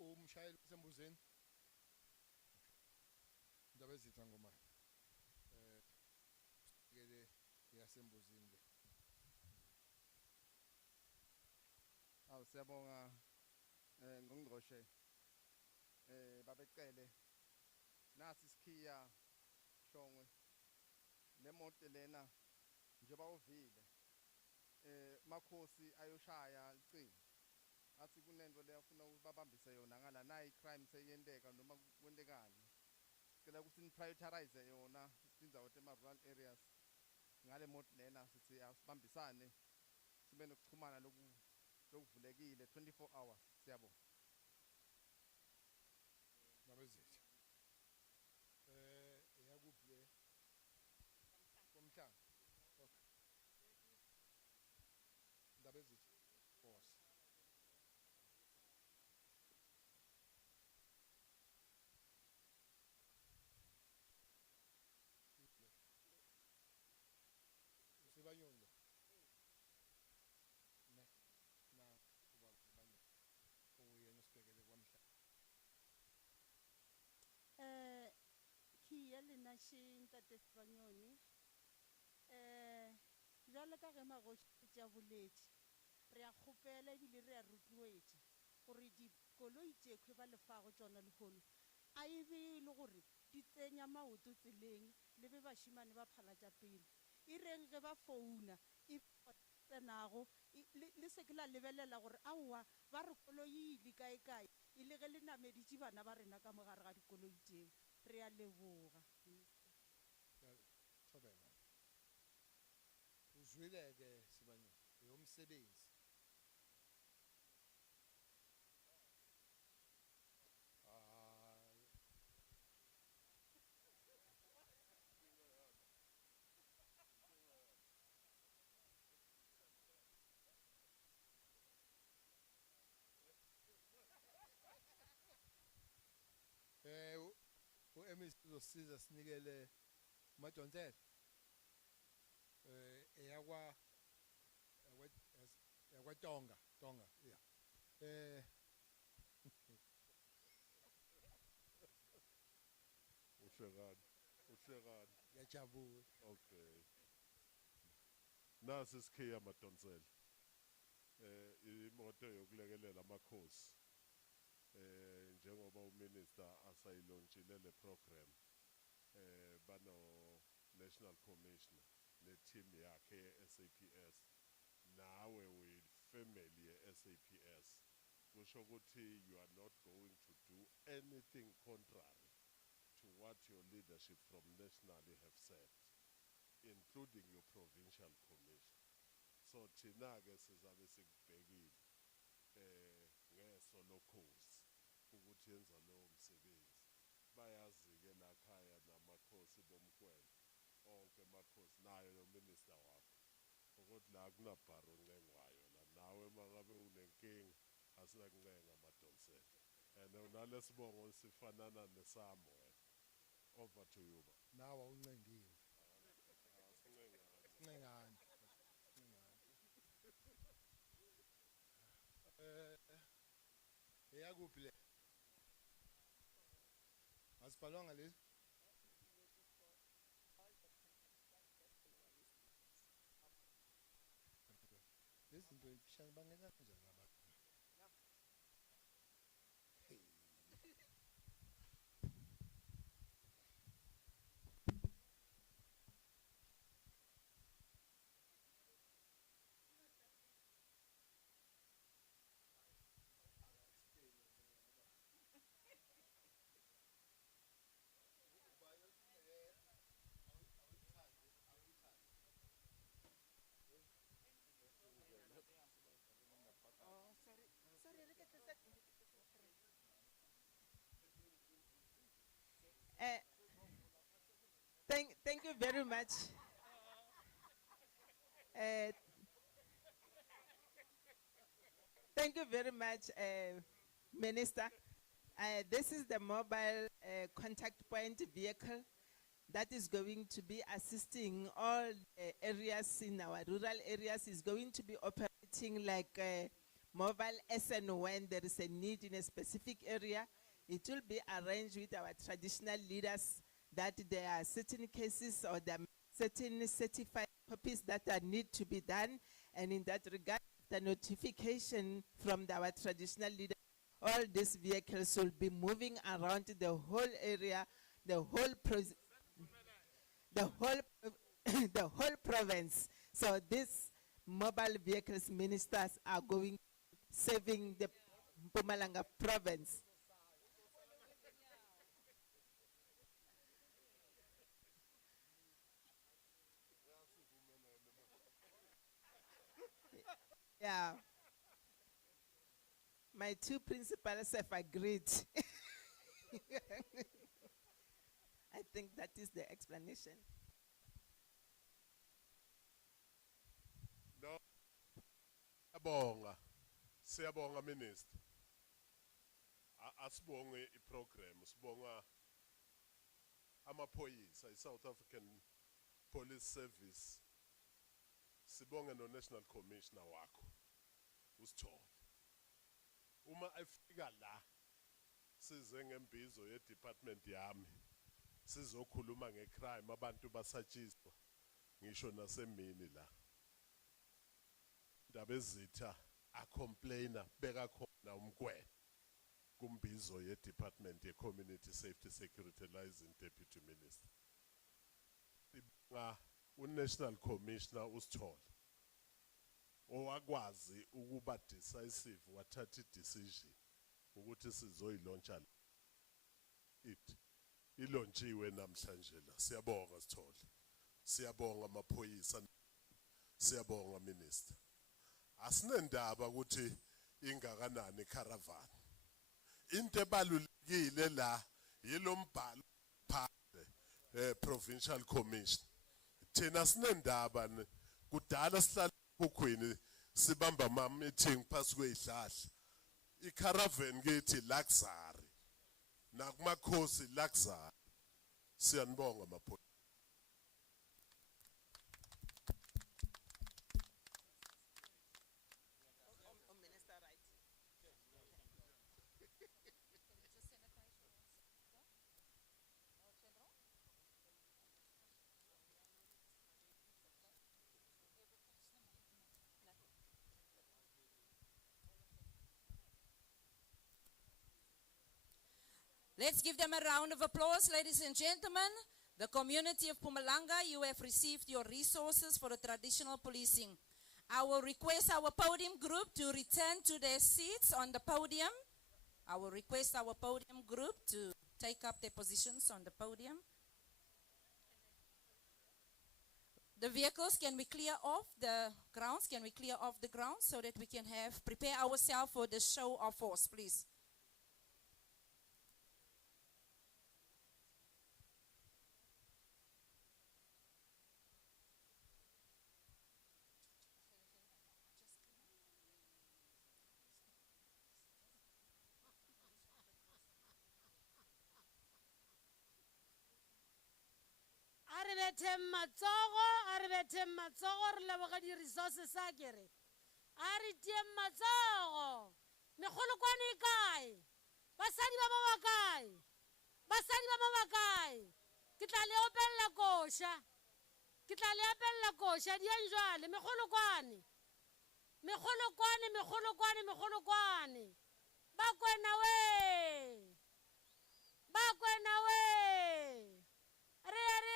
Umshayeli usembuzeni indaba ezitha ngomani sikele yasembuzini le. Siyabonga ngongqoshe babecele nasi sikhiya Hlongwe le moto lena njengoba uvile makhosi ayoshaya licingo athi kunento leyafuna ukubabambisa yona ngala nayi crime seyenteka noma kwentekani sicela ukuthi niprioritize yona tindzawo tema-rural areas ngale moto lena sithi asibambisane sibe nokuchumana lokuvulekile 24 hours. Siyabonga. indaba ezithi yakuphi le komhlanga okay indaba ezithi Mashi Ntate Sibanyoni. Jwale ka ge magoši tša boletši re a kgopela ebile re a rotloetša gore dikoloi tšekhwi ba lefago tšona lehono a e be le gore di tsenya maoto tseleng le be bašimane ba phalatša pele e reng ge ba founa e tsenago le se ke la lebelela gore aowa ba re koloi ile kae e le ge le nameditše bana ba rena ka mogare ga dikoloi tšeo re a leboga. Thobela. Uzwile ke Sibanyoni uyomsebenzi. U-MS uzosiza sinikele uMadonsela yakwaTonga yeah uhlekani ngiyajabula. Okay, nasi isikhiya Madonsela imoto yokulekelela amakhosi njengoba uminister asayilonchile le program bano national commissioner ne-team yakhe ye-SAPS nawe uyi-family ye-SAPS kusho ukuthi you are not going to do anything contrary to what your leadership from nationally have said, including your provincial commission. So thina-ke sizabe sikubhekile ngeso lokhozi ukuthi yenza lowo msebenzi. Bayazi-ke lakhaya namakhosi bomkwele onke amakhosi nayo nominista wakho ukuthi la kunabharo oncengwayo la nawe mangabe unenkinga asinakuncenga Madonsela and unalesibongo sifanana nesamo wena. Over to you ba. Nawe uncengiwe. Sincengane. Eyakuphi le? Asibhalwanga lezi? Lezi zinto ifishane bangena kanjani abantu? Thank you very much. Thank you very much, Minister. This is the mobile contact point vehicle that is going to be assisting all areas in our rural areas. Is going to be operating like mobile SN when there is a need in a specific area. It will be arranged with our traditional leaders that there are certain cases or there are certain certified copies that are need to be done. And in that regard, the notification from our traditional leaders, all these vehicles will be moving around the whole area, the whole the whole province. So these mobile vehicles ministers are going serving the Mpumalanga province. Yeah. My two principals have agreed. I think that is the explanation. No. Siyabonga Minister. Asibonge iprogram, sibonga amaphoyisa iSouth African Police Service. Sibonge no National Commissioner wakho uSithole. Uma efika la size ngembizo ye department yami sizokhuluma ngecrime abantu basatshiswa ngisho nasemini la indaba ezitha acomplaina beka khona umgwe kumbizo ye-Department ye-Community Safety Security Liaison Deputy Minister u-National Commissioner uSithole owakwazi ukuba decisive wathatha i-decision ukuthi sizoyilauncha ilontshiwe namhlanje la siyabonga Sithole siyabonga amaphoyisa siyabonga minister asinendaba ukuthi ingakanani caravan into ebalulekile la yilombhalo phandle provincial commission thina sinendaba kudala sihlala kukhwini sibamba ama meeting phasi kwezihlahla icaravan kithi luxury nakumakhosi luxury siyanibonga maphoyisa Let's give them a round of applause, ladies and gentlemen. The community of Mpumalanga, you have received your resources for the traditional policing. I will request our podium group to return to their seats on the podium. I will request our podium group to take up their positions on the podium. The vehicles, can we clear off the grounds? Can we clear off the grounds so that we can prepare ourselves for the show of force, please? Aribete matsogo re leboga di resources a kere ari tie matsogo megolo kwane kae basadi ba ba kae basadi ba ba kae ke tla le opella kosha di enjwale megolo kwane ba kwena we ria.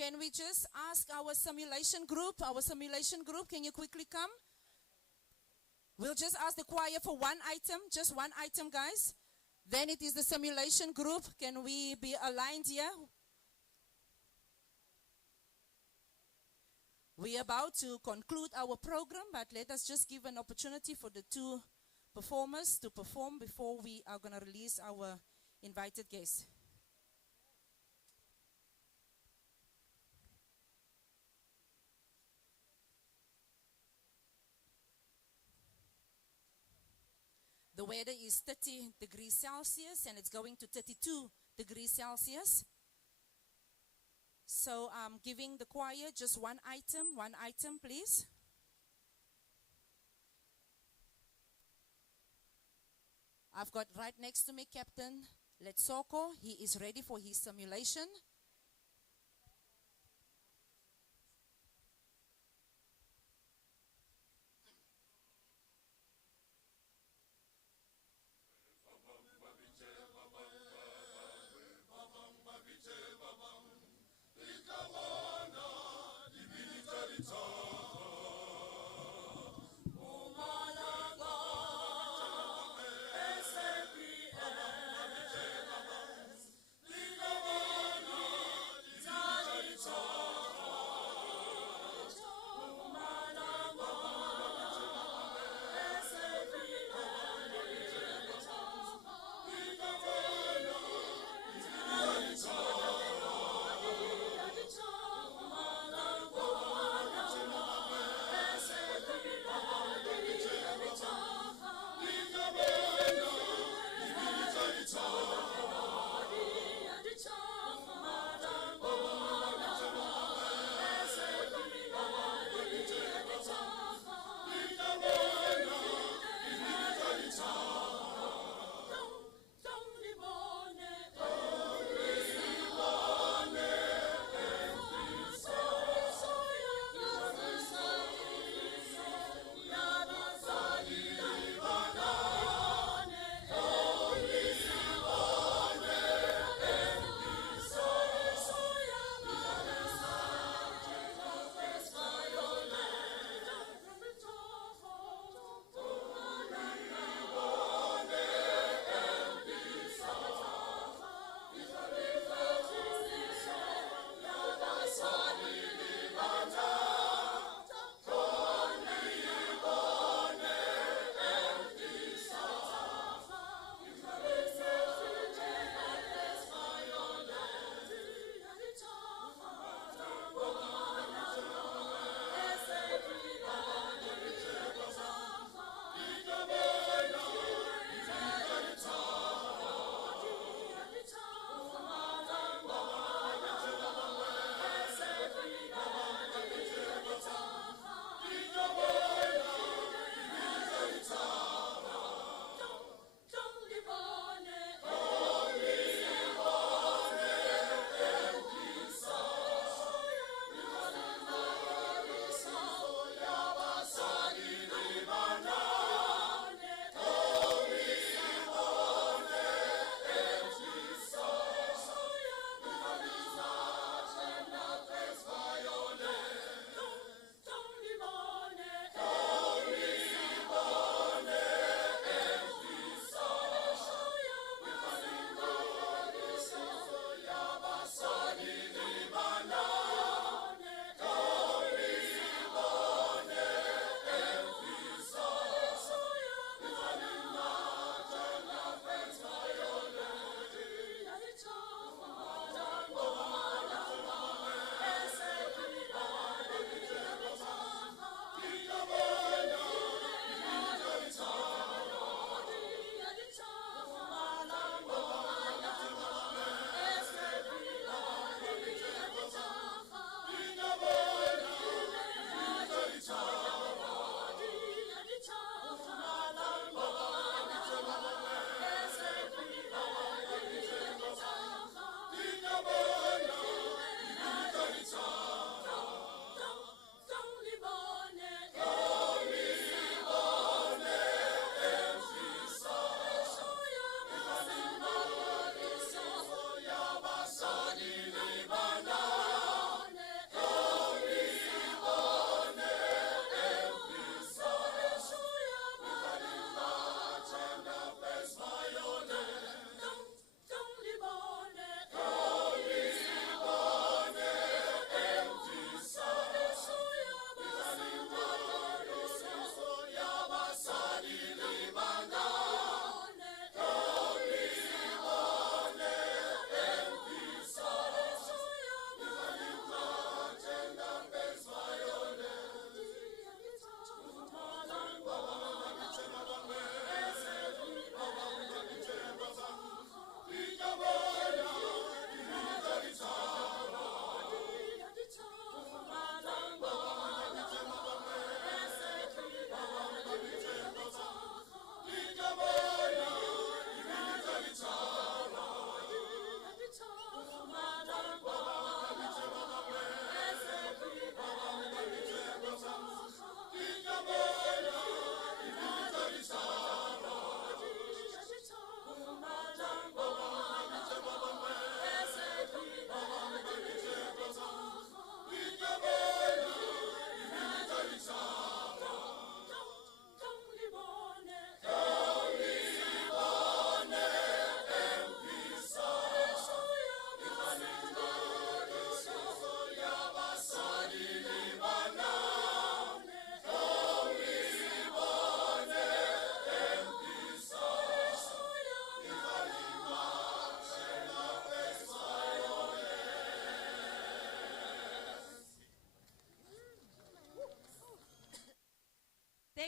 Can we just ask our simulation group, can you quickly come? We'll just ask the choir for one item, just one item, guys. Then it is the simulation group. Can we be aligned here? We are about to conclude our program, but let us just give an opportunity for the two performers to perform before we are going to release our invited guests. The weather is 30 degrees Celsius and it's going to 32 degrees Celsius. So I'm giving the choir just one item, please. I've got right next to me Captain Letsoko. He is ready for his simulation. Mpumalanga,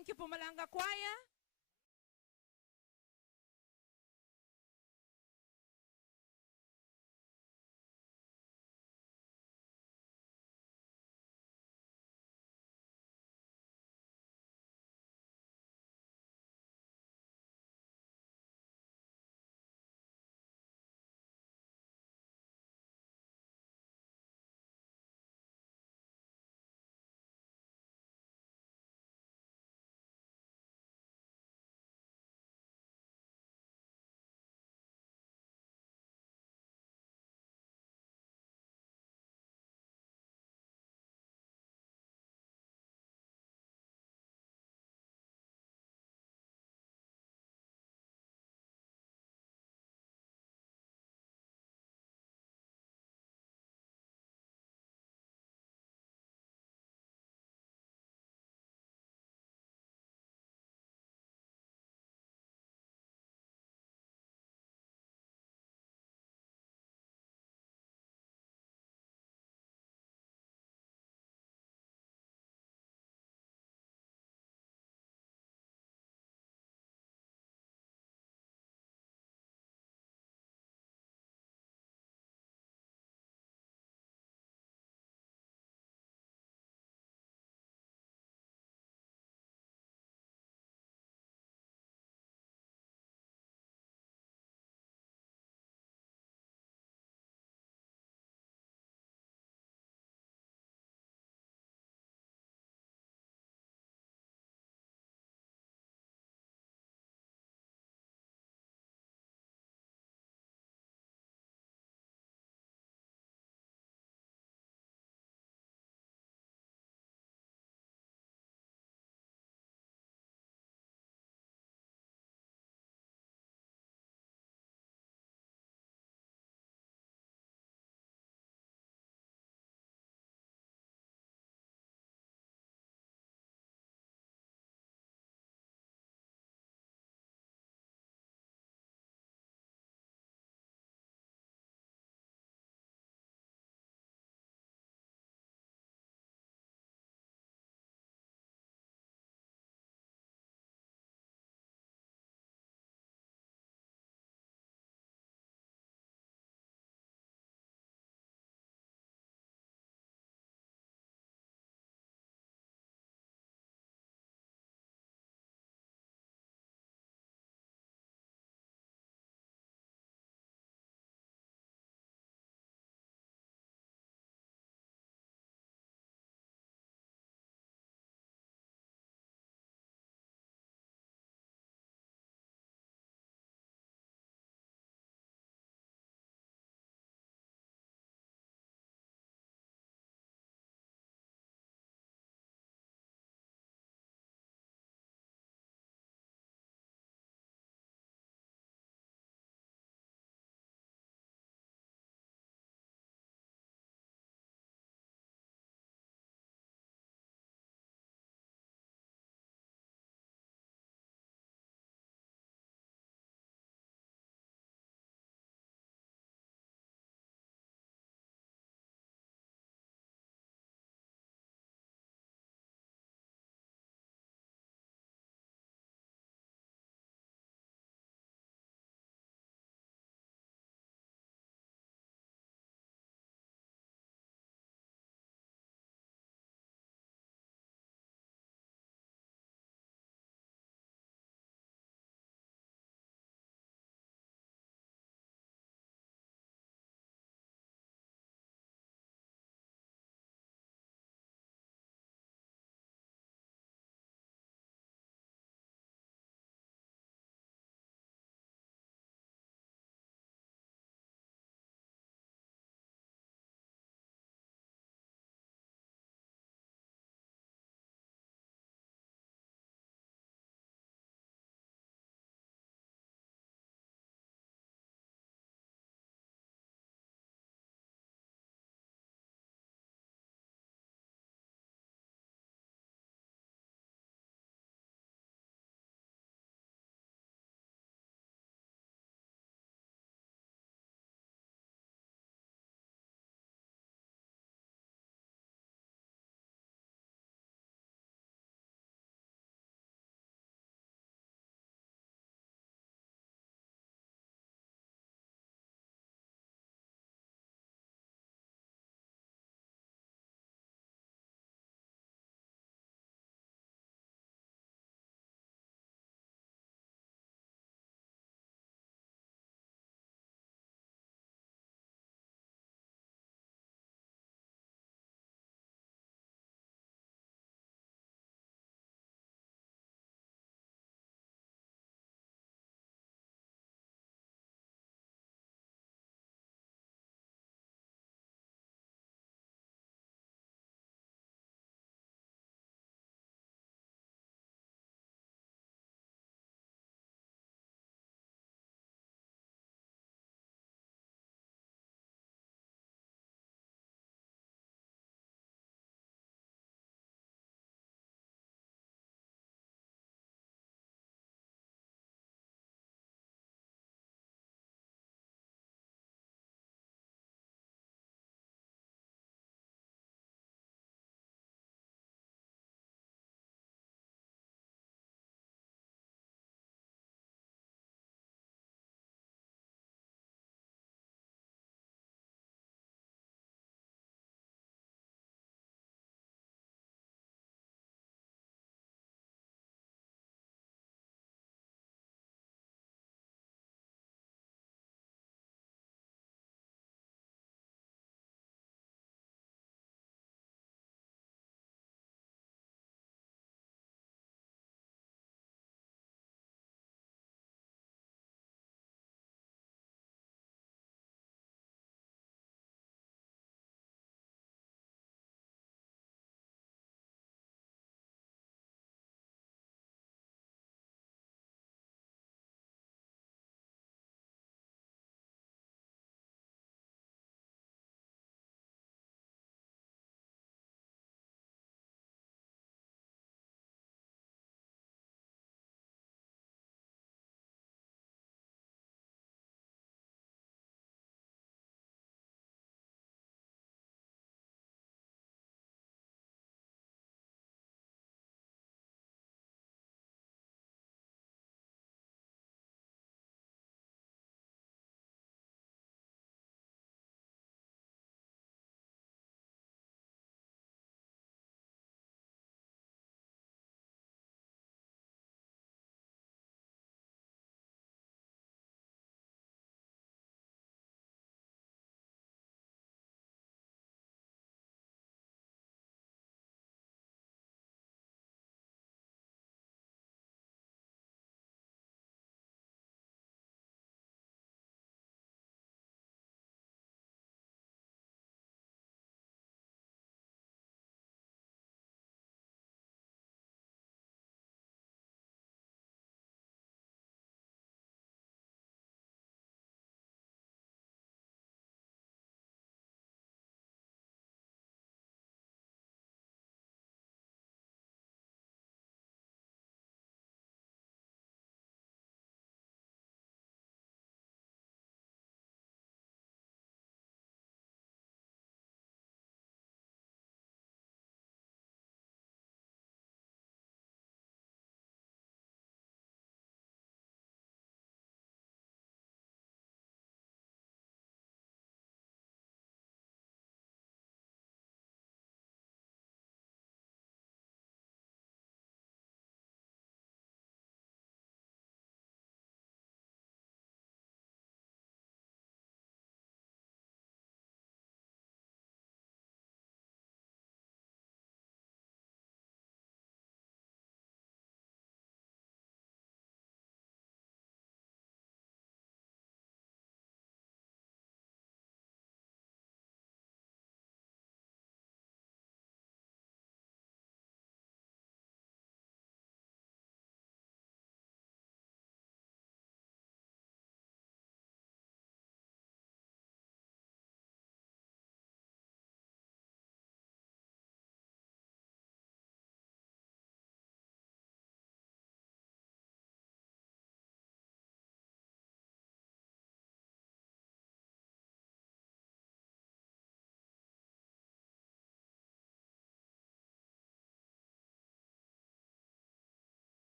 Thank you, Mpumalanga Choir.